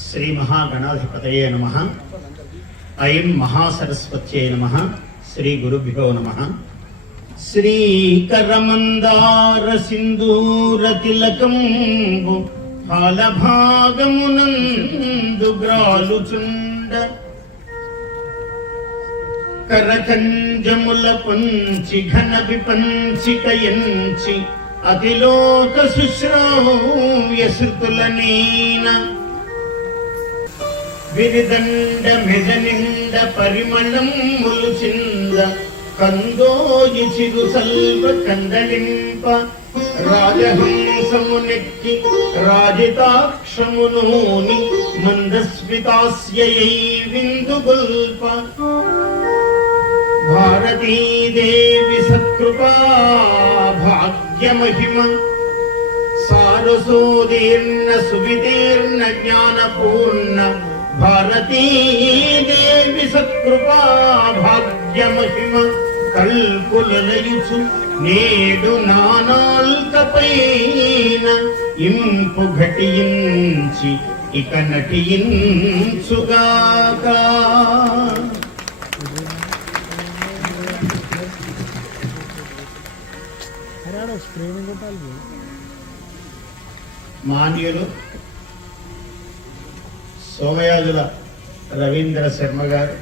శ్రీ మహాగణాధిపతయే నమః. ఐం మహాసరస్వత్యై నమః. శ్రీ గురుభ్యో నమః. శ్రీకరమందార సింధూర తిలకంబు ఫలభాగమునందు గ్రాలుచుండ కరకంజముల పంచి ఘన విపంచికయంచి అతిలోక శుశ్రావ్య శృతులనీన విరిదండ మెజనిండ పరిమళములు చింద కందోయి చిరు సల్వ కందలింప రాజహంసము నెక్కి రాజితాక్షమునూని మందస్మితాస్యై విందుగుల్ప భారతీదేవి సత్కృపా భాగ్యమహిమ సారసోదీర్ణ సువిదీర్ణ జ్ఞానపూర్ణ భారతీదేవి సత్కృపా భాగ్యమహిమ కల్పులలయుచు నేడు నానాల్కపైన ఇంపు ఘటించి ఇక నటించుగాక. మాన్యులు సోమయాజుల రవీంద్ర శర్మ గారు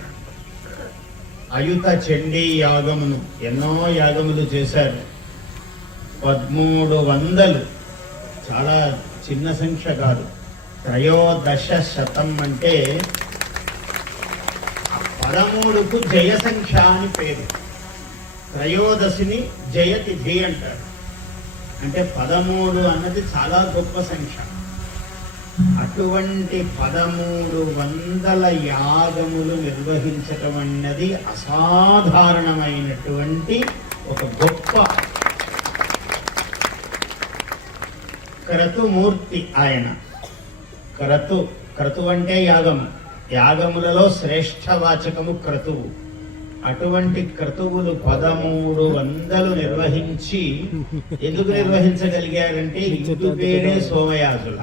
అయుత చండీ యాగమును ఎన్నో యాగములు చేశారు. 1300 చాలా చిన్న సంఖ్య కాదు. త్రయోదశ శతం అంటే 13కు జయ సంఖ్య అని పేరు. త్రయోదశిని జయతిథి అంటారు. అంటే 13 అన్నది చాలా గొప్ప సంఖ్య. అటువంటి 1300 యాగములు నిర్వహించటం అన్నది అసాధారణమైనటువంటి ఒక గొప్ప క్రతుమూర్తి ఆయన. క్రతు అంటే యాగము. యాగములలో శ్రేష్టవాచకము క్రతువు. అటువంటి క్రతువులు 1300 నిర్వహించి ఎందుకు నిర్వహించగలిగారంటే ఇంటి పేరే సోమయాజుల.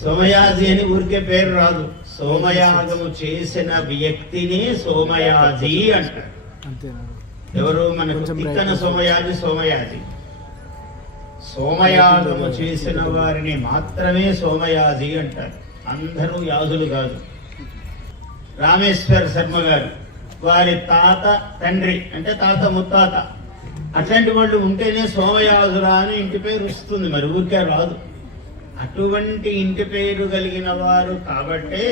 సోమయాజి అని ఊరికే పేరు రాదు. సోమయాగము చేసిన వ్యక్తిని సోమయాజి అంటారు. ఎవరు? మనకు తిక్కన సోమయాజి. సోమయాగము చేసిన వారిని మాత్రమే సోమయాజి అంటారు. అందరూ యాజులు కాదు. రామేశ్వర్ శర్మ గారు వారి తాత తండ్రి అంటే తాత ముత్తాత అట్లాంటి వాళ్ళు ఉంటేనే సోమయాజుల అని ఇంటి పేరు వస్తుంది, మరి ఊరికే రాదు. అటువంటి ఇంటి పేరు కలిగిన వారు కాబట్టే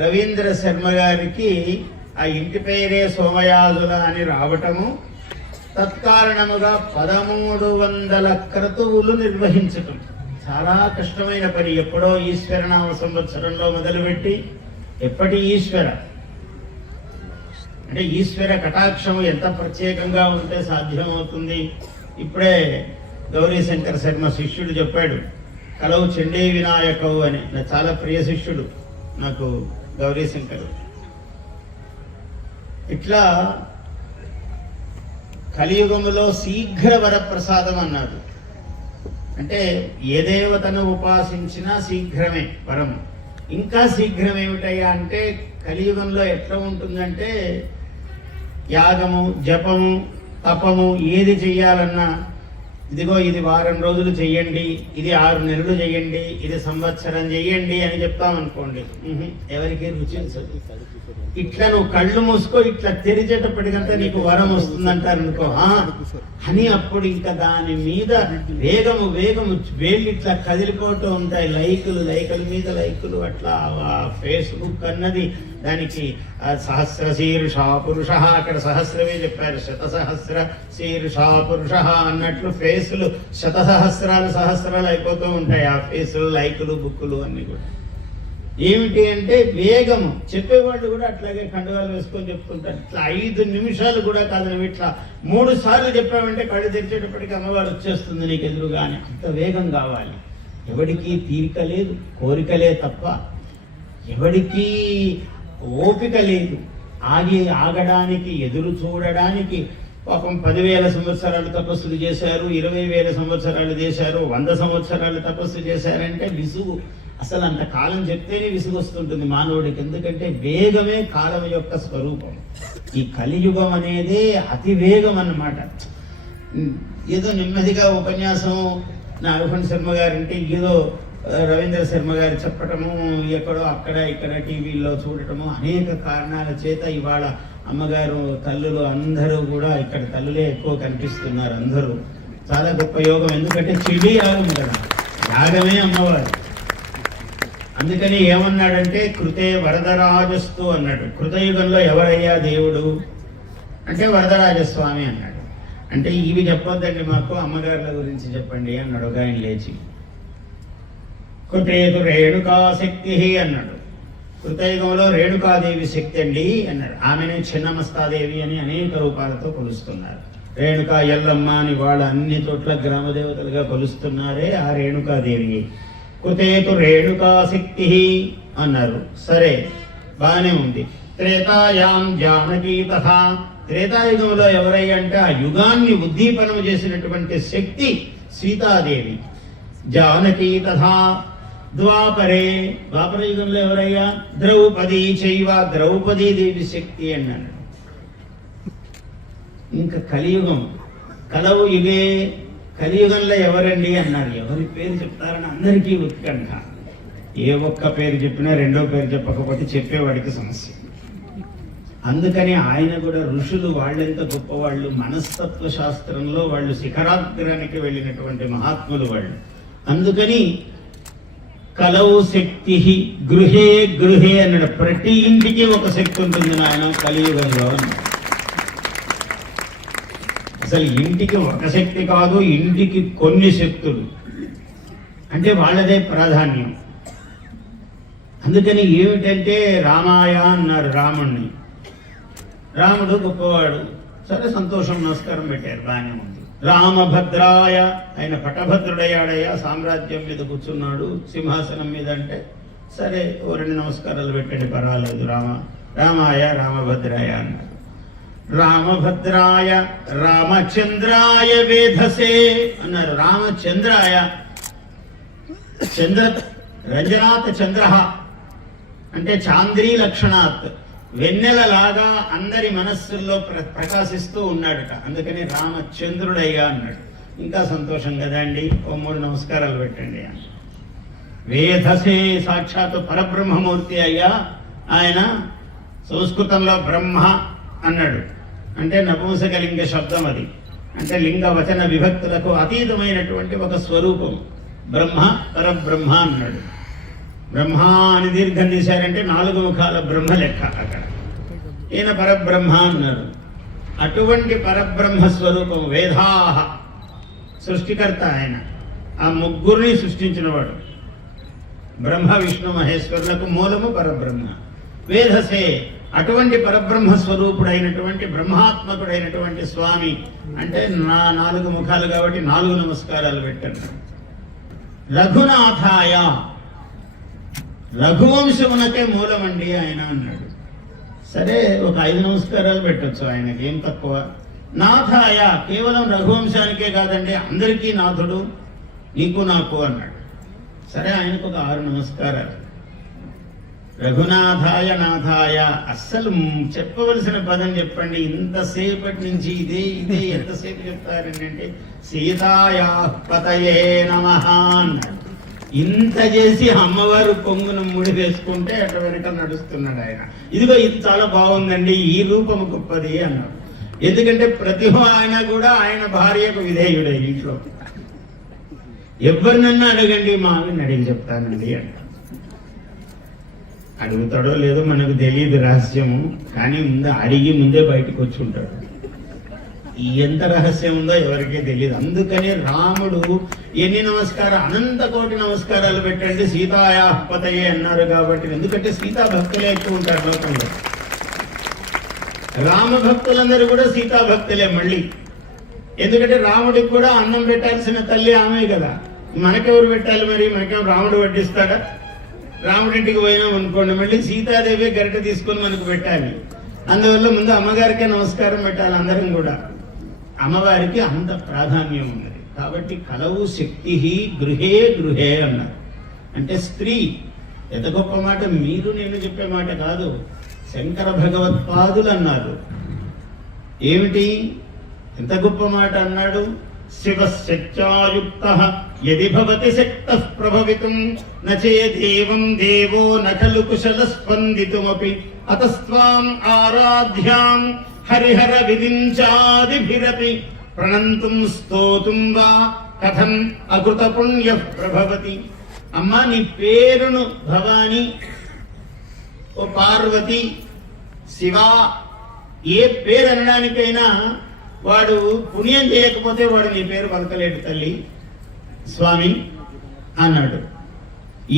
రవీంద్ర శర్మ గారికి ఆ ఇంటి పేరే సోమయాజుల అని రావటము, తత్కారణముగా 1300 క్రతువులు నిర్వహించటం చాలా కష్టమైన పని. ఎప్పుడో ఈశ్వరనామ సంవత్సరంలో మొదలుపెట్టి ఎప్పటి ఈశ్వర అంటే ఈశ్వర కటాక్షము ఎంత ప్రత్యేకంగా ఉంటే సాధ్యమవుతుంది. ఇప్పుడే గౌరీ శంకర్ శర్మ శిష్యుడు చెప్పాడు, కలవు చండీ వినాయకవు అని. నా చాలా ప్రియ శిష్యుడు నాకు గౌరీ శంకర్. ఇట్లా కలియుగములో శీఘ్ర వరప్రసాదం అన్నాడు. అంటే ఏ దేవతను ఉపాసించినా శీఘ్రమే వరం. ఇంకా శీఘ్రం ఏమిటయ్యా అంటే కలియుగంలో ఎట్లా ఉంటుందంటే యాగము, జపము, తపము ఏది చెయ్యాలన్నా ఇదిగో ఇది వారం రోజులు చెయ్యండి, ఇది 6 నెలలు చెయ్యండి, ఇది సంవత్సరం చెయ్యండి అని చెప్తామనుకోండి, ఎవరికి రుచించదు. ఇట్లా నువ్వు కళ్ళు మూసుకో, ఇట్లా తెరిచేటప్పటికంతా నీకు వరం వస్తుందంటారు అనుకో అని. అప్పుడు ఇంకా దాని మీద వేగము వేళ్ళు ఇట్లా కదిలిపోతూ ఉంటాయి. లైకుల మీద లైకులు. అట్లా ఫేస్బుక్ అన్నది దానికి సహస్ర శీర్షా పురుష, అక్కడ సహస్రమే చెప్పారు, శతసహస్ర శీర్షా పురుష అన్నట్లు ఫేసులు సహస్రాలు అయిపోతూ ఉంటాయి. ఆ ఫేసులు, లైకులు, బుక్కులు అన్ని కూడా ఏమిటి అంటే వేగము. చెప్పేవాళ్ళు కూడా అట్లాగే కండుగాలు వేసుకొని చెప్తుంటారు. ఇట్లా 5 నిమిషాలు కూడా కాదు, నువ్వు ఇట్లా 3 సార్లు చెప్పావంటే కళ్ళు తెరిచేటప్పటికి అమ్మవారు వచ్చేస్తుంది నీకు ఎదురుగానే. అంత వేగం కావాలి. ఎవడికి తీరిక లేదు, కోరికలే తప్ప ఎవడికి ఓపిక లేదు. ఆగడానికి, ఎదురు చూడడానికి. పాపం 10,000 సంవత్సరాలు తపస్సులు చేశారు, 20,000 సంవత్సరాలు చేశారు, 100 సంవత్సరాలు తపస్సు చేశారంటే విసుగు. అసలు అంత కాలం చెప్తేనే విసుగొస్తుంటుంది మానవుడికి, ఎందుకంటే వేగమే కాలం యొక్క స్వరూపం. ఈ కలియుగం అనేది అతి వేగం అన్నమాట. ఏదో నెమ్మదిగా ఉపన్యాసం నాగఫణి శర్మ గారింటే ఏదో రవీంద్ర శర్మ గారు చెప్పటము, ఎక్కడో అక్కడ ఇక్కడ టీవీల్లో చూడటము, అనేక కారణాల చేత ఇవాళ అమ్మగారు తల్లులు అందరూ కూడా ఇక్కడ తల్లులే ఎక్కువ కనిపిస్తున్నారు. అందరూ చాలా గొప్ప యోగం, ఎందుకంటే చెడి యాగం కదా, యాగమే అమ్మవారు. అందుకని ఏమన్నాడంటే కృతే వరదరాజస్తు అన్నాడు. కృతయుగంలో ఎవరయ్యా దేవుడు అంటే వరదరాజస్వామి అన్నాడు. అంటే ఇవి చెప్పొద్దండి మాకు, అమ్మగారుల గురించి చెప్పండి అన్నాడు ఒక ఆయన లేచి. కృతేతు రేణుకా శక్తి అన్నాడు. కృతయుగంలో రేణుకాదేవి శక్తి అండి అన్నాడు. ఆమెనే చిన్నమస్తాదేవి అని అనేక రూపాలతో కొలుస్తున్నారు. రేణుకా ఎల్లమ్మ అని వాళ్ళు అన్ని చోట్ల గ్రామ దేవతలుగా కొలుస్తున్నారే ఆ రేణుకాదేవి. కృతేతు రేణుకా శక్తి అన్నారు. సరే, బాగానే ఉంది. త్రేతాయాం జానకీ తథా, త్రేతాయుగంలో ఎవరయ్యా అంటే ఆ యుగాన్ని ఉద్దీపనం చేసినటువంటి శక్తి సీతాదేవి. జానకీ తథా ద్వాపరే, ద్వాపర యుగంలో ఎవరయ్యా ద్రౌపది చైవ, ద్రౌపదీ దేవి శక్తి అన్నాడు. ఇంకా కలియుగం, కలవు యుగే, కలియుగంలో ఎవరండి అన్నారు. ఎవరి పేరు చెప్తారని అందరికీ ఉత్కంఠ. ఏ ఒక్క పేరు చెప్పినా రెండో పేరు చెప్పకపోతే చెప్పేవాడికి సమస్య. అందుకని ఆయన కూడా ఋషులు వాళ్ళెంత గొప్పవాళ్ళు, మనస్తత్వ శాస్త్రంలో వాళ్ళు శిఖరాగ్రానికి వెళ్ళినటువంటి మహాత్ములు వాళ్ళు. అందుకని కలవు శక్తి గృహే గృహే అన్నాడు. ప్రతి ఇంటికి ఒక శక్తి ఉంటుంది నాయన కలియుగంలో. అసలు ఇంటికి ఒక శక్తి కాదు, ఇంటికి కొన్ని శక్తులు, అంటే వాళ్ళదే ప్రాధాన్యం. అందుకని ఏమిటంటే రామాయ అన్నారు రాముణ్ణి. రాముడు గొప్పవాడు, సరే సంతోషం, నమస్కారం పెట్టారు, బాగానే ఉంది. రామభద్రాయ, ఆయన పటభద్రుడయ్యాడయ్యా, సామ్రాజ్యం మీద కూర్చున్నాడు సింహాసనం మీద అంటే సరే ఓ రెండు నమస్కారాలు పెట్టండి పర్వాలేదు. రామాయ రామభద్రాయ అన్నారు. రామభద్రాయ రామచంద్రాయ వేధసే అన్నారు. రామచంద్రాయ, చంద్ర రంజనాత్ చంద్ర అంటే చాంద్రీ లక్షణాత్, వెన్నెలలాగా అందరి మనస్సుల్లో ప్రకాశిస్తూ ఉన్నాడట. అందుకని రామచంద్రుడయ్యా అన్నాడు. ఇంకా సంతోషం కదా అండి, ఓ 3 నమస్కారాలు పెట్టండి. వేధసే, సాక్షాత్ పరబ్రహ్మమూర్తి అయ్యా ఆయన. సంస్కృతంలో బ్రహ్మ అన్నాడు అంటే నపుంసకలింగ శబ్దం అది, అంటే లింగ వచన విభక్తులకు అతీతమైనటువంటి ఒక స్వరూపం. బ్రహ్మ పరబ్రహ్మ అన్నాడు. బ్రహ్మ అని దీర్ఘం తీశారంటే 4 ముఖాల బ్రహ్మ లెక్క అక్కడ. ఈయన పరబ్రహ్మ అన్నారు. అటువంటి పరబ్రహ్మ స్వరూపం వేదాహ, సృష్టికర్త ఆయన. ఆ ముగ్గురిని సృష్టించినవాడు. బ్రహ్మ విష్ణు మహేశ్వరులకు మూలము పరబ్రహ్మ. వేధసే, అటువంటి పరబ్రహ్మ స్వరూపుడైనటువంటి బ్రహ్మాత్మకుడైనటువంటి స్వామి అంటే నా 4 ముఖాలు కాబట్టి 4 నమస్కారాలు పెట్టాను. రఘునాథాయ, రఘువంశమునకే మూలమండి ఆయన అన్నాడు. సరే ఒక 5 నమస్కారాలు పెట్టచ్చు ఆయనకి, ఏం తక్కువ. నాథాయ, కేవలం రఘువంశానికే కాదండి అందరికీ నాథుడు, నీకు నాకు అన్నాడు. సరే ఆయనకు ఒక 6 నమస్కారాలు. రఘునాథాయ నాథాయ, అస్సలు చెప్పవలసిన పదం చెప్పండి. ఇంతసేపటి నుంచి ఇదే ఎంతసేపు చెప్తారండి అంటే సీతాయా పతయే నమః అన్నాడు. ఇంత చేసి అమ్మవారు పొంగున ముడి వేసుకుంటే అటు వెనక నడుస్తున్నాడు ఆయన. ఇదిగో ఇది చాలా బాగుందండి, ఈ రూపము గొప్పది అన్నాడు. ఎందుకంటే ప్రతి ఆయన కూడా ఆయన భార్యకు విధేయుడే. ఇంట్లో ఎవరినన్నా అడగండి, మా ఆవిడని అడిగి చెప్తానండి అంట. అడుగుతాడో లేదో మనకు తెలియదు రహస్యము, కానీ అడిగి ముందే బయటకు వచ్చి ఉంటాడు. ఎంత రహస్యం ఉందో ఎవరికీ తెలియదు. అందుకని రాముడు ఎన్ని నమస్కారాలు, అనంత కోటి నమస్కారాలు పెట్టండి సీతాయా పతయే అన్నారు కాబట్టి. ఎందుకంటే సీతా భక్తులే ఎక్కువ ఉంటారు లోకంలో. రామ భక్తులందరూ కూడా సీతా భక్తులే మళ్ళీ. ఎందుకంటే రాముడికి కూడా అన్నం పెట్టాల్సిన తల్లి ఆమె కదా. మనకెవరు పెట్టాలి మరి? మనకేం రాముడు వడ్డిస్తాడా? రాముడింటికి పోయినాం అనుకోండి, మళ్ళీ సీతాదేవి గరిట తీసుకొని మనకు పెట్టాలి. అందువల్ల ముందు అమ్మగారికే నమస్కారం పెట్టాలి అందరం కూడా. అమ్మవారికి అంత ప్రాధాన్యం ఉన్నది కాబట్టి కలవు శక్తి గృహే గృహే అన్నారు. అంటే స్త్రీ. ఎంత గొప్ప మాట! మీరు నేను చెప్పే మాట కాదు, శంకర భగవత్పాదులు అన్నారు. ఏమిటి ఎంత గొప్ప మాట అన్నాడు? శివశక్త్యాయుక్తః యది భవతి శక్తః ప్రభవితుం నచేదేవం దేవో నఖలు కుశల స్పందితుమపి అతస్త్వాం ఆరాధ్యాం హరిహర విరించాదిభిరపి ప్రణంతుం స్తోతుం వా కథం అకృత పుణ్య ప్రభవతి. అమ్మా, నీ పేరును భవాని, ఓ పార్వతి, శివ, ఏ పేరు అనడానికైనా వాడు పుణ్యం చేయకపోతే వాడు నీ పేరు పలకలేడు తల్లి స్వామి అన్నాడు.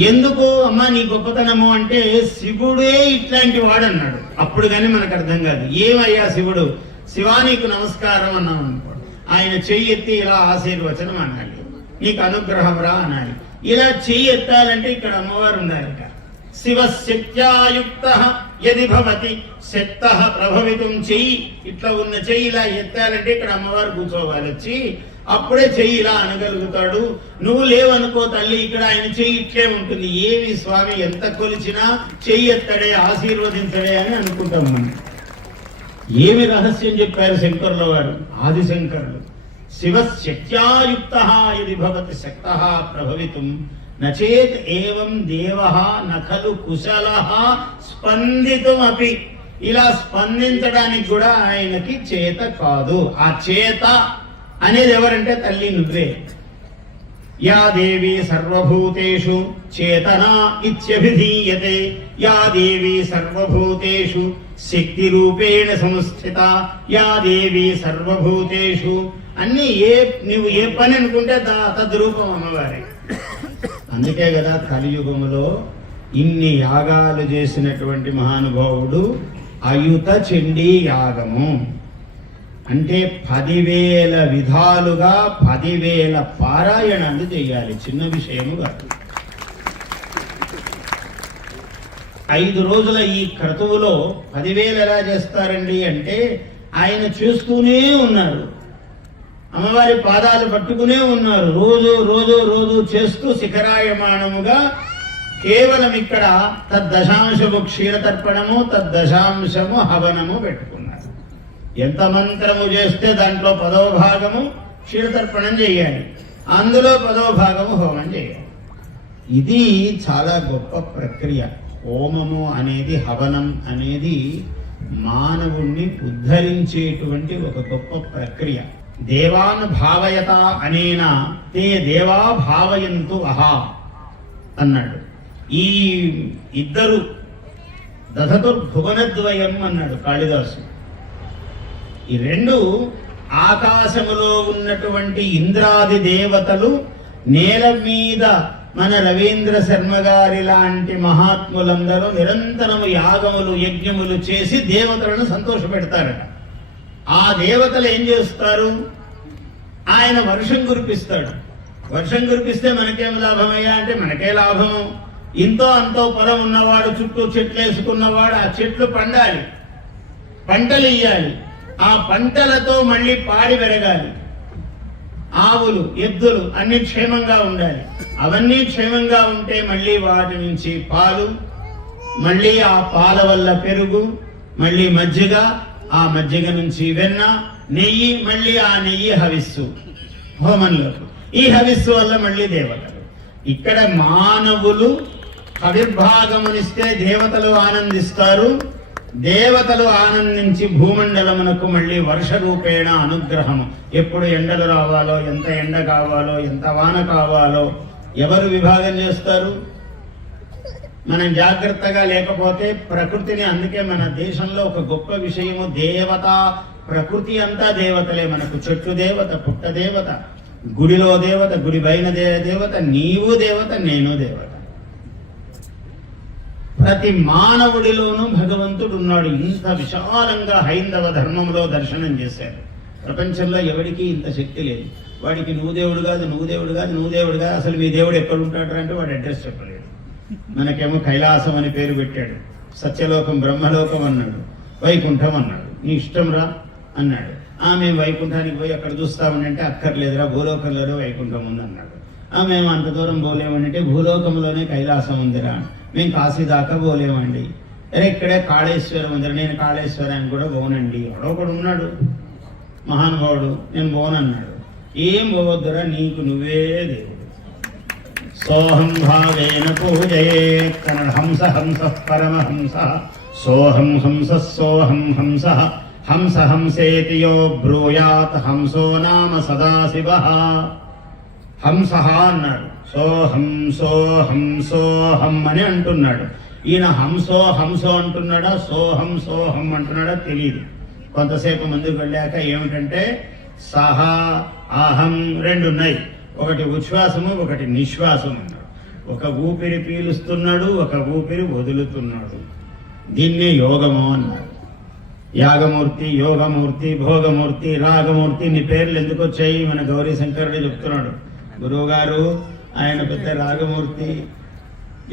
ఎందుకు అమ్మా నీ గొప్పతనము అంటే, శివుడే ఇట్లాంటి వాడు అన్నాడు. అప్పుడు కానీ మనకు అర్థం కాదు. ఏమయ్యా శివుడు? శివా నీకు నమస్కారం అన్నాం అనుకో, ఆయన చెయ్యి ఎత్తి ఇలా ఆశీర్వచనం అనాలి, నీకు అనుగ్రహం రా అనాలి. ఇలా చెయ్యి ఎత్తాలంటే ఇక్కడ అమ్మవారు ఉండాలి. శివశక్త్యాయుక్తః యది భవతి శక్తః ప్రభవితుం. చెయ్యి ఇట్లా ఉన్న చెయ్యి ఇలా ఎత్తాలంటే ఇక్కడ అమ్మవారు కూర్చోవాలి వచ్చి, అప్పుడే చెయ్యి ఇలా అనగలుగుతాడు. నువ్వు లేవనుకో తల్లి, ఇక్కడ ఆయన చెయ్యి ఇట్లే ఉంటుంది. ఏమి స్వామి ఎంత కొలిచినా చెయ్యి ఎత్తడే, ఆశీర్వదించడే అని అనుకుంటాం మనం. ఏమి రహస్యం చెప్పారు శంకరుల వారు, ఆదిశంకరులు. శివశక్త్యాయుక్తః యది భవతి శక్తః ప్రభవితుం నచేత్ ఏవం దేవః నఖలు కుశలః స్పందితుమపి. ఇలా స్పందించడానికి కూడా ఆయనకి చేత కాదు. ఆ చేత అనేది ఎవరంటే తల్లి నువ్వే. యా దేవి సర్వభూతేషు చేతనా ఇత్యభిధీయతే, యా దేవి సర్వభూతేషు శక్తి రూపేణ సంస్థిత, యా దేవి సర్వభూతేషు. అన్ని నువ్వు ఏ పని అనుకుంటే తద్రూపం అమ్మవారే. అందుకే కదా కలియుగములో ఇన్ని యాగాలు చేసినటువంటి మహానుభావుడు అయుత చండీ యాగము. అంటే 10,000 విధాలుగా 10,000 పారాయణాలు చేయాలి. చిన్న విషయము కాదు. 5 రోజుల ఈ క్రతువులో 10,000 ఎలా చేస్తారండి అంటే, ఆయన చేస్తూనే ఉన్నారు, అమ్మవారి పాదాలు పట్టుకునే ఉన్నారు. రోజు రోజు రోజు చేస్తూ శిఖరాయమాణముగా కేవలం ఇక్కడ తద్దశాంశము క్షీరతర్పణము, తద్దశాంశము హవనము పెట్టుకున్నారు. ఎంత మంత్రము చేస్తే దాంట్లో 10వ భాగము క్షీరతర్పణం చేయాలి, అందులో 10వ భాగము హోమం చేయాలి. ఇది చాలా గొప్ప ప్రక్రియ. హోమము అనేది, హవనం అనేది మానవుణ్ణి ఉద్ధరించేటువంటి ఒక గొప్ప ప్రక్రియ. దేవాన్ భావయత అనేన తే దేవా భావయంతు అహా అన్నాడు. ఈ ఇద్దరు దధతుర్భువనద్వయం అన్నాడు కాళిదాసు. ఈ రెండు ఆకాశములో ఉన్నటువంటి ఇంద్రాది దేవతలు నేల మీద మన రవీంద్ర శర్మ గారి లాంటి మహాత్ములందరూ నిరంతరము యాగములు యజ్ఞములు చేసి దేవతలను సంతోషపెడతారట. ఆ దేవతలు ఏం చేస్తారు? ఆయన వర్షం కురిపిస్తాడు. వర్షం కురిపిస్తే మనకేం లాభమయ్యా అంటే, మనకే లాభము. ఇంతో అంతో పొలం ఉన్నవాడు, చుట్టూ చెట్లు వేసుకున్నవాడు, ఆ చెట్లు పండాలి, పంటలు ఇయ్యాలి. ఆ పంటలతో మళ్ళీ పాడి పెరగాలి. ఆవులు, ఎద్దులు అన్ని క్షేమంగా ఉండాలి. అవన్నీ క్షేమంగా ఉంటే మళ్ళీ వాటి నుంచి పాలు, మళ్ళీ ఆ పాల వల్ల పెరుగు, మళ్ళీ మజ్జిగ, ఆ మజ్జిగ నుంచి వెన్న, నెయ్యి, మళ్ళీ ఆ నెయ్యి హవిస్సు హోమంలో. ఈ హవిస్సు వల్ల మళ్ళీ దేవతలు. ఇక్కడ మానవులు హవిర్భాగమునిస్తే దేవతలు ఆనందిస్తారు. దేవతలు ఆనందించి భూమండలమునకు మళ్ళీ వర్ష రూపేణ అనుగ్రహము. ఎప్పుడు ఎండలు రావాలో, ఎంత ఎండ కావాలో, ఎంత వాన కావాలో ఎవరు విభాగం చేస్తారు? మనం జాగ్రత్తగా లేకపోతే ప్రకృతిని. అందుకే మన దేశంలో ఒక గొప్ప విషయము, దేవత ప్రకృతి అంతా దేవతలే. మనకు చెట్టు దేవత, పుట్ట దేవత, గుడిలో దేవత, గుడి పైన దేవత, నీవు దేవత, నేను దేవత. ప్రతి మానవుడిలోనూ భగవంతుడు ఉన్నాడు. ఇంత విశాలంగా హైందవ ధర్మంలో దర్శనం చేశారు. ప్రపంచంలో ఎవరికి ఇంత శక్తి లేదు. వాడికి నువ్వు దేవుడు కాదు, నువ్వు దేవుడు కాదు, నువ్వు దేవుడు కాదు, అసలు మీ దేవుడు ఎక్కడ ఉంటాడు అంటే వాడు అడ్రస్ చెప్పలేడు. మనకేమో కైలాసం అని పేరు పెట్టాడు, సత్యలోకం బ్రహ్మలోకం అన్నాడు, వైకుంఠం అన్నాడు. నీ ఇష్టం రా అన్నాడు. మేము వైకుంఠానికి పోయి అక్కడ చూస్తామని అంటే, అక్కర్లేదురా, భూలోకంలో వైకుంఠం ఉంది అన్నాడు. మేము అంత దూరం పోలేమంటే భూలోకంలోనే కైలాసం ఉందిరా, మేము కాశీ దాకా పోలేమండి. అరే ఇక్కడే కాళేశ్వరం ఉందిరా, నేను కాళేశ్వరానికి కూడా పోనండి. ఎవడొకడు ఉన్నాడు మహానుభావుడు, నేను పోనన్నాడు. ఏం పోవద్దురా, నీకు నువ్వే దేవుడు. సోహం భావేన పూజయేత్ కన్నడ హంస హంస పరమహంస సోహం హంస సోహం హంస హంస హంసేతి యో బ్రూయాత్ హంసో నామ సదాశివః. హంస అన్నాడు, సోహం సోహం సోహం అని అంటున్నాడు. ఈయన హంసో హంసో అంటున్నాడా సోహం సోహం అంటున్నాడా తెలియదు. కొంతసేపు ముందుకు వెళ్ళాక ఏమిటంటే సహ అహం రెండు ఉన్నాయి, ఒకటి ఉచ్ఛ్వాసము ఒకటి నిశ్వాసం అన్నాడు. ఒక ఊపిరి పీలుస్తున్నాడు, ఒక ఊపిరి వదులుతున్నాడు. దీన్నే యోగము అన్నాడు. యాగమూర్తి, యోగమూర్తి, భోగమూర్తి, రాగమూర్తి, నీ పేర్లు ఎందుకు వచ్చాయి? మన గౌరీ శంకరుడు చెప్తున్నాడు. గురువు గారు ఆయన పెద్ద రాగమూర్తి,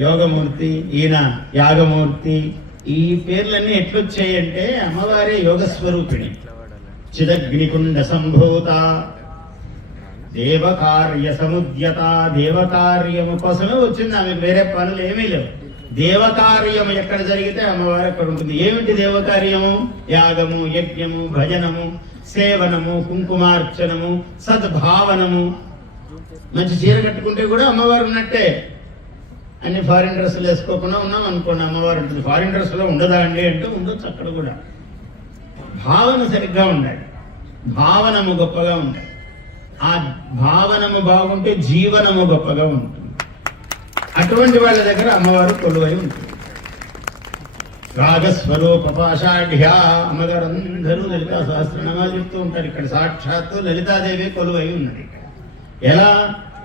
యోగమూర్తి, ఈయన యాగమూర్తి. ఈ పేర్లన్నీ ఎట్లొచ్చాయంటే అమ్మవారే యోగ స్వరూపిణి. చిదగ్నికుండ సంభూత దేవకార్య సముద్యత. దేవకార్యము కోసమే వచ్చింది ఆమె, వేరే పనులు ఏమీ లేవు. దేవకార్యం ఎక్కడ జరిగితే అమ్మవారు అక్కడ ఉంటుంది. ఏమిటి దేవకార్యము? యాగము, యజ్ఞము, భజనము, సేవనము, కుంకుమార్చనము, సద్భావనము. మంచి చీర కట్టుకుంటే కూడా అమ్మవారు ఉన్నట్టే. అన్ని ఫారిన్ డ్రెస్సులు వేసుకోకుండా ఉన్నాం అనుకోండి, అమ్మవారు ఉంటుంది. ఫారిన్ డ్రెస్సులో ఉండదా అండి అంటే ఉండొచ్చు. అక్కడ కూడా భావన సరిగ్గా ఉండాలి, భావనము గొప్పగా ఉండాలి. ఆ భావనము బాగుంటే జీవనము గొప్పగా ఉంటుంది. అటువంటి వాళ్ళ దగ్గర అమ్మవారు కొలువై ఉంటుంది. రాగస్వరూప పాషాఢ్య. అమ్మగారు అందరూ లలితా సహస్రనామాలు చెప్తూ ఉంటారు. ఇక్కడ సాక్షాత్తు లలితాదేవి కొలువై ఉన్నది. ఎలా?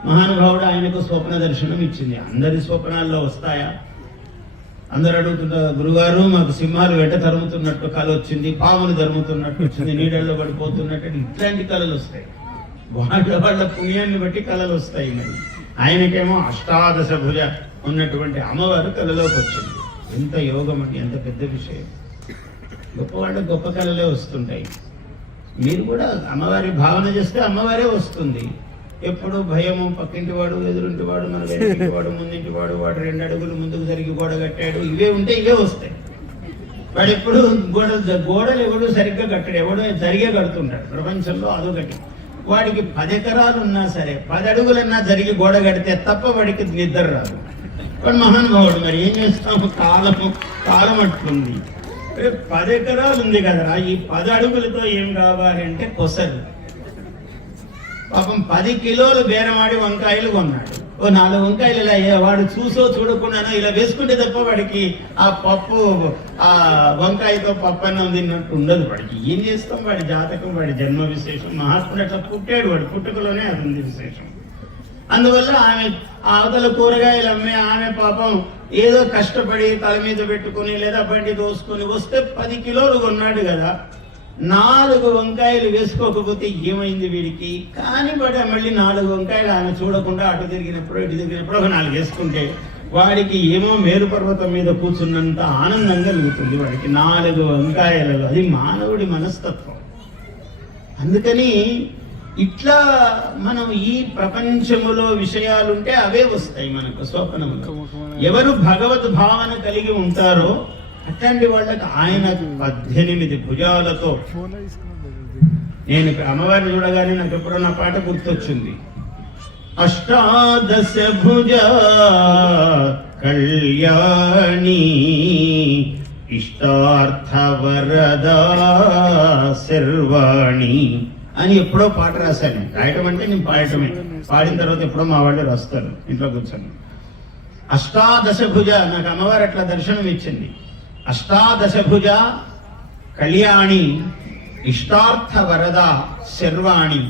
మహానుభావుడు ఆయనకు స్వప్న దర్శనం ఇచ్చింది. అందరి స్వప్నాల్లో వస్తాయా? అందరు అడుగుతుంటారు, గురుగారు మాకు సింహాలు వెంట తరుముతున్నట్టు కళ వచ్చింది, పాములు తరుముతున్నట్టు వచ్చింది, నీడల్లో పడిపోతున్నట్టు. ఇట్లాంటి కళలు వస్తాయి. వాళ్ళ పుణ్యాన్ని బట్టి కళలు వస్తాయి. మరి ఆయనకేమో అష్టాదశ భుజ ఉన్నటువంటి అమ్మవారు కళలోకి వచ్చింది. ఎంత యోగం అండి, ఎంత పెద్ద విషయం. గొప్పవాళ్ళకి గొప్ప కళలే వస్తుంటాయి. మీరు కూడా అమ్మవారి భావన చేస్తే అమ్మవారే వస్తుంది. ఎప్పుడు భయము, పక్కింటివాడు, ఎదురింటివాడు, మన వెనకింటివాడు, ముందింటివాడు, వాడు 2 అడుగులు ముందుకు జరిగి గోడ కట్టాడు, ఇవే ఉంటే ఇవే వస్తాయి. వాడు ఎప్పుడు గోడలు ఎవడు సరిగ్గా కట్టాడు, ఎవడో జరిగే కడుతుంటాడు. ప్రపంచంలో అదొకటి. వాడికి 10 ఎకరాలు ఉన్నా సరే 10 అడుగులన్నా జరిగి గోడ కడితే తప్ప వాడికి నిద్ర రాదు. వాడు మహానుభావుడు. మరి ఏం చేస్తాము? కాలం అట్లుంది. 10 ఎకరాలు ఉంది కదరా, ఈ 10 అడుగులతో ఏం కావాలి అంటే కొసరు. పాపం 10 కిలోలు బేరమాడి వంకాయలు కొన్నాడు. ఓ 4 వంకాయలు ఇలా వాడు చూసో చూడకుండానో ఇలా వేసుకుంటే తప్ప వాడికి ఆ పప్పు, ఆ వంకాయతో పప్పు అన్నం తిన్నట్టు ఉండదు. వాడికి ఏం చేస్తాం? వాడి జాతకం, వాడి జన్మ విశేషం. మహాత్ముడు అట్లా పుట్టాడు, వాడి పుట్టుకలోనే అది ఉంది విశేషం. అందువల్ల ఆమె అవతల కూరగాయలు అమ్మే ఆమె పాపం ఏదో కష్టపడి తల మీద పెట్టుకుని లేదా బండి దోసుకొని వస్తే 10 కిలోలు కొన్నాడు కదా. 4 వంకాయలు వేసుకోకపోతే ఏమైంది వీడికి? కానీ మళ్ళీ 4 వంకాయలు ఆమె చూడకుండా అటు తిరిగినప్పుడు ఇటు తిరిగినప్పుడు ఒక 4 వేసుకుంటే వాడికి ఏమో మేరు పర్వతం మీద కూర్చున్నంత ఆనందం కలుగుతుంది వాడికి 4 వంకాయలలో. అది మానవుడి మనస్తత్వం. అందుకని ఇట్లా మనం ఈ ప్రపంచములో విషయాలుంటే అవే వస్తాయి మనకు స్వప్నములో. ఎవరు భగవద్ భావన కలిగి ఉంటారో అట్లాంటి వాళ్ళకి ఆయన 18 భుజాలతో. నేను అమ్మవారిని చూడగానే నాకు ఎప్పుడో నా పాట గుర్తొచ్చింది. అష్టాదశ భుజ కళ్యాణి ఇష్టార్థ వరదా శర్వాణి అని ఎప్పుడో పాట రాశాను. రాయటం అంటే నేను పాడటమే. పాడిన తర్వాత ఎప్పుడో మా వాళ్ళు రాస్తారు ఇంట్లో కూర్చొని. అష్టాదశ భుజ నాకు అమ్మవారు అట్లా దర్శనం ఇచ్చింది. అష్టాదశ భుజ కళ్యాణి ఇష్టార్థ వరద శర్వాణి.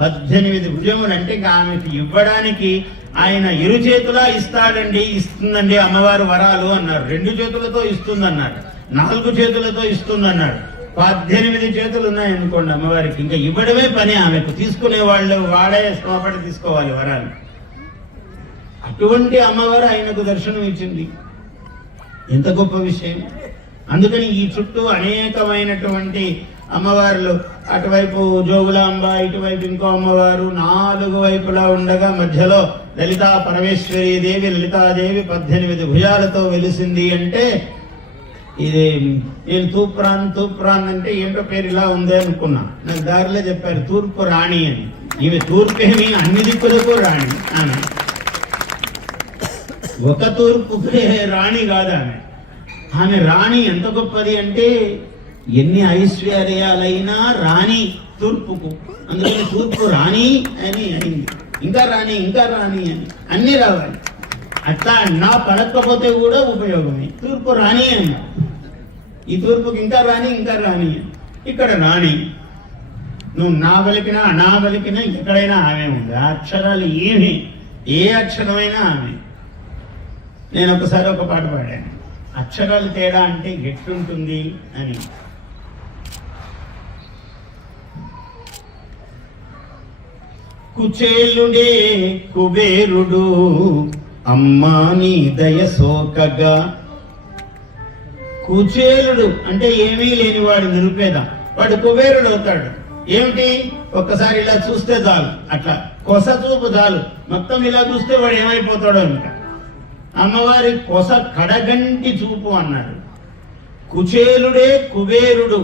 18 భుజములు అంటే ఆమెకి ఇవ్వడానికి ఆయన 2 చేతులా ఇస్తుందండి అమ్మవారు వరాలు అన్నారు. 2 చేతులతో ఇస్తుందన్నాడు, 4 చేతులతో ఇస్తుందన్నాడు. 18 చేతులు ఉన్నాయనుకోండి అమ్మవారికి. ఇంకా ఇవ్వడమే పని ఆమెకు. తీసుకునే వాళ్ళు వాడే శ్రమపడి తీసుకోవాలి వరాలు. అటువంటి అమ్మవారు ఆయనకు దర్శనం ఇచ్చింది. ఎంత గొప్ప విషయం. అందుకని ఈ చుట్టూ అనేకమైనటువంటి అమ్మవార్లు అటువైపు జోగులాంబ, ఇటువైపు ఇంకో అమ్మవారు, 4 వైపులా ఉండగా మధ్యలో లలితా పరమేశ్వరీ దేవి, లలితాదేవి 18 భుజాలతో వెలిసింది అంటే ఇది నేను తూప్రాన్ అంటే ఏంటో పేరు ఇలా ఉంది అనుకున్నా. నాకు దారిలో చెప్పారు తూర్పు రాణి అని. ఈమె తూర్పేమి, అన్ని దిక్కులకు రాణి. ఆమె ఒక తూర్పుకే రాణి కాదు ఆమె రాణి ఎంత గొప్పది అంటే ఎన్ని ఐశ్వర్యాలైనా రాణి తూర్పుకు, అందుకని తూర్పు రాణి అని అయింది. ఇంకా రాణి అని అన్ని రావాలి. అట్లా నా పడకపోతే కూడా ఉపయోగమే. తూర్పు రాణి అని, ఈ తూర్పుకి ఇంకా రాణి. ఇక్కడ రాణి నువ్వు నా పలికినా అనా పలికినా ఎక్కడైనా ఆమె ఉంది. ఆ అక్షరాలు ఏమి, ఏ అక్షరమైనా ఆమె. నేను ఒకసారి ఒక పాట పాడాను, అక్షరాలు తేడా అంటే ఎట్లుంటుంది అని. కుచేలుడే కుబేరుడు అమ్మా నీ దయ సోకగా. కుచేలుడు అంటే ఏమీ లేనివాడు, నిరుపేద. వాడు కుబేరుడు అవుతాడు. ఏమిటి, ఒక్కసారి ఇలా చూస్తే చాలు, అట్లా కొస చూపు చాలు, మొత్తం ఇలా చూస్తే వాడు ఏమైపోతాడో. ఇంకా అమ్మవారి కొస కడగంటి చూపు అన్నాడు. కుచేలుడే కుబేరుడు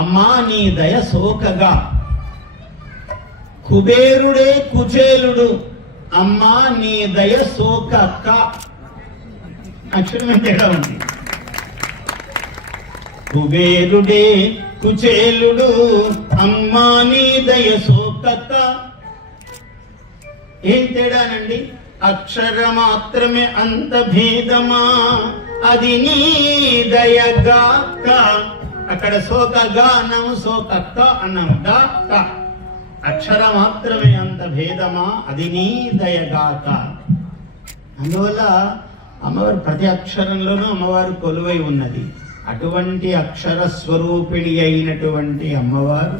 అమ్మా నీ దయ సోకగా. కుబేరుడే కుచేలుడు అమ్మా నీ దయ సోకక్క. అక్షరమే తేడా ఉంది. కుబేరుడే కుచేలుడు అమ్మా నీ దయ సోకక్క. ఏం తేడానండి? అక్షర మాత్రమే అంత భేదమా, అది నీ దయగాక. అక్కడ సోకగా అన్నాము, సోకక్క అన్నాము, గాక. అక్షర మాత్రమే అంత భేదమా, అది నీ దయగాక. అందువల్ల అమ్మవారు ప్రతి అక్షరంలోనూ అమ్మవారు కొలువై ఉన్నది. అటువంటి అక్షర స్వరూపిణి అయినటువంటి అమ్మవారు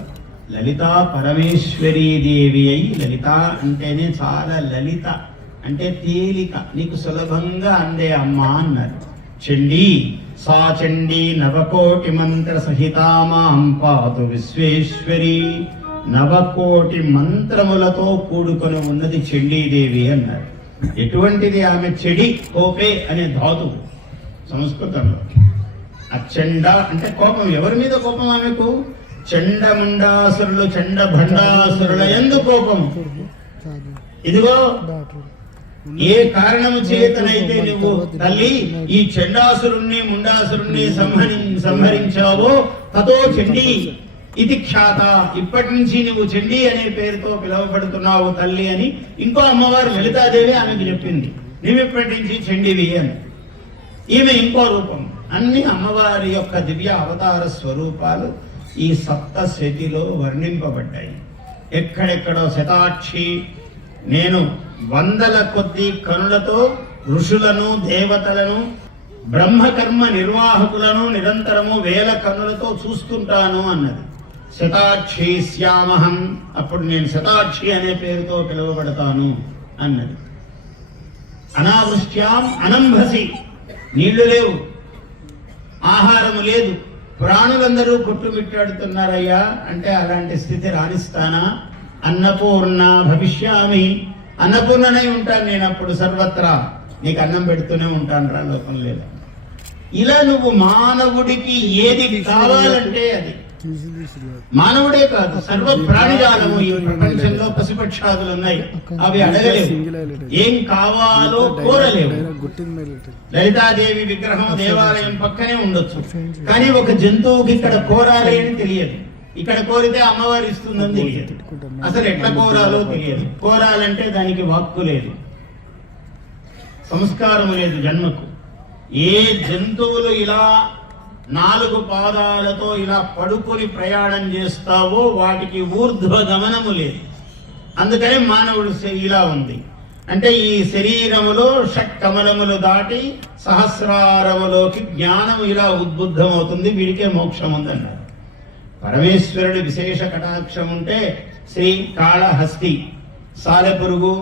లలితా పరమేశ్వరీ దేవి అయి, లలిత అంటేనే చాలా లలిత అంటే తేలిక, నీకు సులభంగా అందే అమ్మ అన్నారు. చండీ సా చండీ నవకోటి మంత్ర సహితామాం పాతు విశ్వేశ్వరి. 9 మంత్రములతో కూడుకొని ఉన్నది చండీదేవి అన్నారు. ఎటువంటిది ఆమె? చెడి, కోపే అనే ధాతు సంస్కృతంలో. అచండ అంటే కోపం. ఎవరి మీద కోపం ఆమెకు? చండముండాసురులు, చండభండాసురుల యందు కోపం. ఇదిగో ఏ కారణము చేతనైతే నువ్వు తల్లి ఈ చండాసురుణ్ణి ముండాసురుణ్ణి సంహరించావో తతో చండీ ఇది ఖ్యాత. ఇప్పటి నుంచి నువ్వు చండీ అనే పేరుతో పిలువబడుతున్నావు తల్లి అని ఇంకో అమ్మవారు లలితాదేవి ఆమెకు చెప్పింది. నువ్వు ఇప్పటి నుంచి చండీవి అని. ఈమె ఇంకో రూపం. అన్ని అమ్మవారి యొక్క దివ్య అవతార స్వరూపాలు ఈ సప్తశతిలో వర్ణింపబడ్డాయి. ఎక్కడెక్కడో శతాక్షి. నేను 100ల కొద్ది కనులతో ఋషులను, దేవతలను, బ్రహ్మకర్మ నిర్వాహకులను నిరంతరము 1000 కన్నులతో చూస్తుంటాను అన్నది. శతాక్షి శ్యామహం, అప్పుడు నేను శతాక్షి అనే పేరుతో పిలువబడతాను అన్నది. అనావృష్ట్యాం అనంభసి, నీళ్లు లేవు, ఆహారము లేదు, ప్రాణులందరూ కొట్టుమిట్టాడుతున్నారయ్యా అంటే అలాంటి స్థితి రాణిస్తానా? అన్నపూర్ణ భవిష్యామి, అన్నపూర్ణనై ఉంటాను నేను అప్పుడు సర్వత్రా, నీకు అన్నం పెడుతూనే ఉంటాను రా, లోపం లేదు. ఇలా నువ్వు మానవుడికి ఏది కావాలంటే అది, మానవుడే కాదు సర్వ ప్రాణిజాలము ఈ ప్రపంచంలో పశుపక్షాదులు ఉన్నాయి, అవి అడగలేవు, ఏం కావాలో కోరలేవు. లలితాదేవి విగ్రహం దేవాలయం పక్కనే ఉండొచ్చు, కానీ ఒక జంతువుకి ఇక్కడ కోరాలి అని తెలియదు. ఇక్కడ కోరితే అమ్మవారు ఇస్తుందని తెలియదు, అసలు ఎట్లా కోరాలో తెలియదు. కోరాలంటే దానికి వాక్కు లేదు, సంస్కారం లేదు జన్మకు. ఏ జంతువులు ఇలా 4 పాదాలతో ఇలా పడుకొని ప్రయాణం చేస్తావో వాటికి ఊర్ధ్వ గమనము లేదు. అందుకనే మానవుడు ఇలా ఉంది. అంటే ఈ శరీరములో షట్కమలములు దాటి సహస్రారములోకి జ్ఞానం ఇలా ఉద్బుద్ధమవుతుంది, వీడికే మోక్షం ఉందన్నారు. పరమేశ్వరుడి విశేష కటాక్షం ఉంటే శ్రీ కాళహస్తి, సాలెపురుగు,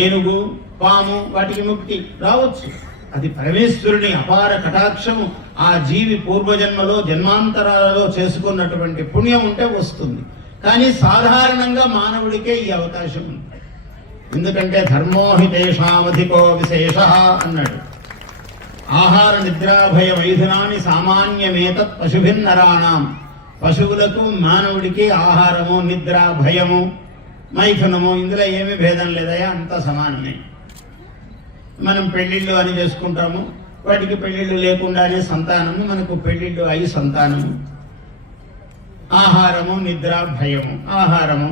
ఏనుగు, పాము వాటికి ముక్తి రావచ్చు. అది పరమేశ్వరుని అపార కటాక్షము. ఆ జీవి పూర్వజన్మలో జన్మాంతరాలలో చేసుకున్నటువంటి పుణ్యం ఉంటే వస్తుంది. కానీ సాధారణంగా మానవుడికే ఈ అవకాశం ఉంది. ఎందుకంటే ధర్మోహితేషామధికో విశేష అన్నాడు. ఆహార నిద్రాభయ వైధునాన్ని సామాన్యమేతత్ పశుభిన్నరాణం. పశువులకు మానవుడికి ఆహారము, నిద్ర, భయము, మైథునము ఇందులో ఏమీ భేదం లేదయా, అంతా సమానమే. మనం పెళ్లిళ్ళు అని చేసుకుంటాము, వాటికి పెళ్లిళ్ళు లేకుండానే సంతానము, మనకు పెళ్లిళ్ళు అయి సంతానము. ఆహారము, నిద్ర, భయము. ఆహారము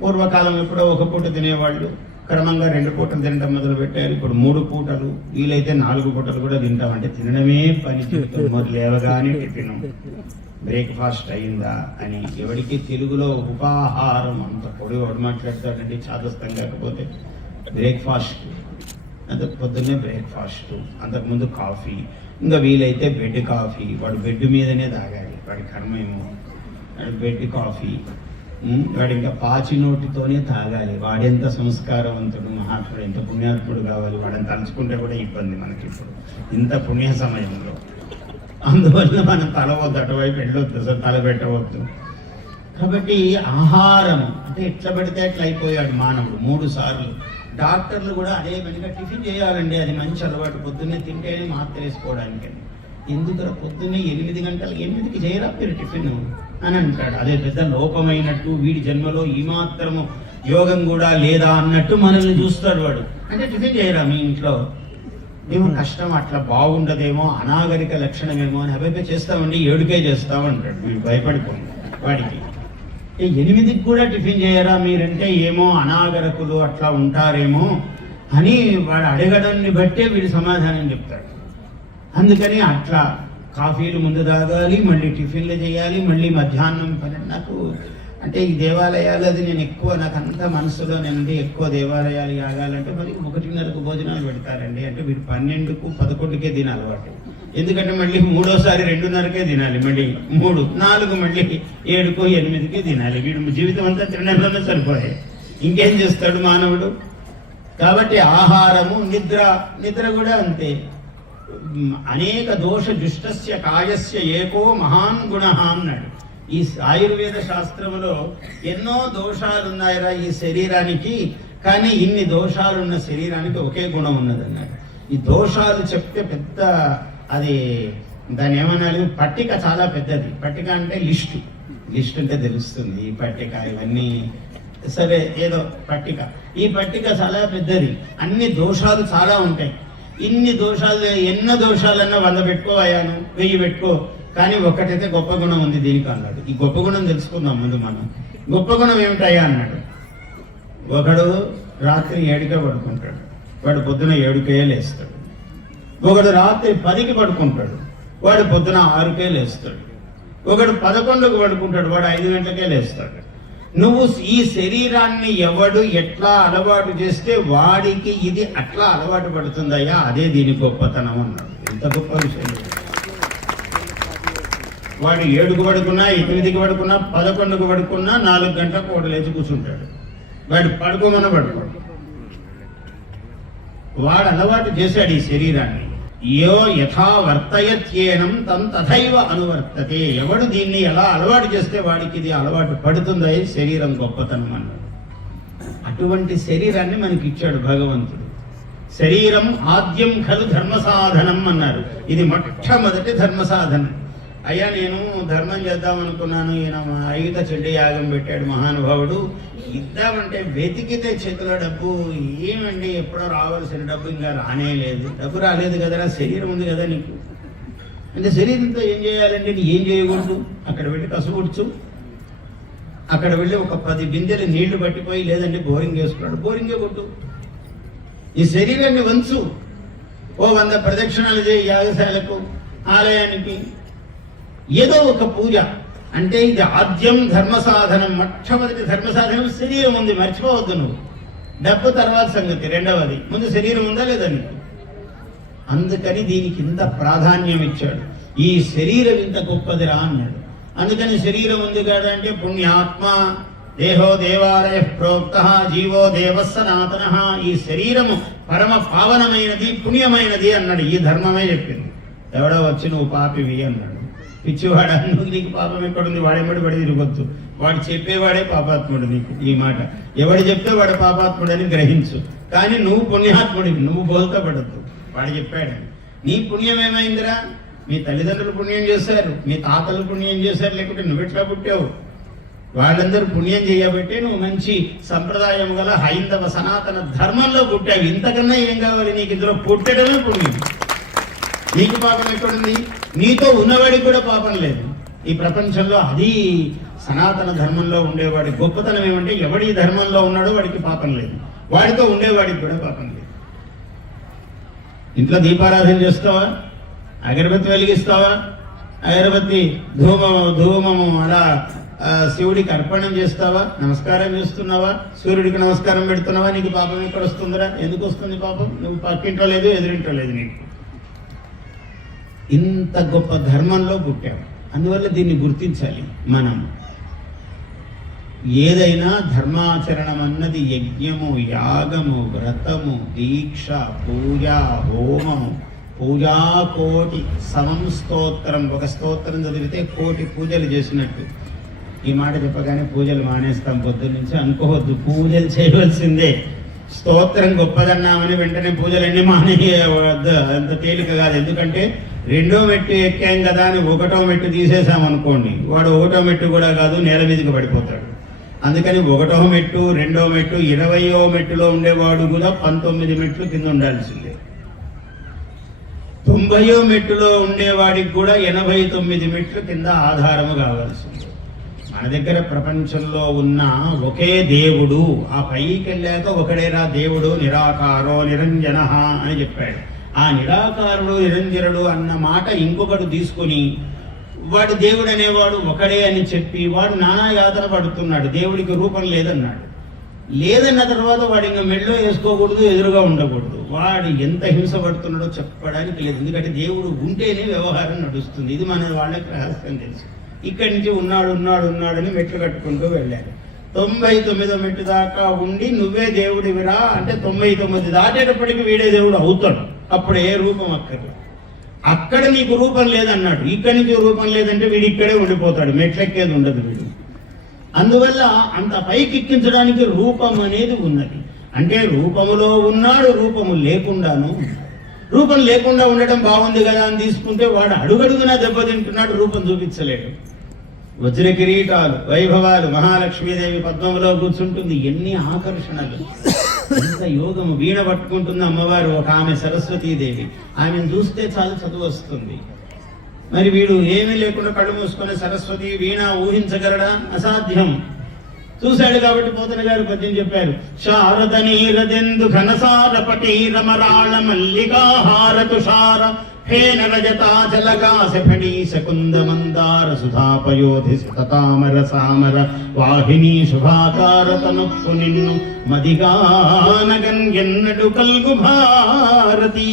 పూర్వకాలం ఎప్పుడో ఒక పూట తినేవాళ్ళు క్రమంగా 2 పూటలు తినడం మొదలు పెట్టారు. ఇప్పుడు 3 పూటలు, వీలైతే 4 పూటలు కూడా తింటామంటే తినడమే పని. మరి లేవగానే టిఫిన్, బ్రేక్ఫాస్ట్ అయిందా అని. ఎవరికి తెలుగులో ఉపాహారం అంత పొడి వాడు మాట్లాడతాడండి చాదస్తం. కాకపోతే బ్రేక్ఫాస్ట్ అంత పొద్దున్నే బ్రేక్ఫాస్ట్, అంతకుముందు కాఫీ, ఇంకా వీలైతే బెడ్ కాఫీ. వాడు బెడ్ మీదనే తాగాలి, వాడి కర్మేమో. బెడ్ కాఫీ, వాడు ఇంకా పాచి నోటితోనే తాగాలి. వాడెంత సంస్కారవంతుడు, మహాత్ముడు, ఎంత పుణ్యాత్ముడు కావాలి. వాడని తలుచుకుంటే కూడా ఇబ్బంది మనకి ఇప్పుడు ఇంత పుణ్య సమయంలో. అందువల్ల మనం తలవద్దు, అటువైపు వెళ్ళొద్దు, అసలు తల పెట్టవద్దు. కాబట్టి ఆహారం అంటే ఎట్లా పెడితే అట్లా అయిపోయాడు మానవుడు 3 సార్లు. డాక్టర్లు కూడా అదే పనిగా టిఫిన్ చేయాలండి, అది మంచి అలవాటు. పొద్దున్నే తింటేనే మాత్ర వేసుకోవడానికి. ఎందుకు పొద్దున్నే 8 గంటలు 8కి చేయరా మీరు టిఫిన్ అని అంటాడు. అదే పెద్ద లోపమైనట్టు, వీడి జన్మలో ఈ మాత్రము యోగం కూడా లేదా అన్నట్టు మనల్ని చూస్తాడు వాడు. అంటే టిఫిన్ చేయరా మీ ఇంట్లో, ఏమో కష్టం, అట్లా బాగుండదేమో, అనాగరిక లక్షణమేమో అని. అబ్బాయి చేస్తామండి, 7కే చేస్తామంటాడు. మీరు భయపడిపోండి వాడికి. 8కి కూడా టిఫిన్ చేయరా మీరంటే ఏమో అనాగరకులు అట్లా ఉంటారేమో అని వాడు అడగడాన్ని బట్టే వీడు సమాధానం చెప్తాడు. అందుకని అట్లా కాఫీలు ముందు తాగాలి, మళ్ళీ టిఫిన్లు చేయాలి, మళ్ళీ మధ్యాహ్నం పని. నాకు అంటే ఈ దేవాలయాలు అది నేను ఎక్కువ, నాకు అంత మనసులో నేను ఎక్కువ దేవాలయాలు ఆగాలంటే మరి 1:30కు భోజనాలు పెడతారండి. అంటే వీడు 12కు 11కే తిన అలవాటు. ఎందుకంటే మళ్ళీ 3వసారి 2:30కే తినాలి, మళ్ళీ 3, 4 మళ్ళీ 7కో 8కే తినాలి. వీడు జీవితం అంతా తినడంలోనే సరిపోయాయి, ఇంకేం చేస్తాడు మానవుడు. కాబట్టి ఆహారము, నిద్ర కూడా అంతే. అనేక దోష దుష్టస్య కాయస్య ఏకో మహాన్ గుణ అన్నాడు. ఈ ఆయుర్వేద శాస్త్రములో ఎన్నో దోషాలున్నాయిరా ఈ శరీరానికి, కానీ ఇన్ని దోషాలున్న శరీరానికి ఒకే గుణం ఉన్నదన్నాడు. ఈ దోషాలు చెప్తే పెద్ద, అది దాన్ని ఏమనాలి, పట్టిక చాలా పెద్దది. పట్టిక అంటే లిస్ట్ అంటే తెలుస్తుంది. ఈ పట్టిక ఇవన్నీ సరే, ఏదో పట్టిక. ఈ పట్టిక చాలా పెద్దది, అన్ని దోషాలు చాలా ఉంటాయి. ఇన్ని దోషాలు, ఎన్నో దోషాలన్నా 100 పెట్టుకోవయ్యాను, 1000 పెట్టుకో, కానీ ఒక్కటైతే గొప్ప గుణం ఉంది దీనికి అన్నాడు. ఈ గొప్ప గుణం తెలుసుకుందాం ముందు మనం. గొప్ప గుణం ఏమిటయ్యా అన్నాడు. ఒకడు రాత్రి 7కే పడుకుంటాడు, వాడు పొద్దున 7కే లేస్తాడు. ఒకడు రాత్రి 10కి పడుకుంటాడు, వాడు పొద్దున 6కే లేస్తాడు. ఒకడు 11కు పడుకుంటాడు, వాడు 5 గంటలకే లేస్తాడు. నువ్వు ఈ శరీరాన్ని ఎవడు ఎట్లా అలవాటు చేస్తే వాడికి ఇది అట్లా అలవాటు పడుతుందయ్యా, అదే దీని గొప్పతనం అన్నాడు. ఎంత గొప్ప విషయం. వాడు 7కు పడుకున్నా, 8కి పడుకున్నా, 11కు పడుకున్నా 4 గంటలకు ఒకటి లేచి కూర్చుంటాడు. వాడు పడుకోమన్నా పడుకోడు. వాడు అలవాటు చేశాడు ఈ శరీరాన్ని. యో యథా వర్తయత్యేనం తం తథైవ అనువర్తతే. ఎవడు దీన్ని ఎలా అలవాటు చేస్తే వాడికి ఇది అలవాటు పడుతుందా శరీరం గొప్పతనం అన్నాడు. అటువంటి శరీరాన్ని మనకి ఇచ్చాడు భగవంతుడు. శరీరం ఆద్యం ఖలు ధర్మ సాధనం అన్నారు. ఇది మొట్టమొదటి ధర్మ సాధనం. అయ్యా నేను ధర్మం చేద్దాం అనుకున్నాను, ఈయన అయుత చెడ్డి యాగం పెట్టాడు మహానుభావుడు, ఇద్దామంటే వెతికితే చేతిలో డబ్బు ఏమండి, ఎప్పుడో రావాల్సిన డబ్బు ఇంకా రానే లేదు. డబ్బు రాలేదు కదరా, శరీరం ఉంది కదా నీకు. అంటే శరీరంతో ఏం చేయాలంటే నీ ఏం చేయకూడదు, అక్కడ వెళ్ళి కసుగుడ్చు, అక్కడ వెళ్ళి ఒక 10 బిందెలు నీళ్లు పట్టిపోయి, లేదంటే బోరింగ్ వేసుకున్నాడు, బోరింగే కొట్టు. ఈ శరీరాన్ని వంచు, ఓ 100 ప్రదక్షిణాలు చేయి యాగశాలకు, ఆలయానికి, ఏదో ఒక పూజ. అంటే ఇది ఆద్యం ధర్మ సాధనం. మొట్టమొదటి ధర్మ సాధనం శరీరం ఉంది, మర్చిపోవద్దు నువ్వు. డబ్బు తర్వాత సంగతి, రెండవది. ముందు శరీరం ఉందా లేదా నీకు. అందుకని దీనికి ఇంత ప్రాధాన్యం ఇచ్చాడు. ఈ శరీరం ఇంత గొప్పదిరా అన్నాడు. అందుకని శరీరం ఉంది కదా అంటే పుణ్యాత్మ దేహో దేవాలయ ప్రోక్త జీవో దేవ సనాతన. ఈ శరీరము పరమ పావనమైనది, పుణ్యమైనది అన్నాడు. ఈ ధర్మమే చెప్పింది. ఎవడో వచ్చి నువ్వు పాపివి అన్నాడు. పిచ్చివాడా, నువ్వు నీకు పాపం ఎక్కడుంది, వాడెమ్మడి పడి తిరగొద్దు, వాడు చెప్పేవాడే పాపాత్ముడు. నీకు ఈ మాట ఎవడు చెప్తే వాడు పాపాత్ముడని గ్రహించు, కానీ నువ్వు పుణ్యాత్ముడివి, నువ్వు బోల్తా పడద్దు. వాడు చెప్పాడు. నీ పుణ్యం ఏమైందిరా? మీ తల్లిదండ్రులు పుణ్యం చేశారు, మీ తాతలు పుణ్యం చేశారు, లేకుంటే నువ్వెట్లా పుట్టావు? వాళ్ళందరూ పుణ్యం చేయబట్టే నువ్వు మంచి సంప్రదాయం గల హైందవ సనాతన ధర్మంలో పుట్టావు. ఇంతకన్నా ఏం కావాలి నీకు? ఇందులో పుట్టడమే పుణ్యం. నీకు పాపం ఎక్కడుంది? నీతో ఉన్నవాడికి కూడా పాపం లేదు ఈ ప్రపంచంలో. అది సనాతన ధర్మంలో ఉండేవాడి గొప్పతనం ఏమంటే, ఎవడి ధర్మంలో ఉన్నాడో వాడికి పాపం లేదు, వాడితో ఉండేవాడికి కూడా పాపం లేదు. ఇంట్లో దీపారాధన చేస్తావా? అగరబత్తి వెలిగిస్తావా? అగరబత్తి ధూమము అలా శివుడికి అర్పణం చేస్తావా? నమస్కారం చేస్తున్నావా? సూర్యుడికి నమస్కారం పెడుతున్నావా? నీకు పాపం ఎక్కడ వస్తుందిరా? ఎందుకు వస్తుంది పాపం? నువ్వు పక్కింటో లేదు, ఎదురింటో లేదు. నీకు ఇంత గొప్ప ధర్మంలో పుట్టావు. అందువల్ల దీన్ని గుర్తించాలి మనం. ఏదైనా ధర్మాచరణం అన్నది యజ్ఞము, యాగము, వ్రతము, దీక్ష, పూజ, హోమము. పూజాకోటి సమం స్తోత్రం. ఒక స్తోత్రం చదివితే కోటి పూజలు చేసినట్టు. ఈ మాట చెప్పగానే పూజలు మానేస్తాం పొద్దున్న నుంచి అనుకోవద్దు, పూజలు చేయవలసిందే. స్తోత్రం గొప్పదన్నామని వెంటనే పూజలన్నీ మానేయవద్దు, అంత తేలిక కాదు. ఎందుకంటే రెండో మెట్టు ఎక్కాం కదా అని ఒకటో మెట్టు తీసేసామనుకోండి, వాడు ఒకటో మెట్టు కూడా కాదు, నేల మీదకి పడిపోతాడు. అందుకని ఒకటో మెట్టు, రెండో మెట్టు, 20వ మెట్టులో ఉండేవాడు కూడా 19 మెట్లు కింద ఉండాల్సిందే. 90వ మెట్టులో ఉండేవాడికి కూడా 89 మెట్లు కింద ఆధారము కావాల్సిందే. మన దగ్గర ప్రపంచంలో ఉన్న ఒకే దేవుడు, ఆ పైకి వెళ్ళాక ఒకడేరా దేవుడు, నిరాకారో నిరంజన అని చెప్పాడు. ఆ నిరాకారుడు నిరంజనుడు అన్న మాట ఇంకొకడు తీసుకుని వాడు దేవుడు అనేవాడు ఒకడే అని చెప్పి వాడు నానా యాతన పడుతున్నాడు. దేవుడికి రూపం లేదన్నాడు. లేదన్న తర్వాత వాడు ఇంకా మెళ్ళో వేసుకోకూడదు, ఎదురుగా ఉండకూడదు. వాడు ఎంత హింస పడుతున్నాడో చెప్పడానికి లేదు. ఎందుకంటే దేవుడు ఉంటేనే వ్యవహారం నడుస్తుంది. ఇది మన వాళ్ళకి రహస్యం తెలుసు. ఇక్కడి నుంచి ఉన్నాడని మెట్లు కట్టుకుంటూ వెళ్ళారు. 99వ మెట్టు దాకా ఉండి నువ్వే దేవుడివిరా అంటే 99 దాటేటప్పటికి వీడే దేవుడు అవుతాడు. అప్పుడు ఏ రూపం అక్కర్లేదు. అక్కడ నీకు రూపం లేదన్నాడు. ఇక్కడి నుంచి రూపం లేదంటే వీడు ఇక్కడే ఉండిపోతాడు, మెట్లెక్కేది ఉండదు వీడు. అందువల్ల అంత పైకి ఎక్కించడానికి రూపం అనేది ఉన్నది. అంటే రూపములో ఉన్నాడు, రూపము లేకుండాను. రూపం లేకుండా ఉండడం బాగుంది కదా అని తీసుకుంటే వాడు అడుగడుగునా దెబ్బతింటున్నాడు, రూపం చూపించలేడు. వజ్ర కిరీటాలు, వైభవాలు, మహాలక్ష్మీదేవి పద్మంలో కూర్చుంటుంది. ఎన్ని ఆకర్షణలు, ఎంత యోగము. వీణ పట్టుకుంటుంది అమ్మవారు, ఒక ఆమె సరస్వతీదేవి. ఆమెను చూస్తే చాలు చదువు వస్తుంది. మరి వీడు ఏమీ లేకుండా కళ్ళు మూసుకునే సరస్వతి వీణ ఊహించగలడా? అసాధ్యం. చూశాడు కాబట్టి పోతన గారు పద్యం చెప్పారు. శారద నీరదెందు ఘనసార పటీర మరాళ మల్లికాహార తుషార హేన రజతాచలకాశ ఫణీశ కుంద మందార సుధాపయోధి సతతామర సామర వాహిని శుభాకార తనుప్పు నిన్ను మదిగానగన్ ఎన్నడు కల్గు భారతి.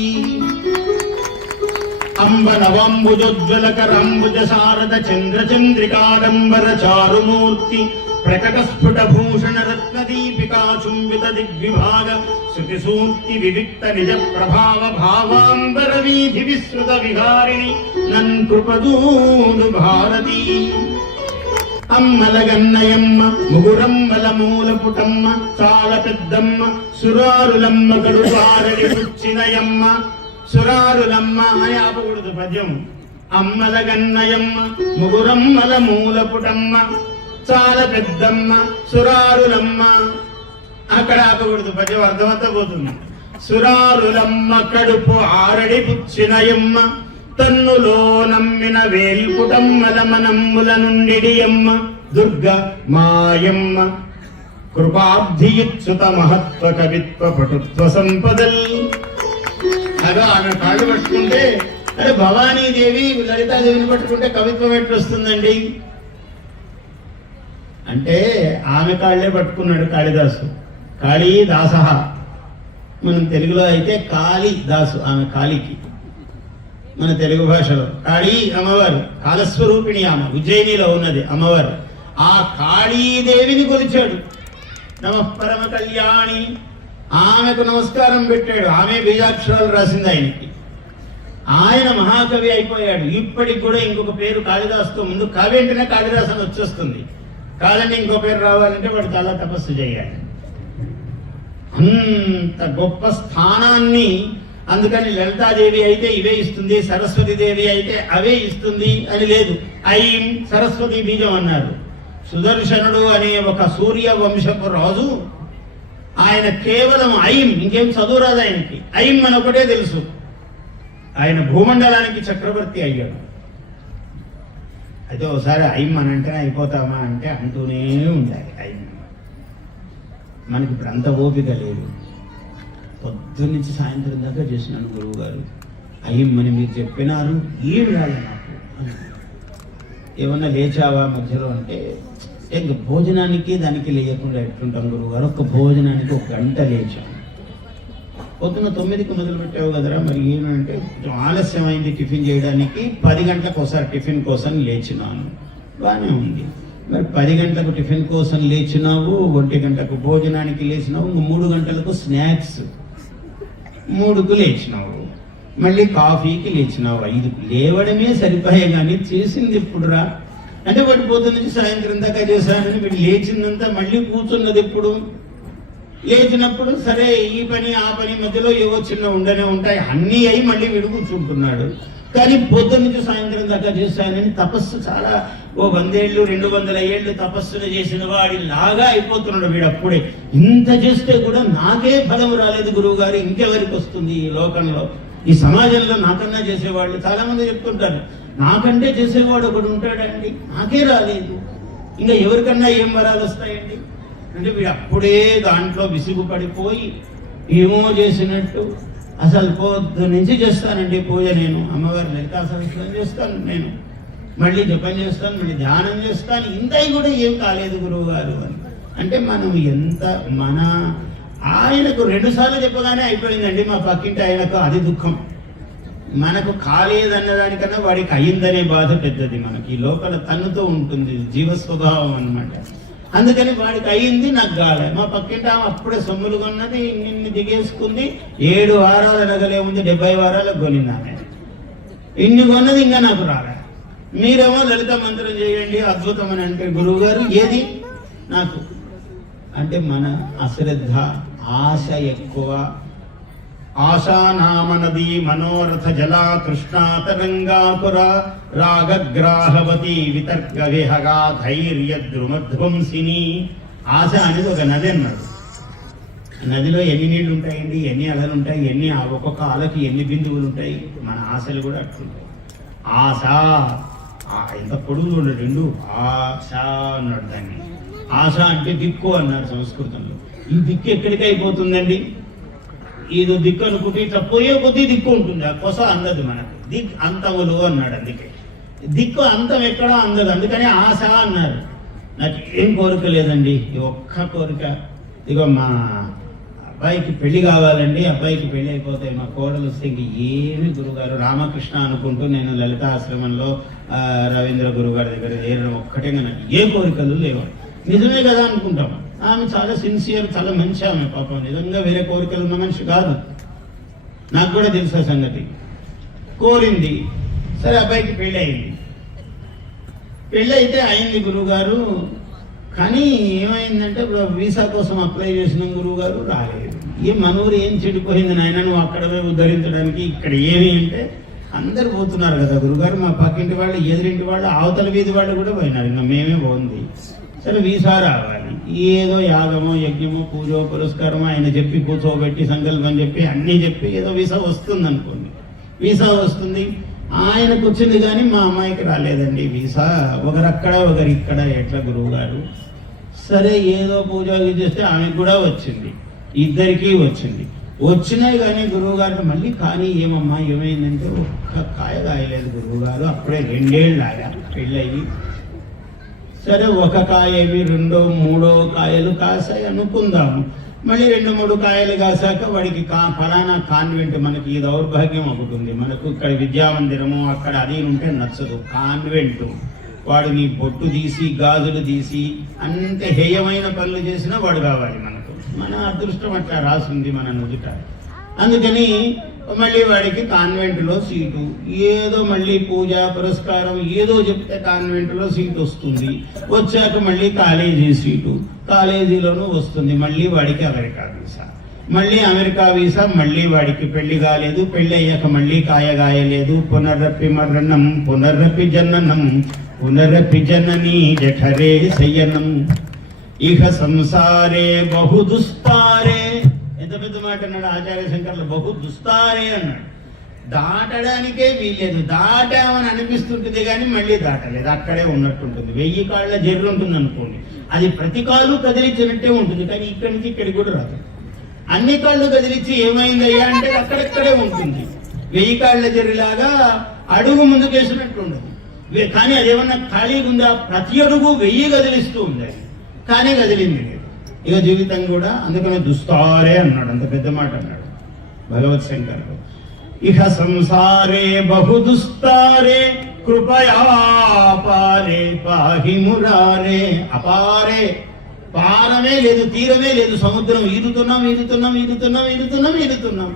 అంబ నవాంబుజోజ్వలకరంబుజ శారద చంద్ర చంద్రికాడంబర చారుమూర్తి ప్రకట స్ఫుట భూషణ రత్న దీపికా చుంబిత దిగ్విభాగ శృతి సూక్తి వివిక్త నిజ ప్రభావ భావాంబర వీధి విశ్రుత విహారిణి నన్ కృపదూను భారతి. అమ్మలగన్నయమ్మ ముగురమ్మల మూల పుటమ్మ చాల పెద్దమ్మ సురారులమ్మ గడువారడి పుచ్చినయమ్మ. సురారులమ్మ అని ఆపకూడదు పద్యం. అమ్మలగన్నయమ్మ ముగురమ్మల మూల పుటమ్మ చాలా పెద్దమ్మ సురారులమ్మ, అక్కడ ఆపకూడదు పద్యం, అర్థమంతా పోతుంది. సురారులమ్మ కడుపు ఆరడి పుచ్చినయమ్మ తన్నులో నమ్మిన వేల్పుటమ్మల మనమ్ముల నుండిడియమ్మ. దుర్గ మాయమ్మ కృపాబ్ధియుత్సుత మహత్వ కవిత్వ పటుత్వ సంపదల్. అగా ఆమె కాళ్ళు పట్టుకుంటే, అరే భవానీదేవి లలితాదేవిని పట్టుకుంటే కవిత్వం ఎట్లు వస్తుందండి అంటే ఆమె కాళ్లే పట్టుకున్నాడు కాళిదాసు. కాళీదాస మనం తెలుగులో అయితే కాళిదాసు, ఆమె కాళికి. మన తెలుగు భాషలో కాళీ అమ్మవారు కాలస్వరూపిణి, ఆమె ఉజ్జయినిలో ఉన్నది అమ్మవారు. ఆ కాళీదేవిని కొలిచాడు. నమః పరమ కళ్యాణి, ఆమెకు నమస్కారం పెట్టాడు. ఆమె బీజాక్షరాలు రాసింది ఆయనకి. ఆయన మహాకవి అయిపోయాడు. ఇప్పటికి కూడా ఇంకొక పేరు కాళిదాసుతో ముందు కవి అంటేనే కాళిదాసు అని వచ్చేస్తుంది. కాదండి ఇంకో పేరు రావాలంటే వాడు చాలా తపస్సు చేయాలి. అంత గొప్ప స్థానాన్ని, అందుకని లలితాదేవి అయితే ఇవే ఇస్తుంది, సరస్వతి దేవి అయితే అవే ఇస్తుంది అని లేదు. ఐం సరస్వతి బీజం అన్నారు. సుదర్శనుడు అనే ఒక సూర్య వంశపు రాజు, ఆయన కేవలం ఐం, ఇంకేం చదువురాదు ఆయనకి. ఐం అని ఒకటే తెలుసు. ఆయన భూమండలానికి చక్రవర్తి అయ్యాడు. అయితే ఒకసారి ఐం అని అంటేనే అయిపోతామా అంటే అంటూనే ఉండాలి. ఐం మనకి ఇప్పుడు అంత ఓపిక లేదు. పొద్దున్న నుంచి సాయంత్రం దాకా చేసినాను గురువు గారు. అయ్యమ్మని మీరు చెప్పినారు, ఏం రాదు నాకు. ఏమన్నా లేచావా మధ్యలో అంటే ఇంక భోజనానికి దానికి లేయకుండా ఎట్లుంటాం గురువు గారు. ఒక్క భోజనానికి 1 గంట లేచాను. పొద్దున్న 9కి మొదలు పెట్టావు కదరా, మరి ఏమంటే కొంచెం ఆలస్యం అయింది టిఫిన్ చేయడానికి. 10 గంటలకు ఒకసారి టిఫిన్ కోసం లేచినాను. బాగానే ఉంది. మరి 10 గంటలకు టిఫిన్ కోసం లేచినావు, 1 గంటకు భోజనానికి లేచినావు, 3 గంటలకు స్నాక్స్, 3కు లేచినావు, మళ్ళీ కాఫీకి లేచినావు, 5కు లేవడమే సరిపోయే కానీ చేసింది ఎప్పుడు రా అంటే వాటి పొద్దు నుంచి సాయంత్రం దాకా చేశానని వీడు లేచిందంతా మళ్ళీ కూర్చున్నది ఎప్పుడు? లేచినప్పుడు సరే ఈ పని ఆ పని మధ్యలో ఏవో చిన్న ఉండనే ఉంటాయి, అన్నీ అయి మళ్ళీ వీడు కూర్చుంటున్నాడు. కానీ పొద్దు నుంచి సాయంత్రం దాకా చేశానని తపస్సు చాలా 100 ఏళ్ళు 200 ఏళ్ళు తపస్సులు చేసిన వాడి లాగా అయిపోతున్నాడు వీడు. అప్పుడే ఇంత చేస్తే కూడా నాకే ఫలం రాలేదు గురువు గారు, ఇంకెవరికి వస్తుంది ఈ లోకంలో, ఈ సమాజంలో నాకన్నా చేసేవాళ్ళు చాలా మంది చెప్తుంటారు. నాకంటే చేసేవాడు ఒకడు ఉంటాడండి, నాకే రాలేదు, ఇంకా ఎవరికన్నా ఏం వరాలు వస్తాయండి అంటే వీడు అప్పుడే దాంట్లో విసుగు పడిపోయి ఏమో చేసినట్టు. అసలు పొద్దు నుంచి చేస్తానండి పూజ, నేను అమ్మవారి లలితా సహస్రం చేస్తాను, నేను మళ్ళీ జపం చేస్తాను, మళ్ళీ ధ్యానం చేస్తాను, ఇంతయి కూడా ఏం కాలేదు గురువు గారు అని. అంటే మనం ఎంత ఆయనకు 2 సార్లు చెప్పగానే అయిపోయిందండి. మా పక్కింటి ఆయనకు అది దుఃఖం. మనకు కాలేదన్న దానికన్నా వాడికి అయిందనే బాధ పెద్దది. మనకి లోపల తన్నుతో ఉంటుంది, జీవ స్వభావం అన్నమాట. అందుకని వాడికి అయ్యింది, నాకు కాలే. మా పక్కింటి ఆమె అప్పుడే సొమ్ములు కొన్నది, నిన్ను దిగేసుకుంది, 7 వారాల నగలే ఉంది, 70 వారాలకు కొనింది ఆమె. ఇన్ని కొన్నది ఇంకా నాకు రాలే. మీరేమో లలిత మంత్రం చేయండి అద్భుతం అని అంటే గురువు గారు ఏది నాకు అంటే మన అశ్రద్ధ, ఆశ ఎక్కువ. ఆశానామనది మనోరథ జలా కృష్ణా తరంగాపుర రాగగ్రాహవతి వితర్క విహగా ధైర్య ద్రుమధ్వంసిని. ఆశ అనేది ఒక నది అన్నాడు. నదిలో ఎన్ని నీళ్లు ఉంటాయండి, ఎన్ని అలలు ఉంటాయి, ఎన్ని ఒక్కొక్క అలకి ఎన్ని బిందువులు ఉంటాయి. మన ఆశలు కూడా అట్లుంటాయి. ఆశ ఎంత పొడుగు చూడండి, 2 ఆశ అన్నాడు దాన్ని. ఆశ అంటే దిక్కు అన్నారు సంస్కృతంలో. ఈ దిక్కు ఎక్కడికి అయిపోతుందండి? ఇది దిక్కు అనుకుంటే ఇట్లా పోయే కొద్దీ దిక్కు ఉంటుంది, ఆ కొస అందదు మనకు. దిక్ అంతములు అన్నాడు. అందుకే దిక్కు అంతం ఎక్కడా అందదు, అందుకని ఆశ అన్నారు. నాకు ఏం కోరిక లేదండి, ఈ ఒక్క కోరిక, ఇగో మా అబ్బాయికి పెళ్లి కావాలండి, అబ్బాయికి పెళ్లి అయిపోతే మా కోడలు వస్తే ఇంక ఏమి గురుగారు రామకృష్ణ అనుకుంటూ నేను లలితా ఆశ్రమంలో రవీంద్ర గురుగారి దగ్గర చేరడం ఒక్కటే, నాకు ఏ కోరికలు లేవు. నిజమే కదా అనుకుంటాం. ఆమె చాలా సిన్సియర్, చాలా మంచి ఆమె, పాపం నిజంగా వేరే కోరికలు ఉన్న మనిషి కాదు, నాకు కూడా తెలుసా సంగతి. కోరింది, సరే అబ్బాయికి పెళ్ళి అయింది. పెళ్ళి అయితే అయింది గురువుగారు. కానీ ఏమైందంటే వీసా కోసం అప్లై చేసిన గురువుగారు రాలేదు. మనూరు ఏం చెడిపోయింది నాయన, నువ్వు అక్కడ ఉద్ధరించడానికి, ఇక్కడ ఏమి అంటే అందరు పోతున్నారు కదా గురుగారు. మా పక్కింటి వాళ్ళు, ఎదురింటి వాళ్ళు, అవతల వీధి వాళ్ళు కూడా పోయినారు, ఇంకా మేమే పోంది. సరే వీసా రావాలి, ఏదో యాగమో యజ్ఞమో పూజో పురస్కారమో ఆయన చెప్పి కూర్చోబెట్టి సంకల్పం చెప్పి అన్నీ చెప్పి ఏదో వీసా వస్తుంది అనుకోండి. వీసా వస్తుంది, ఆయనకు వచ్చింది కానీ మా అమ్మాయికి రాలేదండి వీసా. ఒకరక్కడ ఒకరిక్కడ, ఎట్లా గురువు గారు? సరే ఏదో పూజ చేస్తే ఆమెకు కూడా వచ్చింది, ఇద్దరికీ వచ్చింది. వచ్చినాయి కానీ గురువు గారు మళ్ళీ కానీ ఏమమ్మా ఏమైందంటే ఒక్క కాయ కాయలేదు గురువు గారు. అప్పుడే 2 ఏళ్ళు ఆయా పెళ్ళయి. సరే ఒక కాయ ఏమి 2, 3 కాయలు కాసాయి అనుకుందాము. మళ్ళీ 2, 3 కాయలు కాసాక వాడికి ఫలానా కాన్వెంట్, మనకి ఈ దౌర్భాగ్యం ఒకటి ఉంది, మనకు ఇక్కడ విద్యామందిరము అక్కడ అది ఉంటే నచ్చదు. కాన్వెంట్ వాడు నీ బొట్టు తీసి గాజులు తీసి అంత హేయమైన పనులు చేసినా వాడు కావాలి మనకు. మన అదృష్టం అట్లా రాసింది మన నుదుట. అందుకని మళ్ళీ వాడికి కాన్వెంట్లో సీటు, ఏదో మళ్ళీ పూజ పురస్కారం ఏదో చెప్తే కాన్వెంట్లో సీటు వస్తుంది. వచ్చాక మళ్ళీ కాలేజీ సీటు, కాలేజీలోనూ వస్తుంది. మళ్ళీ వాడికి అమెరికా వీసా, మళ్ళీ అమెరికా వీసా, మళ్ళీ వాడికి పెళ్లి కాలేదు, పెళ్లి అయ్యాక మళ్ళీ కాయగాయలేదు. పునరపి మరణం పునరపి జననం పునరపి జననీ జఠరే శయనం ఇహ సంసారే బహు దుస్తారే. ఎంత పెద్ద మాట అన్నాడు ఆచార్య శంకర్లు, బహు దుస్తారే అన్నాడు. దాటడానికే వీలేదు. దాటామని అనిపిస్తుంటుంది కానీ మళ్ళీ దాటలేదు, అక్కడే ఉన్నట్టుంటుంది. 1000 కాళ్ళ జర్రు ఉంటుంది అనుకోండి, అది ప్రతి కాళ్ళు కదిలించినట్టే ఉంటుంది, కానీ ఇక్కడి నుంచి ఇక్కడికి కూడా రాదు. అన్ని కాళ్ళు కదిలించి ఏమైందయ్యా అంటే అక్కడక్కడే ఉంటుంది. 1000 కాళ్ళ జర్రిలాగా అడుగు ముందుకేసినట్టు ఉండదు. కానీ అదేమన్నా ఖాళీగా ఉందా? ప్రతి అడుగు 1000 కదిలిస్తూ ఉంది, కానీ కదిలింది లేదు. ఇక జీవితం కూడా అందుకనే దుస్తారే అన్నాడు, అంత పెద్ద మాట అన్నాడు భగవత్ శంకరుడు. ఇహ సంసారే బహు దుస్తారే కృపయా పారే పాహి మురారే. అపారే, పారమే లేదు, తీరమే లేదు, సముద్రం ఈదుతున్నాం ఈదుతున్నాం ఈదుతున్నాం ఈదుతున్నాం ఈదుతున్నాం.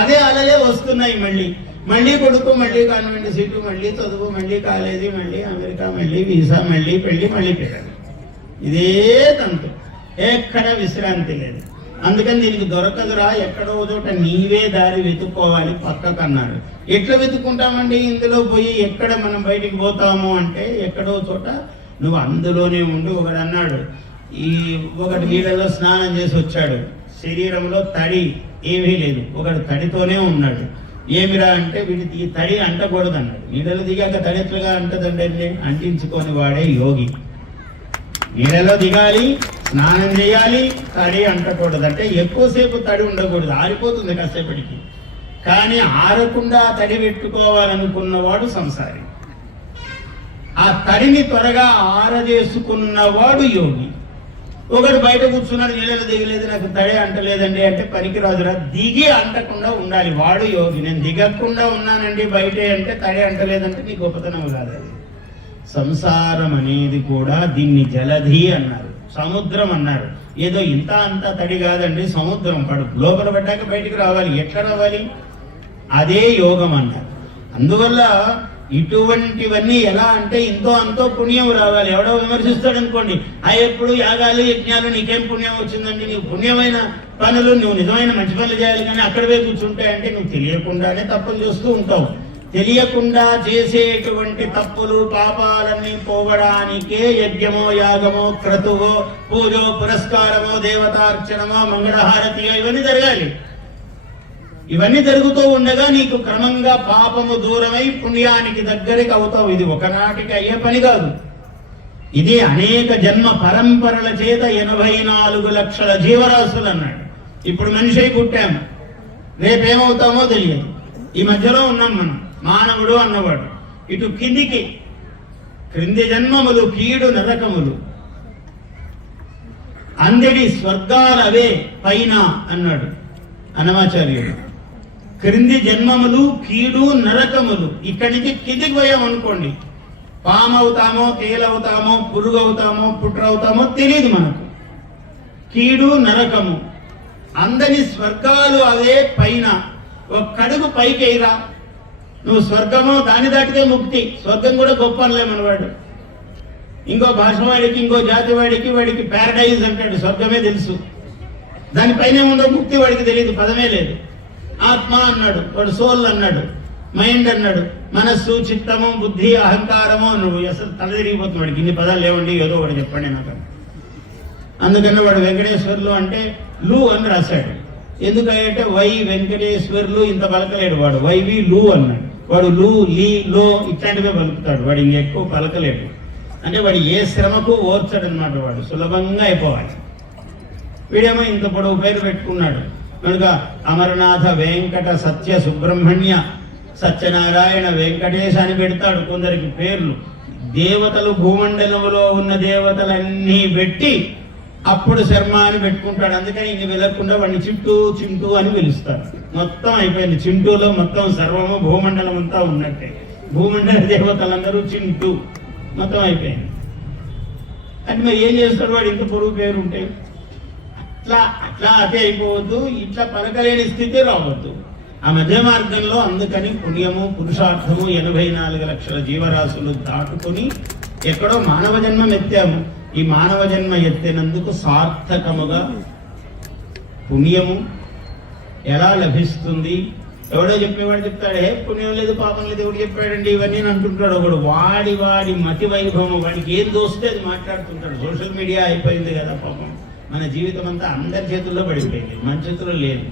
అదే అలలే వస్తున్నాయి. మళ్ళీ మళ్ళీ కొడుకు, మళ్ళీ కాన్వెంట్ సీటు, మళ్ళీ చదువు, మళ్ళీ కాలేజీ, మళ్ళీ అమెరికా, మళ్ళీ వీసా, మళ్ళీ పెళ్లి, మళ్ళీ పిల్లలు. ఇదే తంతు, ఎక్కడ విశ్రాంతి లేదు. అందుకని దీనికి దొరకదురా, ఎక్కడో చోట నీవే దారి వెతుక్కోవాలి పక్కకు అన్నారు. ఎట్లా వెతుక్కుంటామండి ఇందులో పోయి? ఎక్కడ మనం బయటికి పోతాము అంటే ఎక్కడో చోట నువ్వు అందులోనే ఉండి. ఒకడు అన్నాడు, ఒకటి నీళ్ళలో స్నానం చేసి వచ్చాడు, శరీరంలో తడి ఏమీ లేదు, ఒకడు తడితోనే ఉన్నాడు. ఏమిరా అంటే వీడికి ఈ తడి అంటకూడదు అన్నాడు. నీళ్ళలో దిగాక తడి ఎట్లుగా అంటదంటే అంటించుకొని వాడే యోగి. నీళ్ళలో దిగాలి, స్నానం చేయాలి, తడి అంటకూడదు. అంటే ఎక్కువసేపు తడి ఉండకూడదు, ఆరిపోతుంది కాసేపటికి. కానీ ఆరకుండా తడి పెట్టుకోవాలనుకున్నవాడు సంసారి. ఆ తడిని త్వరగా ఆరజేసుకున్నవాడు యోగి. ఒకడు బయట కూర్చున్నాడు, నీళ్ళలో దిగలేదు, నాకు తడి అంటలేదండి అంటే పనికిరాదురా, దిగి అంటకుండా ఉండాలి, వాడు యోగి. నేను దిగకుండా ఉన్నానండి బయటే అంటే తడి అంటలేదంటే నీ గొప్పతనం కాదు. అది సంసారం అనేది కూడా దీన్ని జలధి అన్నారు, సముద్రం అన్నారు. ఏదో ఇంత అంత తడి కాదండి, సముద్రం. పడు లోపల పడ్డాక బయటికి రావాలి. ఎట్లా రావాలి? అదే యోగం అన్నారు. అందువల్ల ఇటువంటివన్నీ ఎలా అంటే ఇంతో అంతో పుణ్యం రావాలి. ఎవడో విమర్శిస్తాడు అనుకోండి, ఎప్పుడు యాగాలు యజ్ఞాలు, నీకేం పుణ్యం వచ్చిందండి? నీవు పుణ్యమైన పనులు, నువ్వు నిజమైన మంచి పనులు చేయాలి, కానీ అక్కడే కూర్చుంటాయంటే నువ్వు తెలియకుండానే తప్పులు చేస్తూ ఉంటావు. తెలియకుండా చేసేటువంటి తప్పులు పాపాలన్నీ పోవడానికే యజ్ఞమో యాగమో క్రతువో పూజో పురస్కారమో దేవతార్చనమో మంగళహారతియో ఇవన్నీ జరగాలి. ఇవన్నీ జరుగుతూ ఉండగా నీకు క్రమంగా పాపము దూరమై పుణ్యానికి దగ్గరికి అవుతావు. ఇది ఒకనాటికి అయ్యే పని కాదు. ఇది అనేక జన్మ పరంపరల చేత 84 లక్షల జీవరాశులు అన్నాడు. ఇప్పుడు మనిషి అయి పుట్టాము, రేపేమవుతామో తెలియదు. ఈ మధ్యలో ఉన్నాం మనం. మానవుడు అన్నవాడు ఇటు కిందికి, క్రింది జన్మములు కీడు నరకములు, అందడి స్వర్గాలవే పైన అన్నాడు అన్నమాచార్యుడు. క్రింది జన్మములు కీడు నరకములు. ఇక్కడి నుంచి కిందికి పోయాం అనుకోండి, పామవుతామో, తేలవుతామో, పురుగు అవుతామో, పుట్రవుతామో తెలియదు మనకు. కీడు నరకము, అందని స్వర్గాలు అవే పైన. ఒక్కడుగు పైకి అయిరా, నువ్వు స్వర్గమో దాని దాటితే ముక్తి. స్వర్గం కూడా గొప్ప అనలేమన్నవాడు. ఇంకో భాష వాడికి, ఇంకో జాతి వాడికి, వాడికి ప్యారడైజ్ అంటాడు, స్వర్గమే తెలుసు. దానిపైన ఉందో ముక్తి వాడికి తెలియదు, పదమే లేదు. ఆత్మ అన్నాడు వాడు, సోల్ అన్నాడు, మైండ్ అన్నాడు, మనస్సు, చిత్తము, బుద్ధి, అహంకారము. నువ్వు అసలు తలదిరిగిపోతుంది వాడికి. ఇన్ని పదాలు లేవండి, ఏదో ఒకటి చెప్పండి నాకు. అందుకని వాడు వెంకటేశ్వర్లు అంటే లు అని రాశాడు. ఎందుకంటే వై వెంకటేశ్వర్లు ఇంత పలకలేడు వాడు, వైవి లు అన్నాడు. వాడు లు, లీ, లో ఇట్లాంటివే పలుకుతాడు వాడు, ఇంకెక్కువ పలకలేడు. అంటే వాడు ఏ శ్రమకు ఓర్చాడు అనమాట, వాడు సులభంగా అయిపోవాలి. వీడేమో ఇంత పొడవు పేరు పెట్టుకున్నాడు కనుక అమరనాథ వెంకట సత్య సుబ్రహ్మణ్య సత్యనారాయణ వెంకటేశ అని పెడతాడు కొందరికి పేర్లు. దేవతలు భూమండలంలో ఉన్న దేవతలన్నీ పెట్టి అప్పుడు శర్మ అని పెట్టుకుంటాడు. అందుకని ఇంక వెళ్లకుండా వాడిని చింటూ చింటూ అని పిలుస్తారు. మొత్తం అయిపోయింది, చింటూలో మొత్తం సర్వము భూమండలం అంతా ఉన్నట్టే. భూమండల దేవతలందరూ చింటూ. మొత్తం అయిపోయింది. అంటే మరి ఏం చేస్తాడు వాడు, ఇంత పొరుగు పేరు ఉంటే? అట్లా అట్లా అదే అయిపోవద్దు, ఇట్లా పలకలేని స్థితి రావద్దు. ఆ మధ్య మార్గంలో అందుకని పుణ్యము పురుషార్థము 84 లక్షల జీవరాశులు దాటుకొని ఎక్కడో మానవ జన్మ ఎత్తాము. ఈ మానవ జన్మ ఎత్తినందుకు సార్థకముగా పుణ్యము ఎలా లభిస్తుంది? ఎవడో చెప్పేవాడు చెప్తాడే, పుణ్యం లేదు పాపం లేదు ఎవడు చెప్పాడండి ఇవన్నీ అంటుంటాడు ఒకడు. వాడి మతి వైభవం, వాడికి ఏం దోస్తే అది మాట్లాడుతుంటాడు. సోషల్ మీడియా అయిపోయింది కదా పాపం. మన జీవితం అంతా అందరి చేతుల్లో పడిపోయింది, మన చేతుల్లో లేదు.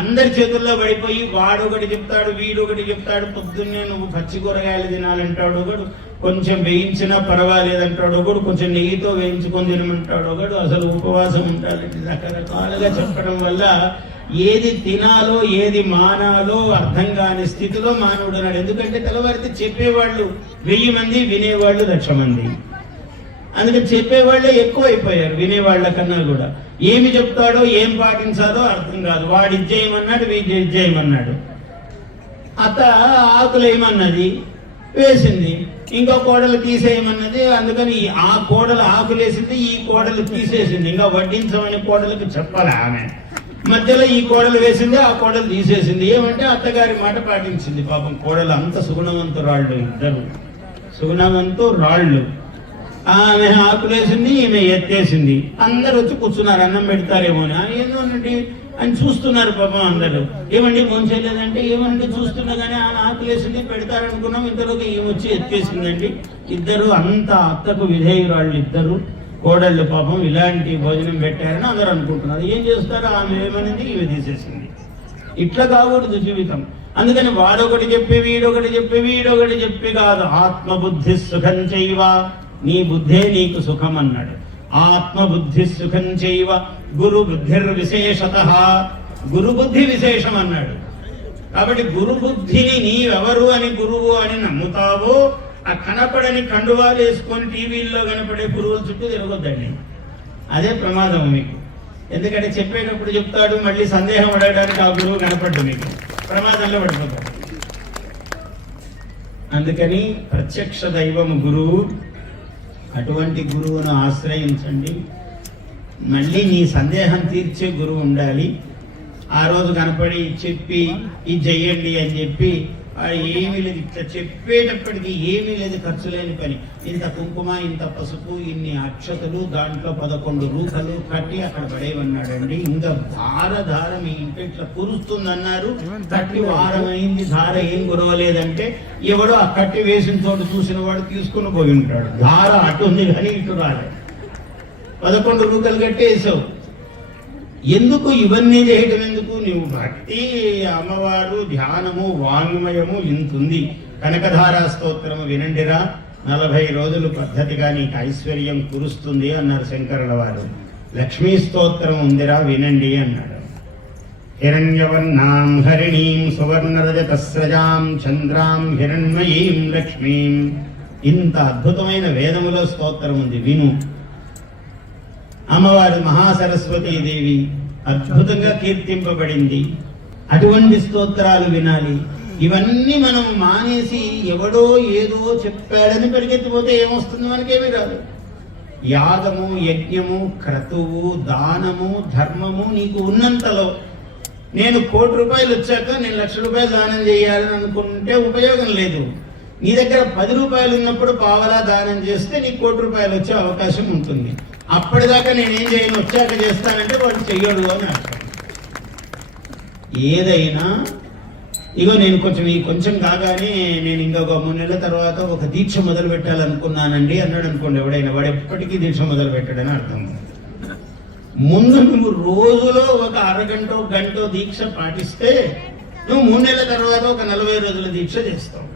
అందరి చేతుల్లో పడిపోయి వాడు ఒకటి చెప్తాడు, వీడు ఒకటి చెప్తాడు. పొద్దున్నే నువ్వు పచ్చి కూరగాయలు తినాలంటాడు ఒకడు, కొంచెం వేయించినా పర్వాలేదంటాడు ఒకడు, కొంచెం నెయ్యితో వేయించుకొని తినమంటాడు ఒకడు, అసలు ఉపవాసం ఉంటాడంటే రకరకాలుగా చెప్పడం వల్ల ఏది తినాలో ఏది మానాలో అర్థం కాని స్థితిలో మానవుడు ఉన్నాడు. ఎందుకంటే తెల్లవారితే చెప్పేవాళ్ళు 1000 మంది, వినేవాళ్ళు 1,00,000 మంది. అందుకని చెప్పేవాళ్ళే ఎక్కువ అయిపోయారు వినేవాళ్ల కన్నా కూడా. ఏమి చెప్తాడో ఏం పాటించాలో అర్థం కాదు. వాడు ఇచ్చేయమన్నాడు, వీడు ఇచ్చేయమన్నాడు. అత్త ఆకులు ఏమన్నది వేసింది, ఇంకో కోడలు తీసేయమన్నది. అందుకని ఆ కోడలు ఆకులేసింది, ఈ కోడలు తీసేసింది. ఇంకా వడ్డించమని కోడలకు చెప్పాలి ఆమె. మధ్యలో ఈ కోడలు వేసింది, ఆ కోడలు తీసేసింది. ఏమంటే అత్తగారి మాట పాటించింది. పాపం కోడలు అంత సుగుణవంతురాళ్ళు, ఇద్దరు సుగుణవంతురాళ్ళు. ఆమె ఆకులేసింది, ఈమె ఎత్తేసింది. అందరు వచ్చి కూర్చున్నారు, అన్నం పెడతారేమో అని. ఏంటంటే అని చూస్తున్నారు పాపం అందరూ. ఏమండి భోంచేయలేదంటే, ఏమండి చూస్తున్నా కానీ ఆమె ఆకులేసింది పెడతారనుకున్నాం, ఇంతలోకి ఈమె వచ్చి ఎత్తేసిందండి. ఇద్దరు అంత అత్తకు విధేయురాళ్ళు, ఇద్దరు కోడళ్ళు పాపం ఇలాంటి భోజనం పెట్టారని అందరూ అనుకుంటున్నారు. ఏం చేస్తారు, ఆమె ఏమనేది ఈమె తీసేసింది. ఇట్లా కాకూడదు జీవితం. అందుకని వాడొకటి చెప్పి వీడొకటి చెప్పి కాదు. ఆత్మబుద్ధి సుఖం చేయవ, నీ బుద్ధే నీకు సుఖం అన్నాడు. ఆత్మబుద్ధి సుఖం చేయవ గురు బుద్ధిర్విశేషత, గురు బుద్ధి విశేషం అన్నాడు. కాబట్టి గురు బుద్ధిని నీవెవరు అని గురువు అని నమ్ముతావో, ఆ కనపడని కండువాలు వేసుకొని టీవీల్లో కనపడే గురువుల చుట్టూ తిరగొద్దండి. అదే ప్రమాదం మీకు. ఎందుకంటే చెప్పేటప్పుడు చెప్తాడు, మళ్ళీ సందేహం అడగడానికి ఆ గురువు కనపడ్డు, మీకు ప్రమాదంలో పడిపోతాడు. అందుకని ప్రత్యక్ష దైవం గురువు, అటువంటి గురువును ఆశ్రయించండి. మళ్ళీ నీ సందేహం తీర్చే గురువు ఉండాలి. ఆ రోజు కనపడి చెప్పి ఇది చెయ్యండి అని చెప్పి ఏమీ లేదు, ఇట్లా చెప్పేటప్పటికి ఏమీ లేదు, ఖర్చు లేని పని. ఇంత కుంకుమ, ఇంత పసుపు, ఇన్ని అక్షతలు, దాంట్లో 11 రూపాయలు కట్టి అక్కడ పడేయమన్నాడండి. ఇంకా ధార మీ ఇంట్లో ఇట్లా కురుస్తుందన్నారు. కట్టి వారం అయింది, ధార ఏం కురవలేదంటే ఎవడో ఆ కట్టి వేసిన చోటు చూసిన వాడు తీసుకుని పోయి ఉంటాడు. ధార అటు ఉంది కానీ ఇటు రాలేదు. 11 రూపాయలు కట్టేసావు. ఎందుకు ఇవన్నీ చేయటం? ఎందుకు? నువ్వు భక్తి, అమ్మవారు, ధ్యానము, వాంగ్మయము ఇంతుంది. కనకధారా స్తోత్రము వినండిరా, 40 రోజులు పద్ధతిగా నీకు ఐశ్వర్యం కురుస్తుంది అన్నారు శంకరుల వారు. లక్ష్మీ స్తోత్రం ఉందిరా వినండి అన్నాడు. హిరణ్యవర్ణాం హరిణీం సువర్ణరజతస్రజాం చంద్రాం హిరణ్మయీం లక్ష్మీం. ఇంత అద్భుతమైన వేదములో స్తోత్రం ఉంది, విను. అమ్మవారు మహాసరస్వతీదేవి అద్భుతంగా కీర్తింపబడింది. అటువంటి స్తోత్రాలు వినాలి. ఇవన్నీ మనం మానేసి ఎవడో ఏదో చెప్పాడని పరిగెత్తిపోతే ఏమొస్తుంది? మనకేమీ రాదు. యాగము, యజ్ఞము, క్రతువు, దానము, ధర్మము నీకు ఉన్నంతలో. నేను 1 కోటి రూపాయలు వచ్చాక నేను 1,00,000 రూపాయలు దానం చేయాలని అనుకుంటే ఉపయోగం లేదు. నీ దగ్గర 10 రూపాయలు ఉన్నప్పుడు పావలా దానం చేస్తే నీకు 1 కోటి రూపాయలు వచ్చే అవకాశం ఉంటుంది. అప్పటిదాకా నేనేం చేయను, వచ్చాక చేస్తానంటే వాడు చెయ్యడు అని అర్థం. ఏదైనా ఇగో నేను కొంచెం కాగానే నేను ఇంకా 3 నెలల తర్వాత ఒక దీక్ష మొదలు పెట్టాలనుకున్నానండి అన్నాడు అనుకోండి ఎవడైనా, వాడు ఎప్పటికీ దీక్ష మొదలు పెట్టాడని అర్థం. ముందు నువ్వు రోజులో ఒక అరగంట గంట దీక్ష పాటిస్తే నువ్వు 3 నెలల తర్వాత ఒక 40 రోజుల దీక్ష చేస్తావు.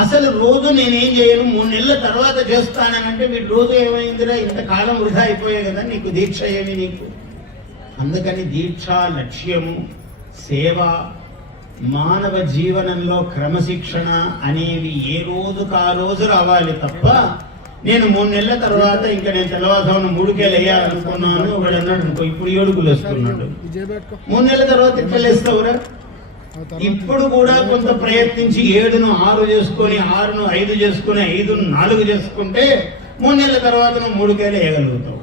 అసలు రోజు నేనేం చేయను 3 నెలల తర్వాత చేస్తానంటే వీడు రోజు ఏమైందిరా, ఇంతకాలం వృధా అయిపోయాయి కదా, నీకు దీక్ష ఏమి నీకు? అందుకని దీక్ష, లక్ష్యము, సేవ, మానవ జీవనంలో క్రమశిక్షణ అనేవి ఏ రోజుకు ఆ రోజు రావాలి తప్ప నేను 3 నెలల తర్వాత ఇంకా నేను తెల్లవారుజామున 3కే లేయాలనుకున్నాను వాడు అన్నాడు అనుకో, ఇప్పుడు 7కు లేస్తున్నాడు. 3 నెలల తర్వాత ఎట్లా లేస్తావురా? ఇప్పుడు కూడా కొంత ప్రయత్నించి 7ను 6 చేసుకొని 6ను 5 చేసుకుని 5ను 4 చేసుకుంటే 3 నెలల తర్వాత నువ్వు 3 కేలు వేయగలుగుతావు.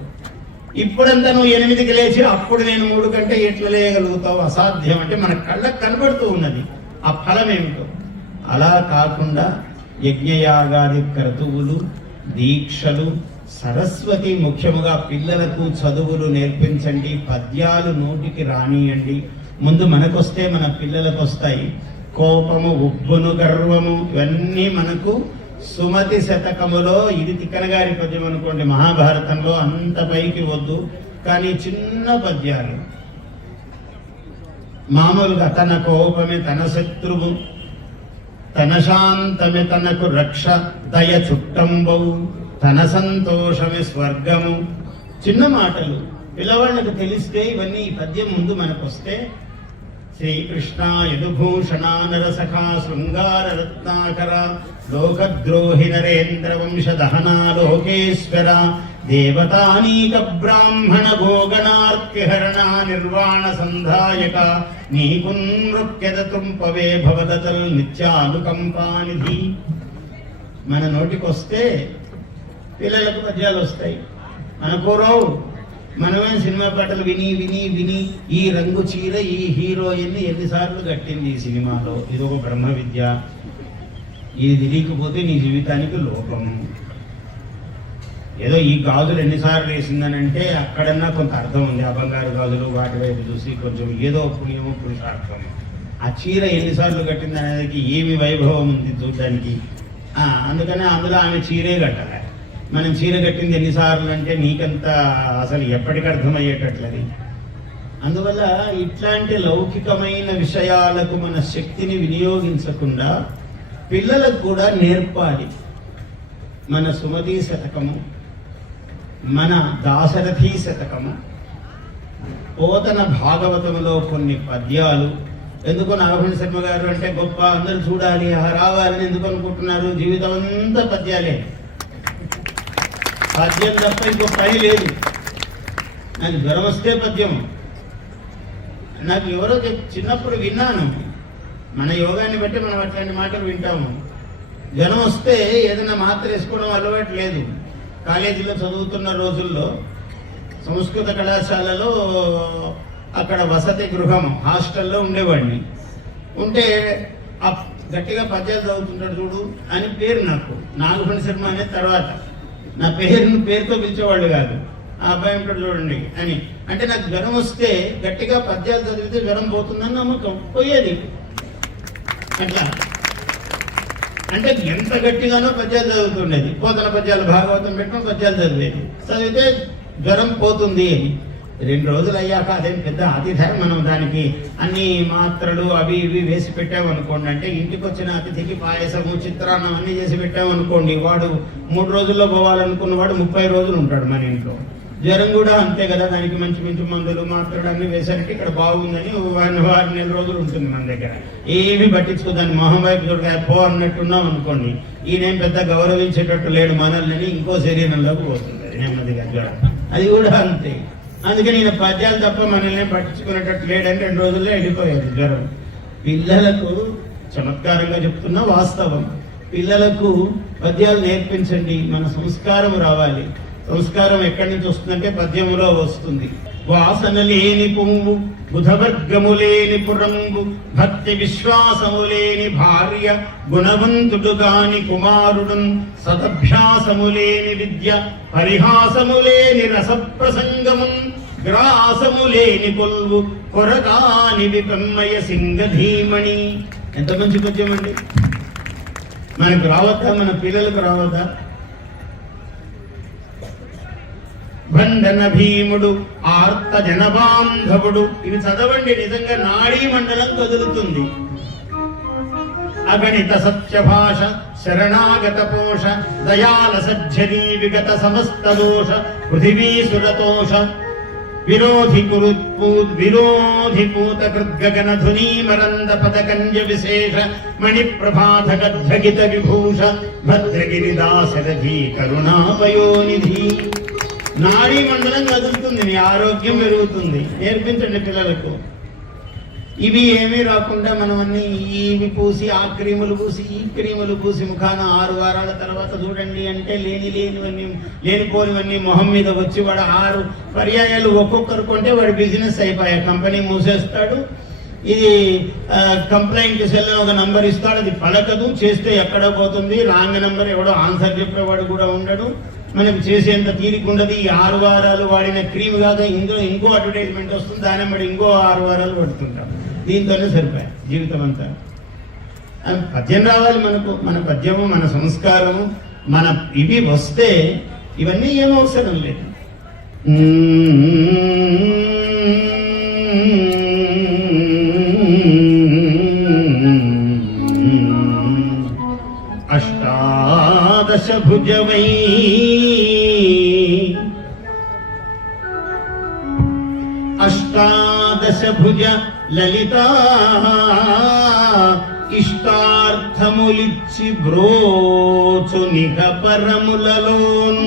ఇప్పుడంతా నువ్వు 8కి లేచి అప్పుడు నేను 3 కంటే ఎట్లా లేయగలుగుతావు? అసాధ్యం. అంటే మన కళ్ళకు కనబడుతూ ఉన్నది ఆ ఫలం ఏమిటో. అలా కాకుండా యజ్ఞయాగాది క్రతువులు, దీక్షలు, సరస్వతి ముఖ్యముగా పిల్లలకు చదువులు నేర్పించండి, పద్యాలు నోటికి రానియండి. ముందు మనకొస్తే మన పిల్లలకు వస్తాయి. కోపము, ఉబ్బును, గర్వము ఇవన్నీ మనకు సుమతి శతకములో ఇది తిక్కన గారి పద్యం అనుకోండి. మహాభారతంలో అంత పైకి వద్దు, కానీ చిన్న పద్యాలు. మామూలుగా తన కోపమే తన శత్రువు, తన శాంతమే తనకు రక్ష, దయ చుట్టంబవు, తన సంతోషమే స్వర్గము. చిన్న మాటలు పిల్లవాళ్ళకు తెలిస్తే ఇవన్నీ ఈ పద్యం ముందు మనకు వస్తే శ్రీకృష్ణ యదుభూషణ నరసఖా శృంగార రత్నాకర లోకద్రోహి నరేంద్ర వంశ దహనా లోకేశ్వర దేవతానీక బ్రాహ్మణ గోగణార్తిహరణ నిర్వాణ సంధాయక నీకు నృత్యద తుంపవే భవదతల్ నిత్యానుకంపానిధి. మన నోటికొస్తే పిల్లలకు పద్యాలు వస్తాయి. మనకు రావు. మనమే సినిమా పాటలు విని విని విని ఈ రంగు చీర ఈ హీరోయిన్ ఎన్నిసార్లు కట్టింది ఈ సినిమాలో, ఇది ఒక బ్రహ్మ విద్య, ఇది తెలియకపోతే నీ జీవితానికి లోపము. ఏదో ఈ గాజులు ఎన్నిసార్లు వేసిందనంటే అక్కడన్నా కొంత అర్థం ఉంది. ఆ బంగారు గాజులు వాటి వైపు చూసి కొంచెం ఏదో పుణ్యము పురుషార్థం. ఆ చీర ఎన్నిసార్లు కట్టింది అనేది ఏమి వైభవం ఉంది చూడడానికి. అందుకనే అందులో ఆమె చీరే కట్టాలి. మనం చీర కట్టింది ఎన్నిసార్లు అంటే నీకంత అసలు ఎప్పటికి అర్థమయ్యేటట్లది. అందువల్ల ఇట్లాంటి లౌకికమైన విషయాలకు మన శక్తిని వినియోగించకుండా పిల్లలకు కూడా నేర్పాలి. మన సుమతి శతకము, మన దాశరథి శతకము, పోతన భాగవతంలో కొన్ని పద్యాలు. ఎందుకో నాగభూషణ శర్మ గారు అంటే గొప్ప, అందరూ చూడాలి రావాలని ఎందుకు అనుకుంటున్నారు? జీవితం అంతా పద్యాలే, పద్యం తప్ప ఇంకో పని లేదు. నాకు జ్వరం వస్తే పద్యం. నాకు ఎవరో చిన్నప్పుడు విన్నాను, మన యోగాన్ని బట్టి మనం అట్లాంటి మాటలు వింటాము. జ్వరం వస్తే ఏదైనా మాత్ర వేసుకోవడం అలవాటు లేదు. కాలేజీలో చదువుతున్న రోజుల్లో సంస్కృత కళాశాలలో అక్కడ వసతి గృహం హాస్టల్లో ఉండేవాడిని. ఉంటే గట్టిగా పద్యాలు చదువుతుంటాడు చూడు అని పేరు నాకు, నాగభూషణ శర్మ అనే. తర్వాత నా పేరుతో పిలిచేవాళ్ళు కాదు. ఆ అబ్బాయి ఉంటాడు చూడండి అని. అంటే నాకు జ్వరం వస్తే గట్టిగా పద్యాలు చదివితే జ్వరం పోతుందని నమ్మకం, పోయేది అట్లా. అంటే ఎంత గట్టిగానో పద్యాలు చదువుతుండేది. పోతన పద్యాలు భాగవతం పెట్టుకుని పద్యాలు చదివితే జ్వరం పోతుంది అని. 2 రోజులు అయ్యాక అదేం పెద్ద అతిథి, మనం దానికి అన్ని మాత్రలు అవి ఇవి వేసి పెట్టామనుకోండి. అంటే ఇంటికి వచ్చిన అతిథికి పాయసము, చిత్రాన్నం అన్ని చేసి పెట్టామనుకోండి, వాడు 3 రోజుల్లో పోవాలనుకున్న వాడు 30 రోజులు ఉంటాడు మన ఇంట్లో. జ్వరం కూడా అంతే కదా, దానికి మంచి మంచి మందులు మాత్రలు అన్ని వేసరికి ఇక్కడ బాగుందని 1 నెల రోజులు ఉంటుంది మన దగ్గర. ఏమి పట్టించుకో, దాన్ని మొహం వైపు చూడగా పో అన్నట్టున్నాం అనుకోండి. ఈయనేం పెద్ద గౌరవించేటట్టు లేడు మనల్ని, ఇంకో శరీరంలోకి పోతుంది నెమ్మదిగా జ్వరం. అది కూడా అంతే. అందుకని ఈయన పద్యాలు తప్ప మనల్ని పట్టించుకునేటట్టు లేడని 2 రోజుల్లో వెళ్ళిపోయారు జ్వరం. పిల్లలకు చమత్కారంగా చెప్తున్నా వాస్తవం, పిల్లలకు పద్యాలు నేర్పించండి. మన సంస్కారం రావాలి. సంస్కారం ఎక్కడి నుంచి వస్తుందంటే పద్యములో వస్తుంది. వాసన లేని పువ్వు, బుధవర్గము లేని పురంగు, భక్తి విశ్వాసము లేని భార్య, గుణవంతుడు గాని కుమారుడు, సదభ్యాసము లేని విద్య, పరిహాసము లేని రసప్రసంగము, గ్రాసము లేని పొల్వు, కొరగాని విపమ్మయ సింగధీమణి. ఎంత మంచి పద్యం అండి! మనకు రావద్దా? మన పిల్లలకు రావద్దా? బంధన భీముడు, ఆర్త జనబాంధవుడు, ఇవి చదవండి. నిజంగా నాడీ మండలం కదులుతుంది. అగణిత సత్యభాష, శరణాగత పోష, దయాల సజ్జనీ విగత సమస్త దోష, పృథివీ సురతోష, విరోధి పూత కృద్గగన ధునీ మరంద పదకంజ విశేష, మణి ప్రభాత గద్భగిత విభూష, భద్రగిరి దాశరథి కరుణాపయోనిధి. నాడీ మండలం కదులుతుంది, నీ ఆరోగ్యం పెరుగుతుంది. నేర్పించండి పిల్లలకు. ఇవి ఏమీ రాకుండా మనం అన్ని ఇవి పూసి ఆ క్రీములు పూసి ఈ క్రీములు పూసి ముఖాన 6 వారాల తర్వాత చూడండి అంటే లేనిపోనివన్నీ మొహం మీద వచ్చి వాడు 6 పర్యాయాలు ఒక్కొక్కరు కొంటే వాడు బిజినెస్ అయిపోయా, కంపెనీ మూసేస్తాడు. ఇది కంప్లైంట్ సెల్ ఒక నంబర్ ఇస్తాడు, అది పలకదు, చేస్తే ఎక్కడ పోతుంది, రాంగ్ నంబర్, ఎవడో ఆన్సర్ చెప్పేవాడు కూడా ఉండడు, మనకు చేసేంత తీరిక ఉండదు. ఈ 6 వారాలు వాడిన క్రీమ్ కాదు, ఇందులో ఇంకో అడ్వర్టైజ్మెంట్ వస్తుంది, దాని బట్టి ఇంకో 6 వారాలు పడుతుంటాం. దీంతోనే సరిపోయాయి జీవితం అంతా. పద్యం రావాలి మనకు, మన పద్యము, మన సంస్కారము, మన ఇవి వస్తే ఇవన్నీ ఏమవసరం లేదు. అష్టాదశ భుజమై అష్టాదశ భుజ లలితా ఇష్టార్థములిచ్చి బ్రోచు నిఘ పరములలోన్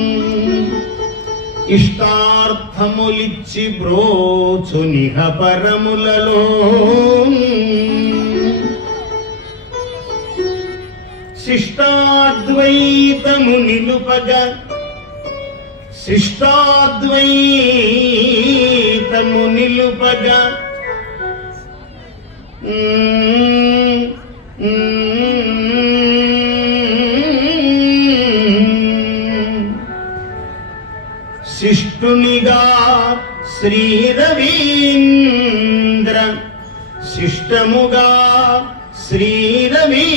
ఇష్టార్థములిచ్చి బ్రోచు నిఘ పరములలోన్ శిష్టాద్వైతము నిలుపగా శిష్టాద్వైతము నిలుపగా శిష్టునిగా శ్రీరవీంద్ర శిష్టముగా శ్రీరవీంద్రు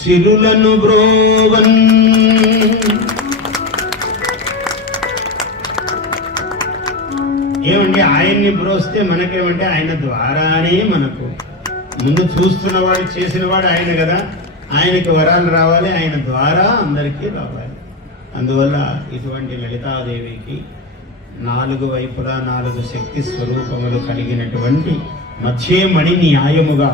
సిరులను బ్రోవన్. ఏమంటే ఆయన్ని బ్రోస్తే మనకేమంటే ఆయన ద్వారానే మనకు ముందు చూస్తున్నవాడు చేసినవాడు ఆయన కదా, ఆయనకి వరాలు రావాలి, ఆయన ద్వారా అందరికీ రావాలి. అందువల్ల ఇటువంటి లలితాదేవికి 4 వైపులా 4 శక్తి స్వరూపములు కలిగినటువంటి మధ్యమణి న్యాయముగా,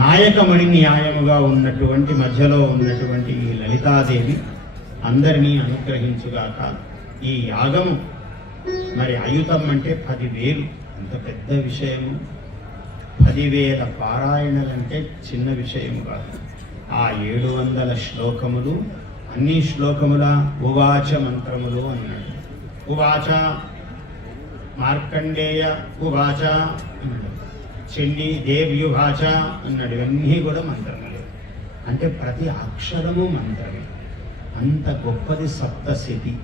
నాయకమణి న్యాయముగా ఉన్నటువంటి మధ్యలో ఉన్నటువంటి ఈ లలితాదేవి అందరినీ అనుగ్రహించుగాక. ఈ యాగము మరి అయుతం అంటే 10,000, అంత పెద్ద విషయము. 10,000 పారాయణలంటే చిన్న విషయము కాదు. ఆ 700 శ్లోకములు, అన్ని శ్లోకముల ఉవాచ మంత్రములు అన్నాడు. ఉవాచ మార్కండేయ ఉవాచ అన్నాడు, చెల్లి దేవ్యువాచ అన్నాడు. ఇవన్నీ కూడా మంత్రములే. అంటే ప్రతి అక్షరము మంత్రమే. అంత గొప్పది సప్తశతి.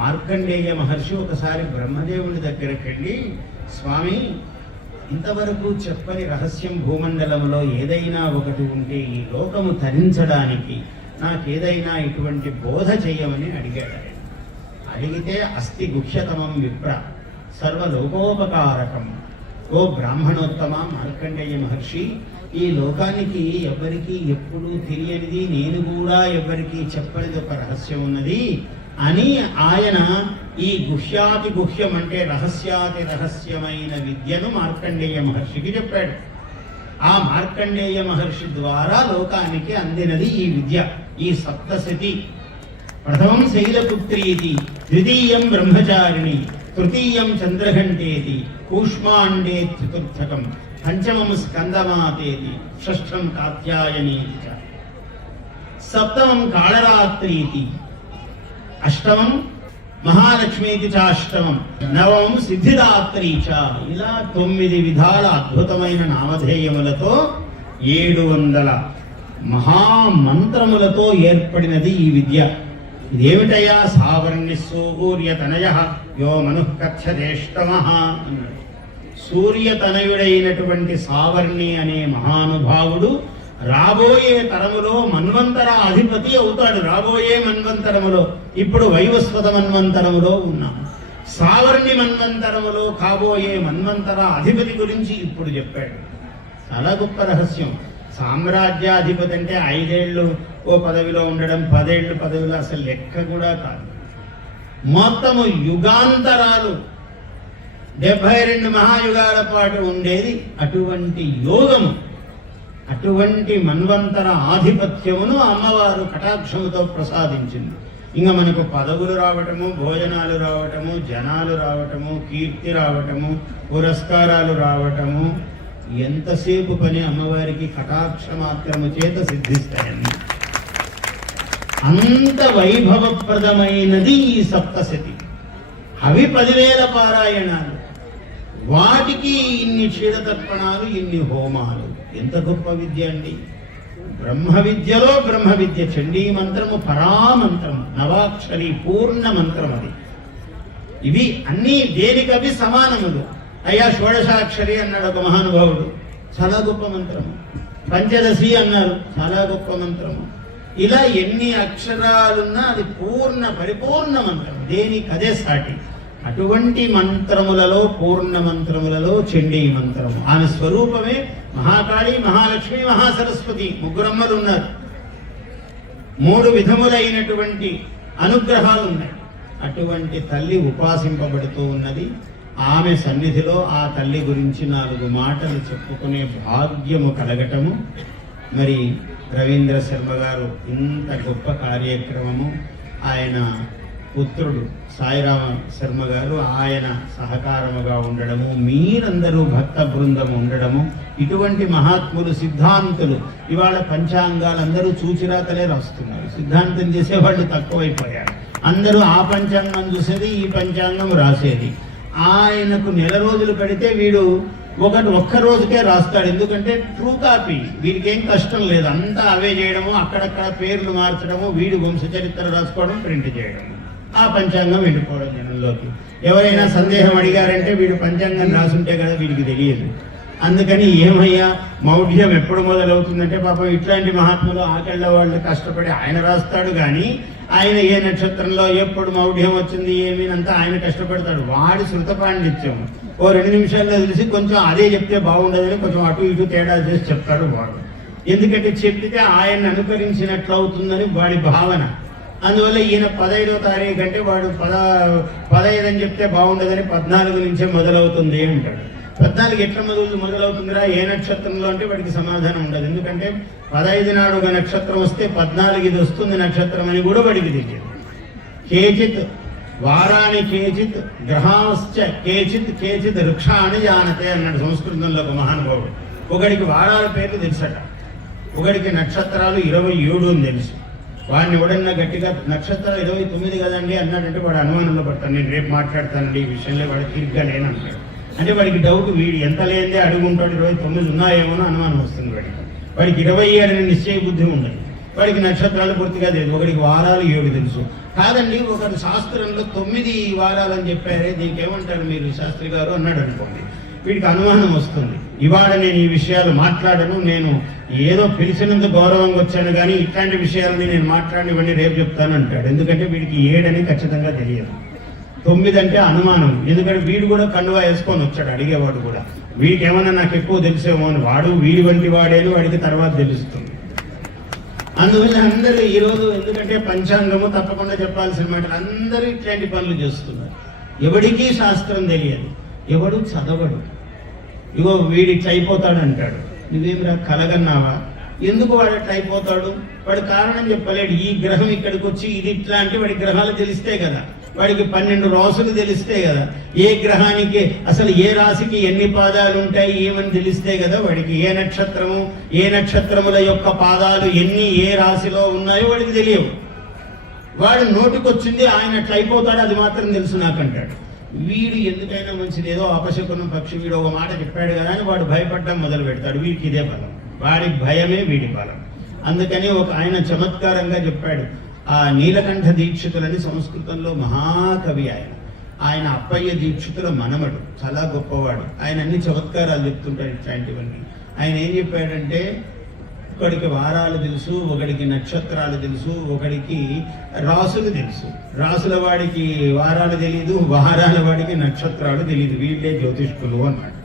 మార్కండేయ మహర్షి ఒకసారి బ్రహ్మదేవుని దగ్గరికి వెళ్ళి, స్వామి, ఇంతవరకు చెప్పని రహస్యం భూమండలంలో ఏదైనా ఒకటి ఉంటే ఈ లోకము తరించడానికి నాకేదైనా ఇటువంటి బోధ చెయ్యమని అడిగాడు. అడిగితే అస్తి గుహ్యతమం విప్ర సర్వలోకోపకారకం. ఓ బ్రాహ్మణోత్తమ మార్కండేయ మహర్షి, ఈ లోకానికి ఎవరికి ఎప్పుడూ తెలియనిది, నేను కూడా ఎవరికి చెప్పనిది ఒక రహస్యం ఉన్నది అని ఆయన ఈ గుహ్యాతి గుహ్యం అంటే రహస్యాతి రహస్యమైన విద్యను మార్కండేయ మహర్షికి చెప్పాడు. ఆ మార్కండేయ మహర్షి ద్వారా లోకానికి అందినది ఈ విద్య, ఈ సప్తశతి. ప్రథమం శైలపుత్రీతి, ద్వితీయం బ్రహ్మచారిణి, తృతీయం చంద్రఘంటేతి, కూష్మాండే చతుర్థకం, పంచమం స్కందమాతేతి, షష్ఠం కాత్యాయనీతి చ, సప్తమం కాళరాత్రీతి, అష్టమం మహాలక్ష్మీతి చాష్టమం, నవమం సిద్ధిదాత్రీ చ. ఇలా 9 విధాల అద్భుతమైన నామధేయములతో 700 మహామంత్రములతో ఏర్పడినది ఈ విద్య. ఇదేమిటయా? సావర్ణి సూర్యతనయ యో మనుః కథ్యదేష్టమః అన్నాడు. సూర్యతనయుడైనటువంటి సావర్ణి అనే మహానుభావుడు రాబోయే తరములో మన్వంతర అధిపతి అవుతాడు. రాబోయే మన్వంతరములో, ఇప్పుడు వైవస్వత మన్వంతరములో ఉన్నాం. సావర్ణి మన్వంతరములో కాబోయే మన్వంతర అధిపతి గురించి ఇప్పుడు చెప్పాడు. చాలా గొప్ప రహస్యం. సామ్రాజ్యాధిపతి అంటే 5 ఏళ్ళు ఓ పదవిలో ఉండడం, 10 ఏళ్ళు పదవిలో అసలు లెక్క కూడా కాదు. మొత్తము యుగాంతరాలు 72 మహాయుగాల పాటు ఉండేది అటువంటి యోగము, అటువంటి మన్వంతర ఆధిపత్యమును అమ్మవారు కటాక్షముతో ప్రసాదించింది. ఇంకా మనకు పదవులు రావటము, భోజనాలు రావటము, జనాలు రావటము, కీర్తి రావటము, పురస్కారాలు రావటము, ఎంతసేపు పని అమ్మవారికి కటాక్ష మాత్రము చేత సిద్ధిస్తాయండి. అంత వైభవప్రదమైనది ఈ సప్తశతి. అవి 10,000 పారాయణాలు, వాటికి ఇన్ని క్షీరతర్పణాలు, ఇన్ని హోమాలు. ఎంత గొప్ప విద్య అండి! బ్రహ్మ విద్యలో బ్రహ్మ విద్య. చండీ మంత్రము పరామంత్రము, నవాక్షరి పూర్ణ మంత్రం అది. ఇవి అన్నీ దేనికవి సమానములు. అయ్యా షోడశాక్షరి అన్నాడు ఒక మహానుభావుడు, చాలా గొప్ప మంత్రము. పంచదశి అన్నారు, చాలా గొప్ప మంత్రము. ఇలా ఎన్ని అక్షరాలున్నా అది పూర్ణ పరిపూర్ణ మంత్రం, దేనికదే సాటి. అటువంటి మంత్రములలో, పూర్ణ మంత్రములలో చండీ మంత్రము. ఆమె స్వరూపమే మహాకాళి, మహాలక్ష్మి, మహాసరస్వతి. ముగ్గురమ్మలు ఉన్నారు. 3 విధములైనటువంటి అనుగ్రహాలు ఉన్నాయి. అటువంటి తల్లి ఉపాసింపబడుతూ ఉన్నది. ఆమె సన్నిధిలో ఆ తల్లి గురించి 4 మాటలు చెప్పుకునే భాగ్యము కలగటము. మరి రవీంద్ర శర్మ గారు ఇంత గొప్ప కార్యక్రమము, ఆయన పుత్రుడు సాయిరామ శర్మ గారు ఆయన సహకారముగా ఉండడము, మీరందరూ భక్త బృందం ఉండడము, ఇటువంటి మహాత్ములు, సిద్ధాంతులు. ఇవాళ పంచాంగాలు అందరూ చూచిరాతలే రాస్తున్నారు. సిద్ధాంతం చేసేవాళ్ళు తక్కువైపోయారు. అందరూ ఆ పంచాంగం చూసేది, ఈ పంచాంగం రాసేది. ఆయనకు నెల రోజులు పెడితే వీడు ఒక్క రోజుకే రాస్తాడు. ఎందుకంటే ట్రూ కాపీ, వీడికి ఏం కష్టం లేదు. అంతా అవే చేయడము, అక్కడక్కడ పేర్లు మార్చడము, వీడి వంశచరిత్ర రాసుకోవడం, ప్రింట్ చేయడము, ఆ పంచాంగం వెళ్ళిపోవడం జనంలోకి. ఎవరైనా సందేహం అడిగారంటే వీడు పంచాంగం రాసుంటే కదా వీడికి తెలియదు. అందుకని ఏమయ్యా మౌఢ్యం ఎప్పుడు మొదలవుతుందంటే, పాపం ఇట్లాంటి మహాత్ములు ఆకళ్ళ వాళ్ళు కష్టపడి ఆయన రాస్తాడు, కానీ ఆయన ఏ నక్షత్రంలో ఎప్పుడు మౌఢ్యం వచ్చింది ఏమీనంతా ఆయన కష్టపడతాడు. వాడి శృత పాండిత్యం ఓ 2 నిమిషాల్లో తెలిసి కొంచెం అదే చెప్తే బాగుండదని కొంచెం అటు ఇటు తేడా చేసి చెప్తాడు వాడు. ఎందుకంటే చెప్పితే ఆయన అనుకరించినట్లు అవుతుందని వాడి భావన. అందువల్ల ఈయన 15వ తారీఖు అంటే వాడు 15 అని చెప్తే బాగుండదని 14 నుంచే మొదలవుతుంది అంటాడు. 14 ఎట్లా మొదలవుతుందిరా, ఏ నక్షత్రంలో అంటే వాడికి సమాధానం ఉండదు. ఎందుకంటే 15 నాడు ఒక నక్షత్రం వస్తే 14 ఇది వస్తుంది నక్షత్రం అని కూడా వాడికి తెలియదు. కేచిత్ వారాని కేచిత్ గ్రహాశ్చ కేచిత్ కేచిత్ వృక్షాన్ని జానతే అన్నాడు సంస్కృతంలో ఒక మహానుభావుడు. ఒకడికి వారాల పేర్లు తెలుసట, ఒకడికి నక్షత్రాలు 27 అని తెలుసు. వాడిని ఎవడన్నా గట్టిగా నక్షత్రాలు 29 కదండి అన్నాడంటే వాడు అనుమానంలో పడతాడు. నేను రేపు మాట్లాడతానండి ఈ విషయంలో, వాడు తిరిగ్గా లేనంటాడు. అంటే వాడికి డౌట్, వీడు ఎంత లేదే అడుగుంటాడు, 29 ఉన్నాయేమో అనుమానం వస్తుంది వాడికి. వాడికి 27 అని నిశ్చయ బుద్ధి ఉండదు. వాడికి నక్షత్రాలు పూర్తిగా తెలియదు. ఒకడికి వారాలు 7 తెలుసు. కాదండి ఒకరు శాస్త్రంలో 9 వారాలని చెప్పారే, దీనికి ఏమంటారు మీరు శాస్త్రి గారు అన్నాడు అనుకోండి. వీడికి అనుమానం వస్తుంది. ఇవాళ నేను ఈ విషయాలు మాట్లాడను, నేను ఏదో పిలిచినందుకు గౌరవంగా వచ్చాను, కానీ ఇట్లాంటి విషయాలని నేను మాట్లాడినవన్నీ రేపు చెప్తాను అంటాడు. ఎందుకంటే వీడికి 7 అని ఖచ్చితంగా తెలియదు. 9 అంటే అనుమానం. ఎందుకంటే వీడు కూడా కండువా వేసుకొని వచ్చాడు అడిగేవాడు కూడా. వీడికి ఏమన్నా నాకు ఎక్కువ తెలిసేమో అని. వాడు వీడి వంటి వాడేది వాడికి తర్వాత తెలుస్తుంది. అందువల్ల అందరూ ఈరోజు, ఎందుకంటే పంచాంగము తప్పకుండా చెప్పాల్సిన మాట, అందరూ ఇట్లాంటి పనులు చేస్తున్నారు. ఎవడికి శాస్త్రం తెలియదు, ఎవడు చదవడు. ఇగో వీడి ఇట్లా అయిపోతాడు అంటాడు. నువ్వేమిరా కలగన్నావా? ఎందుకు వాడు ఎట్లా అయిపోతాడు? వాడు కారణం చెప్పలేడు. ఈ గ్రహం ఇక్కడికి వచ్చి ఇది ఇట్లా అంటే వాడి గ్రహాలు తెలిస్తే కదా, వాడికి 12 రాసులు తెలిస్తే కదా, ఏ గ్రహానికి అసలు ఏ రాశికి ఎన్ని పాదాలు ఉంటాయి ఏమని తెలిస్తే కదా వాడికి ఏ నక్షత్రము, ఏ నక్షత్రముల యొక్క పాదాలు ఎన్ని ఏ రాశిలో ఉన్నాయో వాడికి తెలియవు. వాడు నోటికొచ్చింది ఆయన అట్లా అయిపోతాడు, అది మాత్రం తెలుసు నాకంటాడు. వీడు ఎందుకైనా మంచిది, ఏదో అపశకునం పక్షి, వీడు ఒక మాట చెప్పాడు కదా అని వాడు భయపడడం మొదలు పెడతాడు. వీడికి ఇదే బలం, వాడి భయమే వీడి బలం. అందుకని ఒక ఆయన చమత్కారంగా చెప్పాడు. ఆ నీలకంఠ దీక్షితులని సంస్కృతంలో మహాకవి ఆయన అప్పయ్య దీక్షితుల మనమడు, చాలా గొప్పవాడు. ఆయన అన్ని చమత్కారాలు చెప్తుంటాడు ఇట్లాంటివన్నీ. ఆయన ఏం చెప్పాడంటే, ఒకడికి వారాలు తెలుసు, ఒకడికి నక్షత్రాలు తెలుసు, ఒకడికి రాసులు తెలుసు. రాసుల వాడికి వారాలు తెలియదు, వారాల వాడికి నక్షత్రాలు తెలియదు. వీళ్ళే జ్యోతిష్కులు అన్నాడు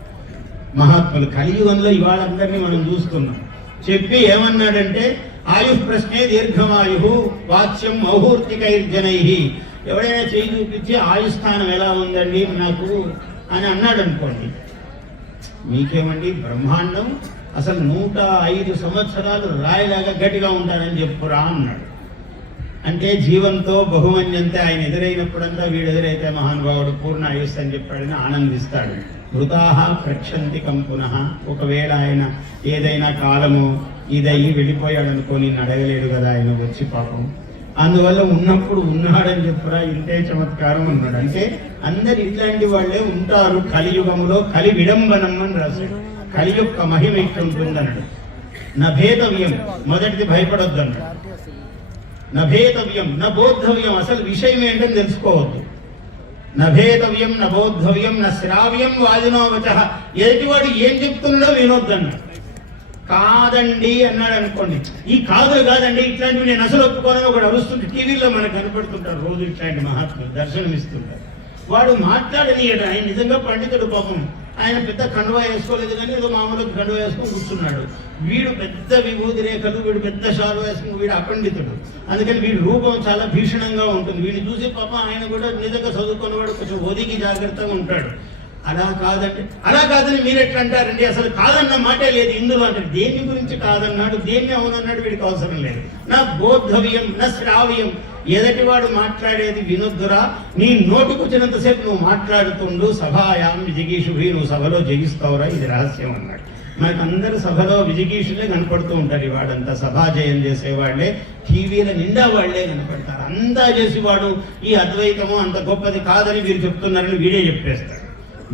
మహాత్ములు. కలియుగంలో ఇవాళ అందరినీ మనం చూస్తున్నాం. చెప్పి ఏమన్నాడంటే, ఆయు ప్రశ్నే దీర్ఘమాయు వాచ్యం మౌహూర్తికైర్జనై. ఎవడైనా చేయి చూపించి ఆయుస్థానం ఎలా ఉందండి నాకు అని అన్నాడు అనుకోండి, మీకేమండి బ్రహ్మాండం అసలు 105 సంవత్సరాలు రాయిలాగా గట్టిగా ఉంటారని చెప్పురా అన్నాడు. అంటే జీవంతో బహుమన్యంతే, ఆయన ఎదురైనప్పుడంతా వీడు ఎదురైతే మహానుభావుడు పూర్ణ ఆయుస్సు అని చెప్పాడని ఆనందిస్తాడు. మృతాహ ప్రక్షంతి కంపునః, ఒకవేళ ఆయన ఏదైనా కాలము ఇదయ్యి వెళ్ళిపోయాడు అనుకోని అడగలేడు కదా ఆయన వచ్చి పాపం. అందువల్ల ఉన్నప్పుడు ఉన్నాడని చెప్పురా, ఇంతే చమత్కారం అన్నాడు. అంటే అందరు ఇట్లాంటి వాళ్ళే ఉంటారు కలియుగములో, కలి విడంబనం అని రాశాడు. కలి యొక్క మహిమ ఇట్లుంటుందన్నాడు. నభేతవ్యం, మొదటిది భయపడొద్దు అన్నాడు. నభేతవ్యం నబోద్ధవ్యం, అసలు విషయం ఏంటని తెలుసుకోవద్దు. నభేతవ్యం నబోద్ధవ్యం న శ్రావ్యం వాదినో వచః, ఎదుటివాడు ఏం చెప్తున్నాడో వినొద్దన్నాడు. కాదండి అన్నాడు అనుకోండి, ఈ కాదులు కాదండి ఇట్లాంటివి నేను అసలు ఒప్పుకోనని ఒకడు అరుస్తుంటే టీవీలో మనకు కనపడుతుంటారు రోజు ఇట్లాంటి మహాత్ములు దర్శనమిస్తుంటారు. వాడు మాట్లాడనీయడు, ఆయన నిజంగా పండితుడు పాపం. ఆయన పెద్ద కండువా వేసుకోలేదు కానీ ఏదో మామూలుగా కండువా వేసుకొని కూర్చున్నాడు. వీడు పెద్ద విభూతి రేఖలు, వీడు పెద్ద షాలు వేసుకుని, వీడు అపండితుడు. అందుకని వీడి రూపం చాలా భీషణంగా ఉంటుంది. వీడిని చూసి పాపం ఆయన కూడా నిజంగా చదువుకున్నవాడు కొంచెం ఒదిగి జాగ్రత్తగా ఉంటాడు. అలా కాదండి, అలా కాదని మీరు ఎట్లా అంటారండి, అసలు కాదన్న మాటే లేదు ఇందులో అంటే. దేని గురించి కాదన్నాడు, దేన్ని అవునన్నాడు, వీడికి అవసరం లేదు. నా బోద్ధవ్యం నా శ్రావ్యం, ఎదటివాడు మాట్లాడేది వినొద్దురా, నీ నోటికి వచ్చినంతసేపు నువ్వు మాట్లాడుతుండు. సభాయాం విజిగీషుభి, నువ్వు సభలో జగిస్తావురా, ఇది రహస్యం అన్నాడు. మనకందరు సభలో విజిగీషులే కనపడుతూ ఉంటారు. వాడంతా సభాజయం చేసేవాళ్లే, టీవీల నిండా వాళ్లే కనపడతారు. అంతా చేసేవాడు ఈ అద్వైతము అంత గొప్పది కాదని వీరు చెప్తున్నారని వీడే చెప్పేస్తాడు.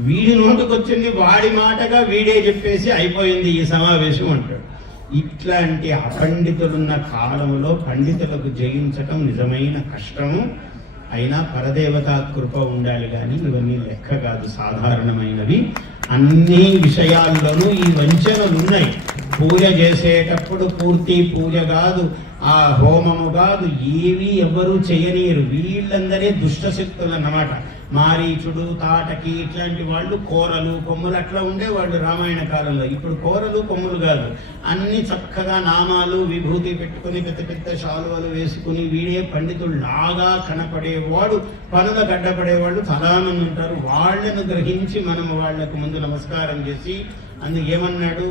వీడి నోటికి వచ్చింది వాడి మాటగా వీడే చెప్పేసి అయిపోయింది ఈ సమావేశం అంటాడు. ఇట్లాంటి అపండితులున్న కాలంలో పండితులకు జయించటం నిజమైన కష్టము. అయినా పరదేవతా కృప ఉండాలి కానీ ఇవన్నీ లెక్క కాదు, సాధారణమైనవి. అన్ని విషయాల్లోనూ ఈ వంచనలు ఉన్నాయి. పూజ చేసేటప్పుడు పూర్తి పూజ కాదు, ఆ హోమము కాదు, ఏవి ఎవరు చేయనీయరు. వీళ్ళందరే దుష్టశక్తులు అన్నమాట. మారీచుడు, తాటకి ఇట్లాంటి వాళ్ళు కోరలు కొమ్ములు అట్లా ఉండేవాళ్ళు రామాయణ కాలంలో. ఇప్పుడు కోరలు కొమ్ములు కాదు, అన్ని చక్కగా నామాలు విభూతి పెట్టుకుని పెద్ద పెద్ద శాలువలు వేసుకుని వీడే పండితుడు లాగా కనపడేవాడు, పనుల గడ్డపడేవాళ్ళు చాలా మంది ఉంటారు. వాళ్ళను గ్రహించి మనము వాళ్లకు ముందు నమస్కారం చేసి, అందుకు ఏమన్నాడు,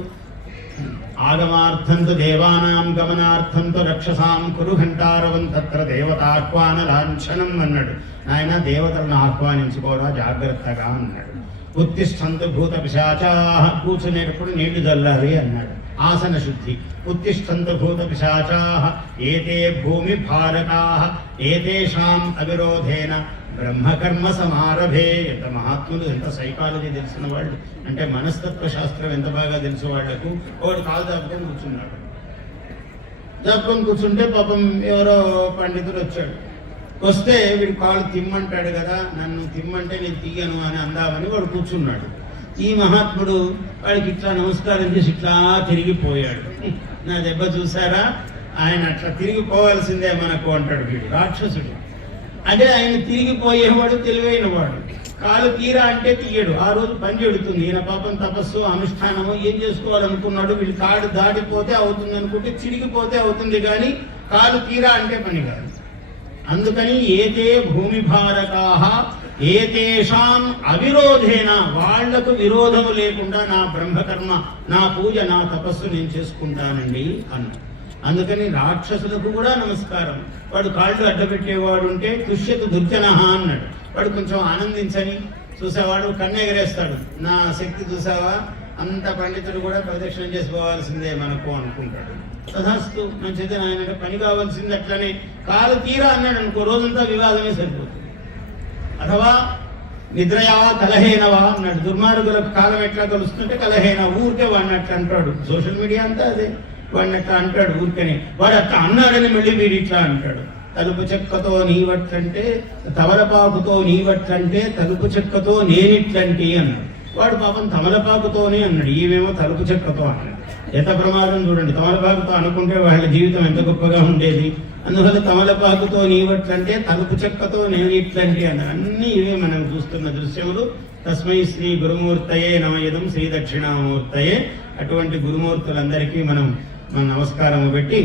ఆగమార్థంతో దేవానాం గమనార్థంతో రక్షసాం కురు ఘంటారవం తత్ర దేవతాహ్వాన లాంఛనం అన్నాడు. ఆయన దేవతలను ఆహ్వానించుకోరా జాగ్రత్తగా అన్నాడు. ఉత్తిష్టంతు భూత పిశాచాః, కూర్చునేటప్పుడు నీళ్లు చల్లాలి అన్నాడు. ఆసన శుద్ధి. ఉత్తిష్టంతు భూత పిశాచాః ఏతే భూమి భారకాః ఏతేషాం అవిరోధేన బ్రహ్మకర్మ సమారభే. ఎంత మహాత్ములు, ఎంత సైకాలజీ తెలిసిన వాళ్ళు, అంటే మనస్తత్వ శాస్త్రం ఎంత బాగా తెలుసు వాళ్లకు. ఒకడు కాలు దాపుకొని కూర్చున్నాడు. దాపుకొని కూర్చుంటే పాపం ఎవరో పండితుడు వచ్చాడు. వస్తే వీడు కాలు తిమ్మంటాడు కదా, నన్ను తిమ్మంటే నేను తీయను అని అందామని వాడు కూర్చున్నాడు. ఈ మహాత్ముడు వాడికి ఇట్లా నమస్కారం చేసి ఇట్లా తిరిగిపోయాడు. నా దెబ్బ చూసారా, ఆయన అట్లా తిరిగిపోవాల్సిందే మనకు అంటాడు. వీడు రాక్షసుడు. అదే ఆయన తిరిగిపోయేవాడు తెలివైన వాడు. కాలు తీరా అంటే తీయడు. ఆ రోజు పని చెడుతుంది. ఈయన పాపం తపస్సు అనుష్ఠానము ఏం చేసుకోవాలనుకున్నాడు, వీళ్ళు కాడు దాటిపోతే అవుతుంది అనుకుంటే చిరిగిపోతే అవుతుంది, కానీ కాలు తీరా అంటే పని కాదు. అందుకని ఏతే భూమి భారకాః ఏతేషాం అవిరోధేన, వాళ్లకు విరోధము లేకుండా నా బ్రహ్మకర్మ, నా పూజ, నా తపస్సు నేను చేసుకుంటానండి అన్నాడు. అందుకని రాక్షసులకు కూడా నమస్కారం. వాడు కాళ్ళు అడ్డపెట్టేవాడు ఉంటే తుష్యతు దుర్జనః అన్నాడు. వాడు కొంచెం ఆనందించని చూసేవాడు కన్నెగరేస్తాడు. నా శక్తి చూసావా, అంత పండితుడు కూడా ప్రదక్షిణం చేసుకోవాల్సిందే మనకు అనుకుంటాడు. తథాస్తు, మంచిది ఆయన పని కావాల్సింది. అట్లనే కాలు తీరా అన్నాడు అనుకో, రోజంతా వివాదమే సరిపోతుంది. అథవా నిద్రయా కలహేనవా అన్నాడు. దుర్మార్గులకు కాలం ఎట్లా కలుస్తుంటే కలహేన, ఊరికే వాడిని అట్లా అంటాడు. సోషల్ మీడియా అంతా అదే, వాడిని అట్లా అంటాడు ఊరికనే. వాడు అట్లా అన్నాడని మళ్ళీ వీడు ఇట్లా అంటాడు. తలుపు చెక్కతో నీవట్లంటే, తమలపాకుతో నీవట్లంటే, తలుపు చెక్కతో నేనిట్లంటి అన్నాడు. వాడు పాపం తమలపాకుతోనే అన్నాడు, ఈమెమో తలుపు చెక్కతో అన్నాడు. ఎంత ప్రమాదం చూడండి. తమలపాకుతో అనుకుంటే వాళ్ళ జీవితం ఎంత గొప్పగా ఉండేది. అందువల్ల తమలపాకుతో నీవట్లంటే, తలుపు చెక్కతో నేను ఇట్లంటి అన్నాడు. అన్నీ ఇవే మనం చూస్తున్న దృశ్యములు. తస్మై శ్రీ గురుమూర్తయే నమయదం శ్రీ దక్షిణామూర్తయే. అటువంటి గురుమూర్తులందరికీ మనం నమస్కారము పెట్టి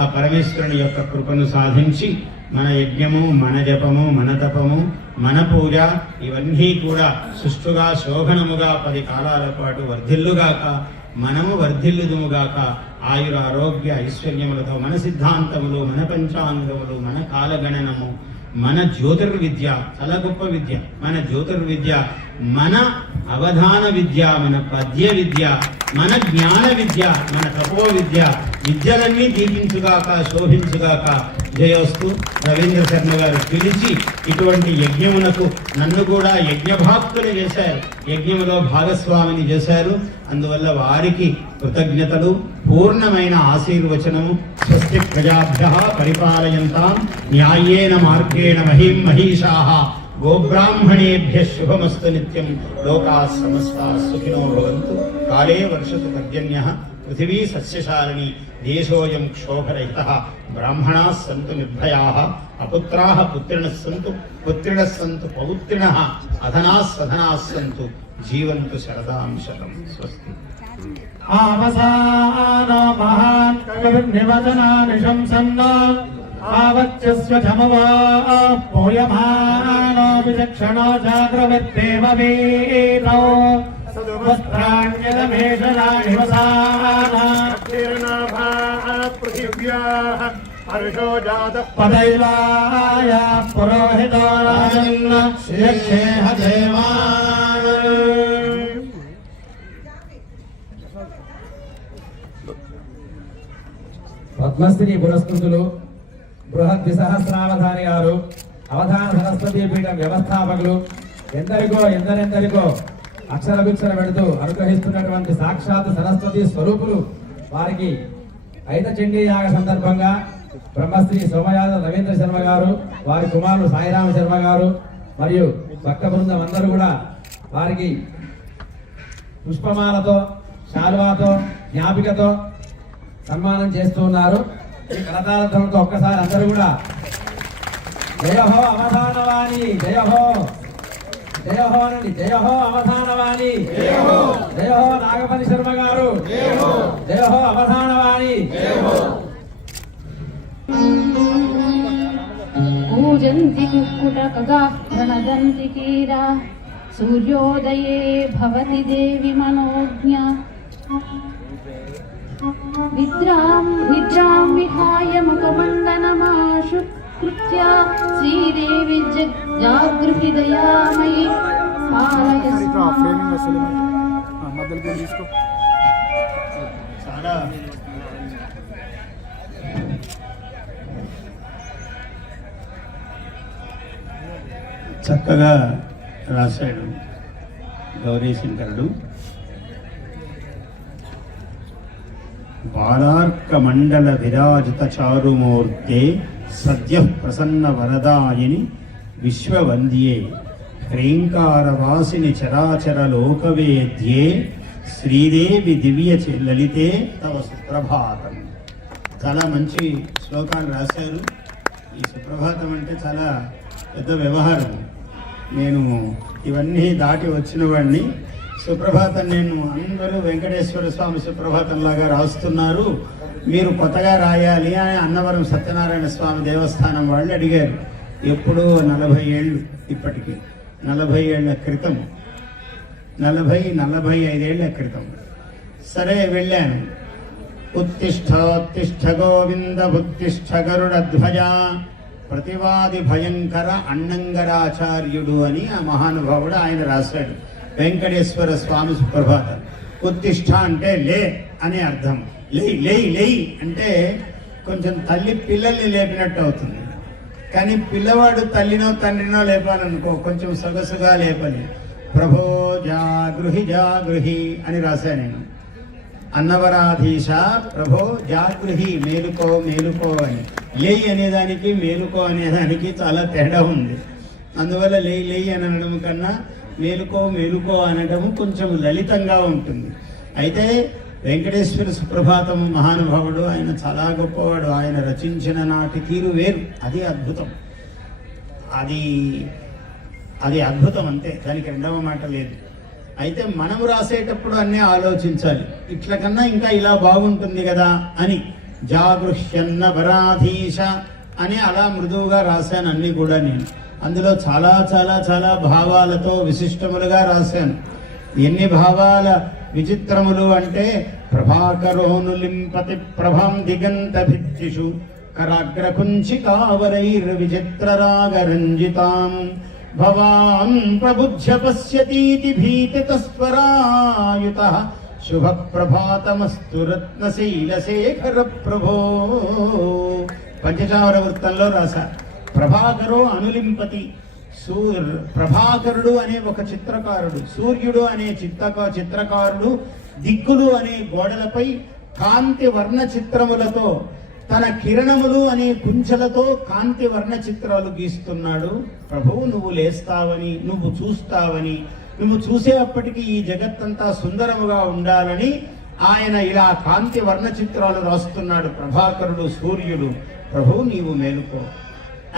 ఆ పరమేశ్వరుని యొక్క కృపను సాధించి మన యజ్ఞము, మన జపము, మన తపము, మన పూజ ఇవన్నీ కూడా సుష్టుగా శోభనముగా 10 కాలాల పాటు వర్ధిల్లుగాక, మనము వర్ధిల్లుదుముగాక. ఆయుర ఆరోగ్య ఐశ్వర్యములతో మన సిద్ధాంతములు, మన పంచాంగములు, మన కాలగణనము, మన జ్యోతిర్విద్య, చాలా గొప్ప విద్య మన జ్యోతిర్విద్య, మన అవధాన విద్య, మన పద్య విద్య, మన జ్ఞాన విద్య, మన తపో విద్య, విద్యలన్నీ దీపించుగాక, శోభించుగాక. జయోస్తు. రవీంద్ర శర్మ గారు పిలిచి ఇటువంటి యజ్ఞమునకు నన్ను కూడా యజ్ఞభాక్తులు చేశారు, యజ్ఞములో భాగస్వామిని చేశారు. అందువల్ల వారికి కృతజ్ఞతలు, పూర్ణమైన ఆశీర్వచనము. స్వస్తి ప్రజాభ్యః పరిపాలయంతాం న్యాయేన మార్గేణ మహీం మహీషాః గోబ్రాహ్మణేభ్యః శుభమస్తు నిత్యం. లోకాః సమస్తాః సుఖినో భవంతు. కాలే వర్షతు పర్జన్యః పృథివీ సస్యశాలిని దేశోయం క్షోభరహితః. బ్రాహ్మణాः సంతు నిర్భయాः అపుత్రాः పుత్రిణः సంతు పుత్రిణः సంతు పౌత్రిణः అధనాः సధనాः సంతు జీవంతు శరదాం శతం. స్వస్తి. ఆవసానో మహాన్ కవిర్నివచనాని శంసన్న ఆవచ్చస్వ ధమవా పూయమానో విచక్షణో జాగ్రవత్తేవ వీరో వస్త్రాణ్యదమేషరాణి వసానాభాః పృథివ్యాః హర్షో జాతః పదైలాయ పురోహితో రాజన్న యక్షేహ దేవాన్. పద్మశ్రీ పురస్కృతులు బృహద్ ద్విసహస్రావధాని గారు, అవధాన సరస్వతీ పీఠం వ్యవస్థాపకులు, ఎందరికో అక్షర భిక్షణ పెడుతూ అనుగ్రహిస్తున్నటువంటి సాక్షాత్ సరస్వతి స్వరూపులు వారికి ఐతచండీ యాగ సందర్భంగా బ్రహ్మశ్రీ సోమయాజ రవీంద్ర శర్మ గారు, వారి కుమారులు సాయిరామ శర్మ గారు మరియు భక్త బృందం అందరూ కూడా వారికి పుష్పమాలతో, శాలువాతో, జ్ఞాపికతో సన్మానం చేస్తూ ఉన్నారు. ఈ కరతాళధ్వనులతో ఒక్కసారి అందరూ కూడా జయహో అవధానవాణి, జయహో జయహో అనండి. జయహో అవధానవాణి, జయహో నాగపతి శర్మ గారు, జయహో అవధానవాణి. పూజంతి కుక్కుటకగాః ప్రణదంతి కీరా సూర్యోదయే భవతి దేవి మనోజ్ఞ. నిద్రాం విహాయ ముఖమండనమాశు కృత్య శ్రీదేవి జాగృతి దయామయి చాలా చక్కగా రాశాడు గౌరీశంకరుడు. బాలార్క మండల విరాజిత చారుమూర్తే సద్య ప్రసన్న వరదాయిని విశ్వవంద్యే హ్రీంకారవాసిని చరాచర లోకవేద్యే శ్రీదేవి దివ్య లలితే తవ సుప్రభాతం. చాలా మంచి శ్లోకాలు రాశారు. ఈ సుప్రభాతం అంటే చాలా పెద్ద వ్యవహారం. నేను ఇవన్నీ దాటి వచ్చిన వాడిని. సుప్రభాతం నేను అందరూ వెంకటేశ్వర స్వామి సుప్రభాతం లాగా రాస్తున్నారు, మీరు కొత్తగా రాయాలి అని అన్నవరం సత్యనారాయణ స్వామి దేవస్థానం వాళ్ళు అడిగారు. ఎప్పుడూ 40 ఏళ్ళు, ఇప్పటికీ 40 ఏళ్ల క్రితం, 45 ఏళ్ల క్రితం. సరే వెళ్ళాను. ఉత్తిష్ఠోత్తిష్ఠ గోవింద ఉత్తిష్ఠ గరుడధ్వజ ప్రతివాది భయంకర అన్నంగరాచార్యుడు అని ఆ మహానుభావుడు ఆయన రాశాడు వెంకటేశ్వర స్వామి సుప్రభాతం. ఉత్తిష్ఠ అంటే లే అని అర్థం. లేయి అంటే కొంచెం తల్లి పిల్లల్ని లేపినట్టు అవుతుంది. కానీ పిల్లవాడు తల్లినో తండ్రినో లేపాలనుకో కొంచెం సొగసుగా లేపని. ప్రభో జాగృహి అని రాశా నేను. అన్నవరాధీశ ప్రభో జాగృహి, మేలుకో అని. లేయి అనేదానికి మేలుకో అనేదానికి చాలా తేడా ఉంది. అందువల్ల లేయి అని అనడం కన్నా మేలుకో అనడం కొంచెం లలితంగా ఉంటుంది. అయితే వెంకటేశ్వర సుప్రభాతం మహానుభావుడు, ఆయన చాలా గొప్పవాడు. ఆయన రచించిన నాటి తీరు వేరు. అది అద్భుతం. అది అద్భుతం అంతే, దానికి రెండవ మాట లేదు. అయితే మనము రాసేటప్పుడు అన్నీ ఆలోచించాలి, ఇట్ల కన్నా ఇంకా ఇలా బాగుంటుంది కదా అని. జాగృహ్యన్న వరాధీశ అని అలా మృదువుగా రాశాను అన్నీ కూడా నేను. అందులో చాలా చాలా చాలా భావాలతో విశిష్టములుగా రాశాను. ఎన్ని భావాల విచిత్రములు అంటే ప్రభాకరోనులింపతి ప్రభాం దిగంత భిత్తిషు కరాగ్రకుంచికావరైర్విచిత్రరాగరంజితాం భవాన్ ప్రబుధ్య పశ్యతీతి భీతితస్వరాయుతః శుభ ప్రభాతమస్తు రత్నశైలశేఖర ప్రభో. పంచచామర వృత్తంలో రాశారు. ప్రభాకరో అనులింపతి, ప్రభాకరుడు అనే ఒక చిత్రకారుడు, సూర్యుడు అనే చిత్రకారుడు దిక్కులు అనే గోడలపై కాంతి వర్ణ చిత్రములతో, తన కిరణములు అనే కుంచెలతో కాంతి వర్ణ చిత్రాలు గీస్తున్నాడు. ప్రభువు నువ్వు లేస్తావని, నువ్వు చూస్తావని, నువ్వు చూసేప్పటికీ ఈ జగత్తంతా సుందరముగా ఉండాలని ఆయన ఇలా కాంతి వర్ణ చిత్రాలు రాస్తున్నాడు. ప్రభాకరుడు సూర్యుడు. ప్రభువు నీవు మేలుకో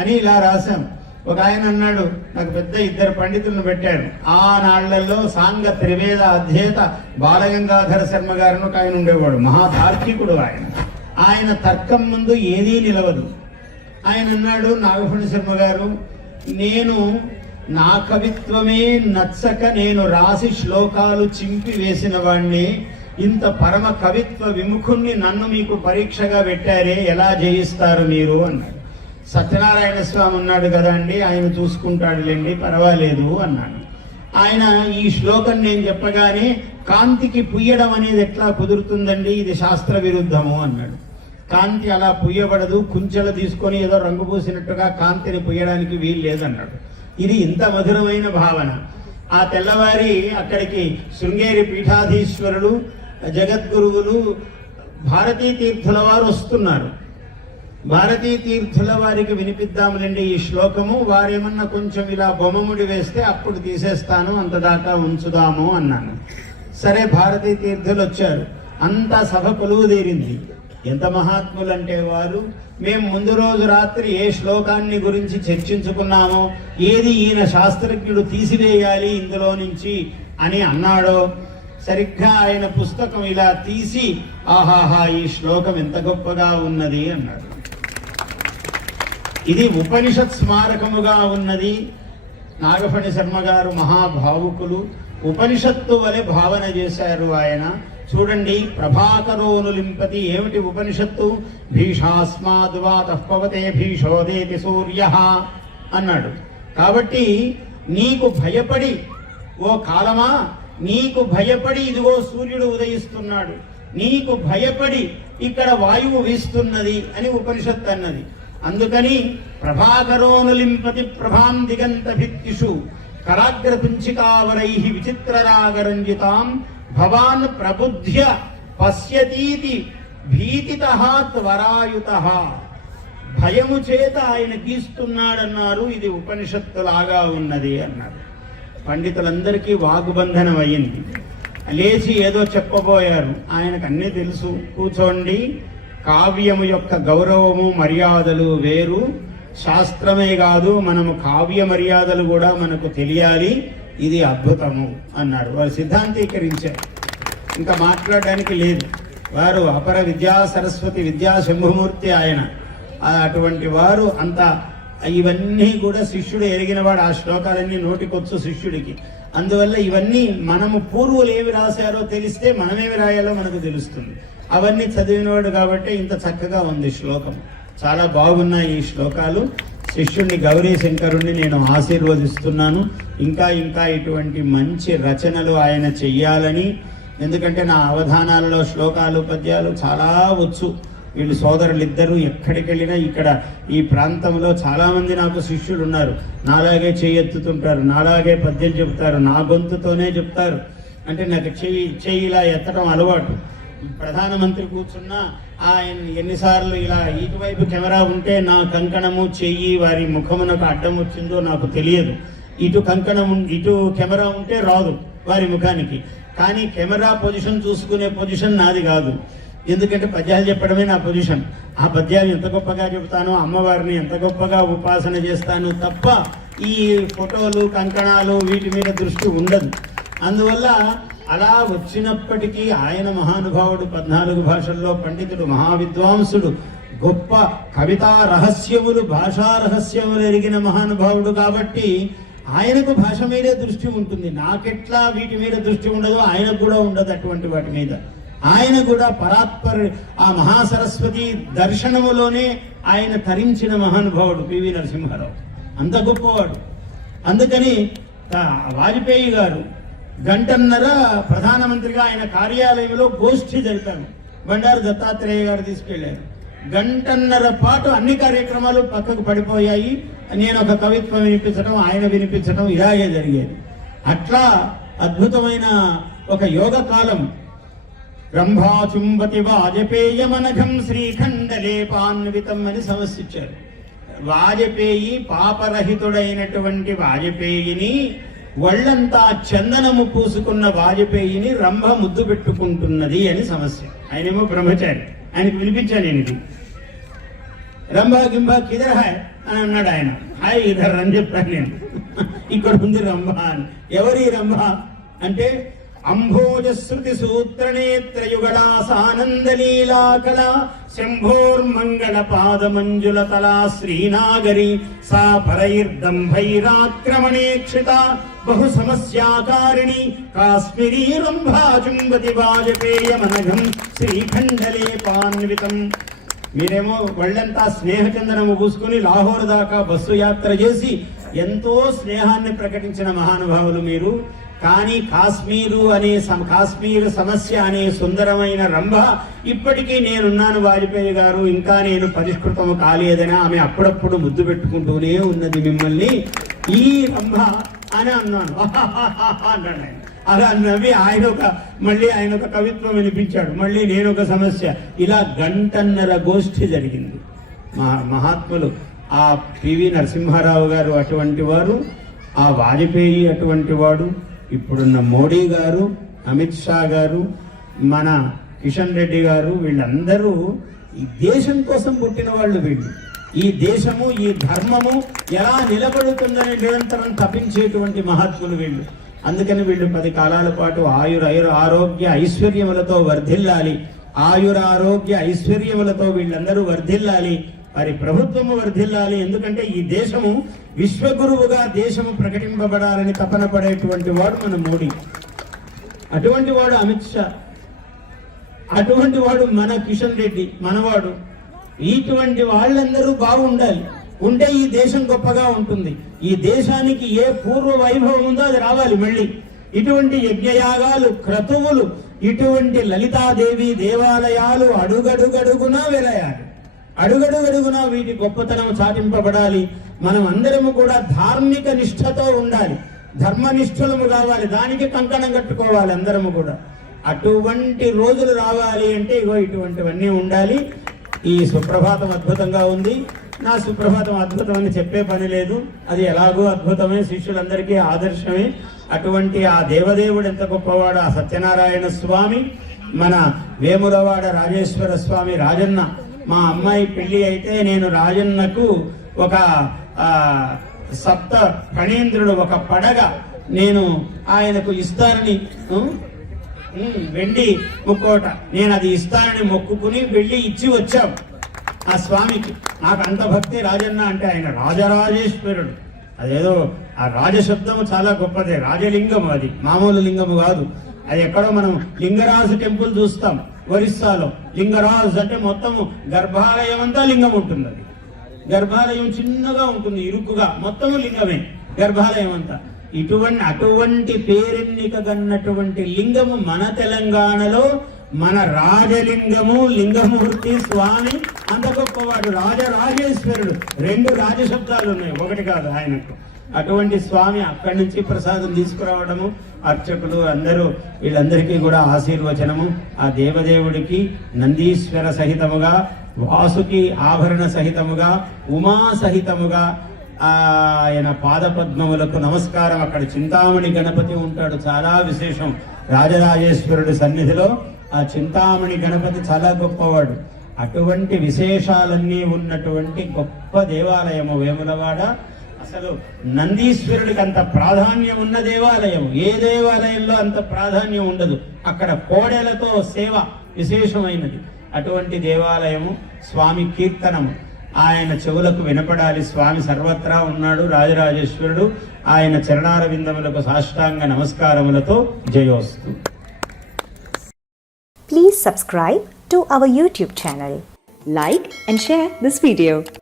అని ఇలా రాశాం. ఒక ఆయన అన్నాడు, నాకు పెద్ద 2 పండితులను పెట్టాడు. ఆ నాళ్లలో సాంగ త్రివేద అధ్యేత బాలగంగాధర శర్మ గారిని ఒక ఆయన ఉండేవాడు. మహాతార్కికుడు ఆయన. ఆయన తర్కం ముందు ఏదీ నిలవదు. ఆయన అన్నాడు, నాగఫణి శర్మ గారు, నేను నా కవిత్వమే నచ్చక నేను రాసి శ్లోకాలు చింపి వేసిన వాణ్ణి, ఇంత పరమ కవిత్వ విముఖుణ్ణి నన్ను మీకు పరీక్షగా పెట్టారే, ఎలా జయిస్తారు మీరు అన్నాడు. సత్యనారాయణ స్వామి ఉన్నాడు కదా అండి, ఆయన చూసుకుంటాడులేండి, పర్వాలేదు అన్నాడు. ఆయన ఈ శ్లోకం నేను చెప్పగానే కాంతికి పుయ్యడం అనేది ఎట్లా కుదురుతుందండి, ఇది శాస్త్ర విరుద్ధము అన్నాడు. కాంతి అలా పుయ్యబడదు, కుంచెలు తీసుకొని ఏదో రంగు పూసినట్టుగా కాంతిని పుయ్యడానికి వీలు లేదన్నాడు. ఇది ఇంత మధురమైన భావన. ఆ తెల్లవారి అక్కడికి శృంగేరి పీఠాధీశ్వరులు, జగద్గురువులు, భారతీ తీర్థుల వారు వస్తున్నారు. భారతీ తీర్థుల వారికి వినిపిద్దాములండి ఈ శ్లోకము, వారేమన్నా కొంచెం ఇలా బొమ్మముడి వేస్తే అప్పుడు తీసేస్తాను, అంతదాకా ఉంచుదాము అన్నాను. సరే, భారతీ తీర్థులు వచ్చారు. అంతా సభ కొలువు తీరింది. ఎంత మహాత్ములంటే వారు, మేము ముందు రోజు రాత్రి ఏ శ్లోకాన్ని గురించి చర్చించుకున్నామో, ఏది ఈయన శాస్త్రజ్ఞుడు తీసివేయాలి ఇందులో నుంచి అని అన్నాడో, సరిగ్గా ఆయన పుస్తకం ఇలా తీసి, ఆహాహా ఈ శ్లోకం ఎంత గొప్పగా ఉన్నది అన్నాడు. ఇది ఉపనిషత్ స్మారకముగా ఉన్నది. నాగఫణి శర్మ గారు మహాభావుకులు, ఉపనిషత్తు వలె భావన చేశారు ఆయన. చూడండి, ప్రభాకరోనులింపతి ఏమిటి ఉపనిషత్తు? భీషాస్మాద్వాతః పవతే భీషోదేతి సూర్యః అన్నాడు. కాబట్టి నీకు భయపడి, ఓ కాలమా, నీకు భయపడి ఇదిగో సూర్యుడు ఉదయిస్తున్నాడు, నీకు భయపడి ఇక్కడ వాయువు వీస్తున్నది అని ఉపనిషత్తు అన్నది. అందుకని ప్రభాకరోనులింపతి ప్రభాం దిగంత భిత్తిషు కరాగ్రపుంచికావరైః విచిత్రరాగరంజితాం భవాన్ ప్రబుధ్య పశ్యతీతి భీతితః త్వరాయుతః. భయము చేత ఆయన గీస్తున్నాడన్నారు. ఇది ఉపనిషత్తులాగా ఉన్నది అన్నారు. పండితులందరికీ వాగ్బంధనం అయ్యింది. లేచి ఏదో చెప్పబోయారు. ఆయనకు అన్నీ తెలుసు. కూర్చోండి, కావ్యము యొక్క గౌరవము మర్యాదలు వేరు, శాస్త్రమే కాదు మనము కావ్య మర్యాదలు కూడా మనకు తెలియాలి, ఇది అద్భుతము అన్నారు. వారు సిద్ధాంతీకరించారు, ఇంకా మాట్లాడడానికి లేదు. వారు అపర విద్యా సరస్వతి విద్యా శంభుమూర్తి ఆయన. అటువంటి వారు అంత ఇవన్నీ కూడా శిష్యుడు ఎరిగినవాడు. ఆ శ్లోకాలన్నీ నోటికొచ్చు శిష్యుడికి. అందువల్ల ఇవన్నీ మనము పూర్వులు ఏమి రాశారో తెలిస్తే మనమేమి రాయాలో మనకు తెలుస్తుంది. అవన్నీ చదివినవాడు కాబట్టి ఇంత చక్కగా ఉంది శ్లోకం. చాలా బాగున్నాయి ఈ శ్లోకాలు. శిష్యుణ్ణి గౌరీ శంకరుణ్ణి నేను ఆశీర్వదిస్తున్నాను. ఇంకా ఇంకా ఇటువంటి మంచి రచనలు ఆయన చెయ్యాలని. ఎందుకంటే నా అవధానాలలో శ్లోకాలు పద్యాలు చాలా వచ్చు. వీళ్ళు సోదరులిద్దరూ ఎక్కడికి వెళ్ళినా ఇక్కడ ఈ ప్రాంతంలో చాలామంది నాకు శిష్యులు ఉన్నారు. నాలాగే చెయ్యెత్తుతుంటారు, నాలాగే పద్యం చెప్తారు, నా గొంతుతోనే చెప్తారు. అంటే నాకు చెయ్యి ఇలా ఎత్తడం అలవాటు. ప్రధానమంత్రి కూర్చున్నా ఆయన ఎన్నిసార్లు ఇలా ఇటువైపు కెమెరా ఉంటే నా కంకణము చెయ్యి వారి ముఖమునకు అడ్డం వచ్చిందో నాకు తెలియదు. ఇటు కంకణం ఇటు కెమెరా ఉంటే రాదు వారి ముఖానికి. కానీ కెమెరా పొజిషన్ చూసుకునే పొజిషన్ నాది కాదు. ఎందుకంటే పద్యాలు చెప్పడమే నా పొజిషన్. ఆ పద్యాలు ఎంత గొప్పగా చెబుతానో, అమ్మవారిని ఎంత గొప్పగా ఉపాసన చేస్తాను తప్ప ఈ ఫోటోలు కంకణాలు వీటి మీద దృష్టి ఉండదు. అందువల్ల అలా వచ్చినప్పటికీ ఆయన మహానుభావుడు, 14 భాషల్లో పండితుడు, మహావిద్వాంసుడు, గొప్ప కవితా రహస్యములు భాషా రహస్యములు ఎరిగిన మహానుభావుడు. కాబట్టి ఆయనకు భాష మీదే దృష్టి ఉంటుంది. నాకెట్లా వీటి మీద దృష్టి ఉండదో ఆయనకు కూడా ఉండదు అటువంటి వాటి మీద. ఆయన కూడా పరాత్పర్ ఆ మహాసరస్వతి దర్శనములోనే ఆయన తరించిన మహానుభావుడు పివి నరసింహారావు, అంత గొప్పవాడు. అందుకని వాజపేయి గారు గంటన్నర ప్రధానమంత్రిగా ఆయన కార్యాలయంలో గోష్ఠి జరిపాను. బండారు దత్తాత్రేయ గారు తీసుకెళ్లారు. గంటన్నర పాటు అన్ని కార్యక్రమాలు పక్కకు పడిపోయాయి. నేను ఒక కవిత్వం వినిపించడం, ఆయన వినిపించడం, ఇలాగే జరిగేది. అట్లా అద్భుతమైన ఒక యోగ కాలం. రంభాచుంబతి వాజపేయమనఘం శ్రీఖండలేపాన్వితం అని సమస్యించారు. వాజపేయి పాపరహితుడైనటువంటి వాజపేయిని, ఒళ్ళంతా చందనము పూసుకున్న వాజపేయిని రంభ ముద్దు పెట్టుకుంటున్నది అని సమస్య. ఆయనేమో బ్రహ్మచారి, ఆయనకు వినిపించాను నేను ఇది. రంభ గింభ కిదర్ హాయ్ అని అన్నాడు ఆయన. హాయ్ ఇధర్ అని చెప్పాను నేను. ఇక్కడ ఉంది రంభ అని. ఎవరి రంభ అంటే అంభోజశ్రుతి సూత్రనేత్రయుగళాసానందలీలాకళ శంభోర్మంగళ పాదమంజులతలా శ్రీనాగరి సా పరైర్దంభైరాక్రమణేక్షిత బహు సమస్యాకారిణి కాశ్మీరీ రంభాచుంబతి వాజపేయమనఘం శ్రీఖండలేపాన్వితం. మీరేమో ఒళ్ళంతా స్నేహచందనము పూసుకుని లాహోర్ దాకా బస్సు యాత్ర చేసి ఎంతో స్నేహాన్ని ప్రకటించిన మహానుభావులు మీరు. కానీ కాశ్మీర్ సమస్య అనే సుందరమైన రంభ ఇప్పటికీ నేనున్నాను వాజపేయి గారు, ఇంకా నేను పరిష్కృతము కాలేదని ఆమె అప్పుడప్పుడు ముద్దు పెట్టుకుంటూనే ఉన్నది మిమ్మల్ని. ఈ రంభ అని అన్నాను అన్నాడు ఆయన. అలా నవ్వి మళ్ళీ ఆయన ఒక కవిత్వం వినిపించాడు. మళ్ళీ నేను ఒక సమస్య. ఇలా గంటన్నర గోష్ఠి జరిగింది. మహాత్ములు ఆ పివి నరసింహారావు గారు అటువంటి వారు, ఆ వాజపేయి అటువంటి వాడు, ఇప్పుడున్న మోడీ గారు, అమిత్ షా గారు, మన కిషన్ రెడ్డి గారు, వీళ్ళందరూ ఈ దేశం కోసం పుట్టిన వాళ్ళు. వీళ్ళు ఈ దేశము, ఈ ధర్మము ఎలా నిలబడుతుందని నిరంతరం తప్పించేటువంటి మహాత్ములు వీళ్ళు. అందుకని వీళ్ళు 10 కాలాల పాటు ఆరోగ్య ఐశ్వర్యములతో వర్ధిల్లాలి. ఆరోగ్య ఐశ్వర్యములతో వీళ్ళందరూ వర్ధిల్లాలి. వారి ప్రభుత్వము వర్ధిల్లాలి. ఎందుకంటే ఈ దేశము విశ్వగురువుగా దేశము ప్రకటింపబడాలని తపన పడేటువంటి వాడు మన మోడీ, అటువంటి వాడు అమిత్ షా, అటువంటి వాడు మన కిషన్ రెడ్డి మనవాడు. ఇటువంటి వాళ్ళందరూ బాగుండాలి. ఉంటే ఈ దేశం గొప్పగా ఉంటుంది. ఈ దేశానికి ఏ పూర్వ వైభవం ఉందో అది రావాలి మళ్ళీ. ఇటువంటి యజ్ఞయాగాలు, క్రతువులు, ఇటువంటి లలితాదేవి దేవాలయాలు అడుగడుగడుగునా వెలయాలి. అడుగడుగడుగునా వీటి గొప్పతనం చాటింపబడాలి. మనం అందరము కూడా ధార్మిక నిష్ఠతో ఉండాలి, ధర్మనిష్ఠులము కావాలి, దానికి కంకణం కట్టుకోవాలి అందరము కూడా. అటువంటి రోజులు రావాలి అంటే ఇగో ఇటువంటివన్నీ ఉండాలి. ఈ సుప్రభాతం అద్భుతంగా ఉంది. నా సుప్రభాతం అద్భుతం అని చెప్పే పని లేదు, అది ఎలాగో అద్భుతమే, శిష్యులందరికీ ఆదర్శమే. అటువంటి ఆ దేవదేవుడు ఎంత గొప్పవాడు. ఆ సత్యనారాయణ స్వామి, మన వేములవాడ రాజేశ్వర స్వామి, రాజన్న, మా అమ్మాయి పెళ్లి అయితే నేను రాజన్నకు ఒక సప్త ఫణీంద్రుడు, ఒక పడగ నేను ఆయనకు ఇస్తానని, వెండి ముక్కోట నేను అది ఇస్తానని మొక్కుకుని వెళ్ళి ఇచ్చి వచ్చాం ఆ స్వామికి. నాకు అంత భక్తి రాజన్న అంటే. ఆయన రాజరాజేశ్వరుడు. అదేదో ఆ రాజశబ్దము చాలా గొప్పదే. రాజలింగము, అది మామూలు లింగము కాదు. అది ఎక్కడో మనం లింగరాజు టెంపుల్ చూస్తాం ఒరిస్సాలో. లింగరాజు అంటే మొత్తము గర్భాలయం అంతా లింగం ఉంటుంది. అది గర్భాలయం చిన్నగా ఉంటుంది, ఇరుకుగా, మొత్తము లింగమే గర్భాలయం అంతా. అటువంటి పేరెన్నికగన్నటువంటి లింగము మన తెలంగాణలో మన రాజలింగము, లింగమూర్తి స్వామి అంత గొప్పవాడు. రాజరాజేశ్వరుడు. 2 రాజశబ్దాలు ఉన్నాయి, ఒకటి కాదు ఆయనకు. అటువంటి స్వామి అక్కడి నుంచి ప్రసాదం తీసుకురావడము, అర్చకులు అందరూ, వీళ్ళందరికీ కూడా ఆశీర్వచనము. ఆ దేవదేవుడికి నందీశ్వర సహితముగా, వాసుకి ఆభరణ సహితముగా, ఉమా సహితముగా ఆయన పాదపద్మములకు నమస్కారం. అక్కడ చింతామణి గణపతి ఉంటాడు, చాలా విశేషం. రాజరాజేశ్వరుడి సన్నిధిలో ఆ చింతామణి గణపతి చాలా గొప్పవాడు. అటువంటి విశేషాలన్నీ ఉన్నటువంటి గొప్ప దేవాలయము వేములవాడ. అసలు నందీశ్వరుడికి అంత ప్రాధాన్యం ఉన్న దేవాలయం ఏ దేవాలయంలో అంత ప్రాధాన్యం ఉండదు. అక్కడ కోడెలతో సేవ విశేషమైనది. అటువంటి దేవాలయము, స్వామి కీర్తనము. ఆయన చెవులకు వినపడాలి. స్వామి సర్వత్రా ఉన్నాడు, రాజరాజేశ్వరుడు. ఆయన చరణారవిందములకు సాష్టాంగ నమస్కారములతో జయోస్తు. Please subscribe to our YouTube channel. Like and share this video.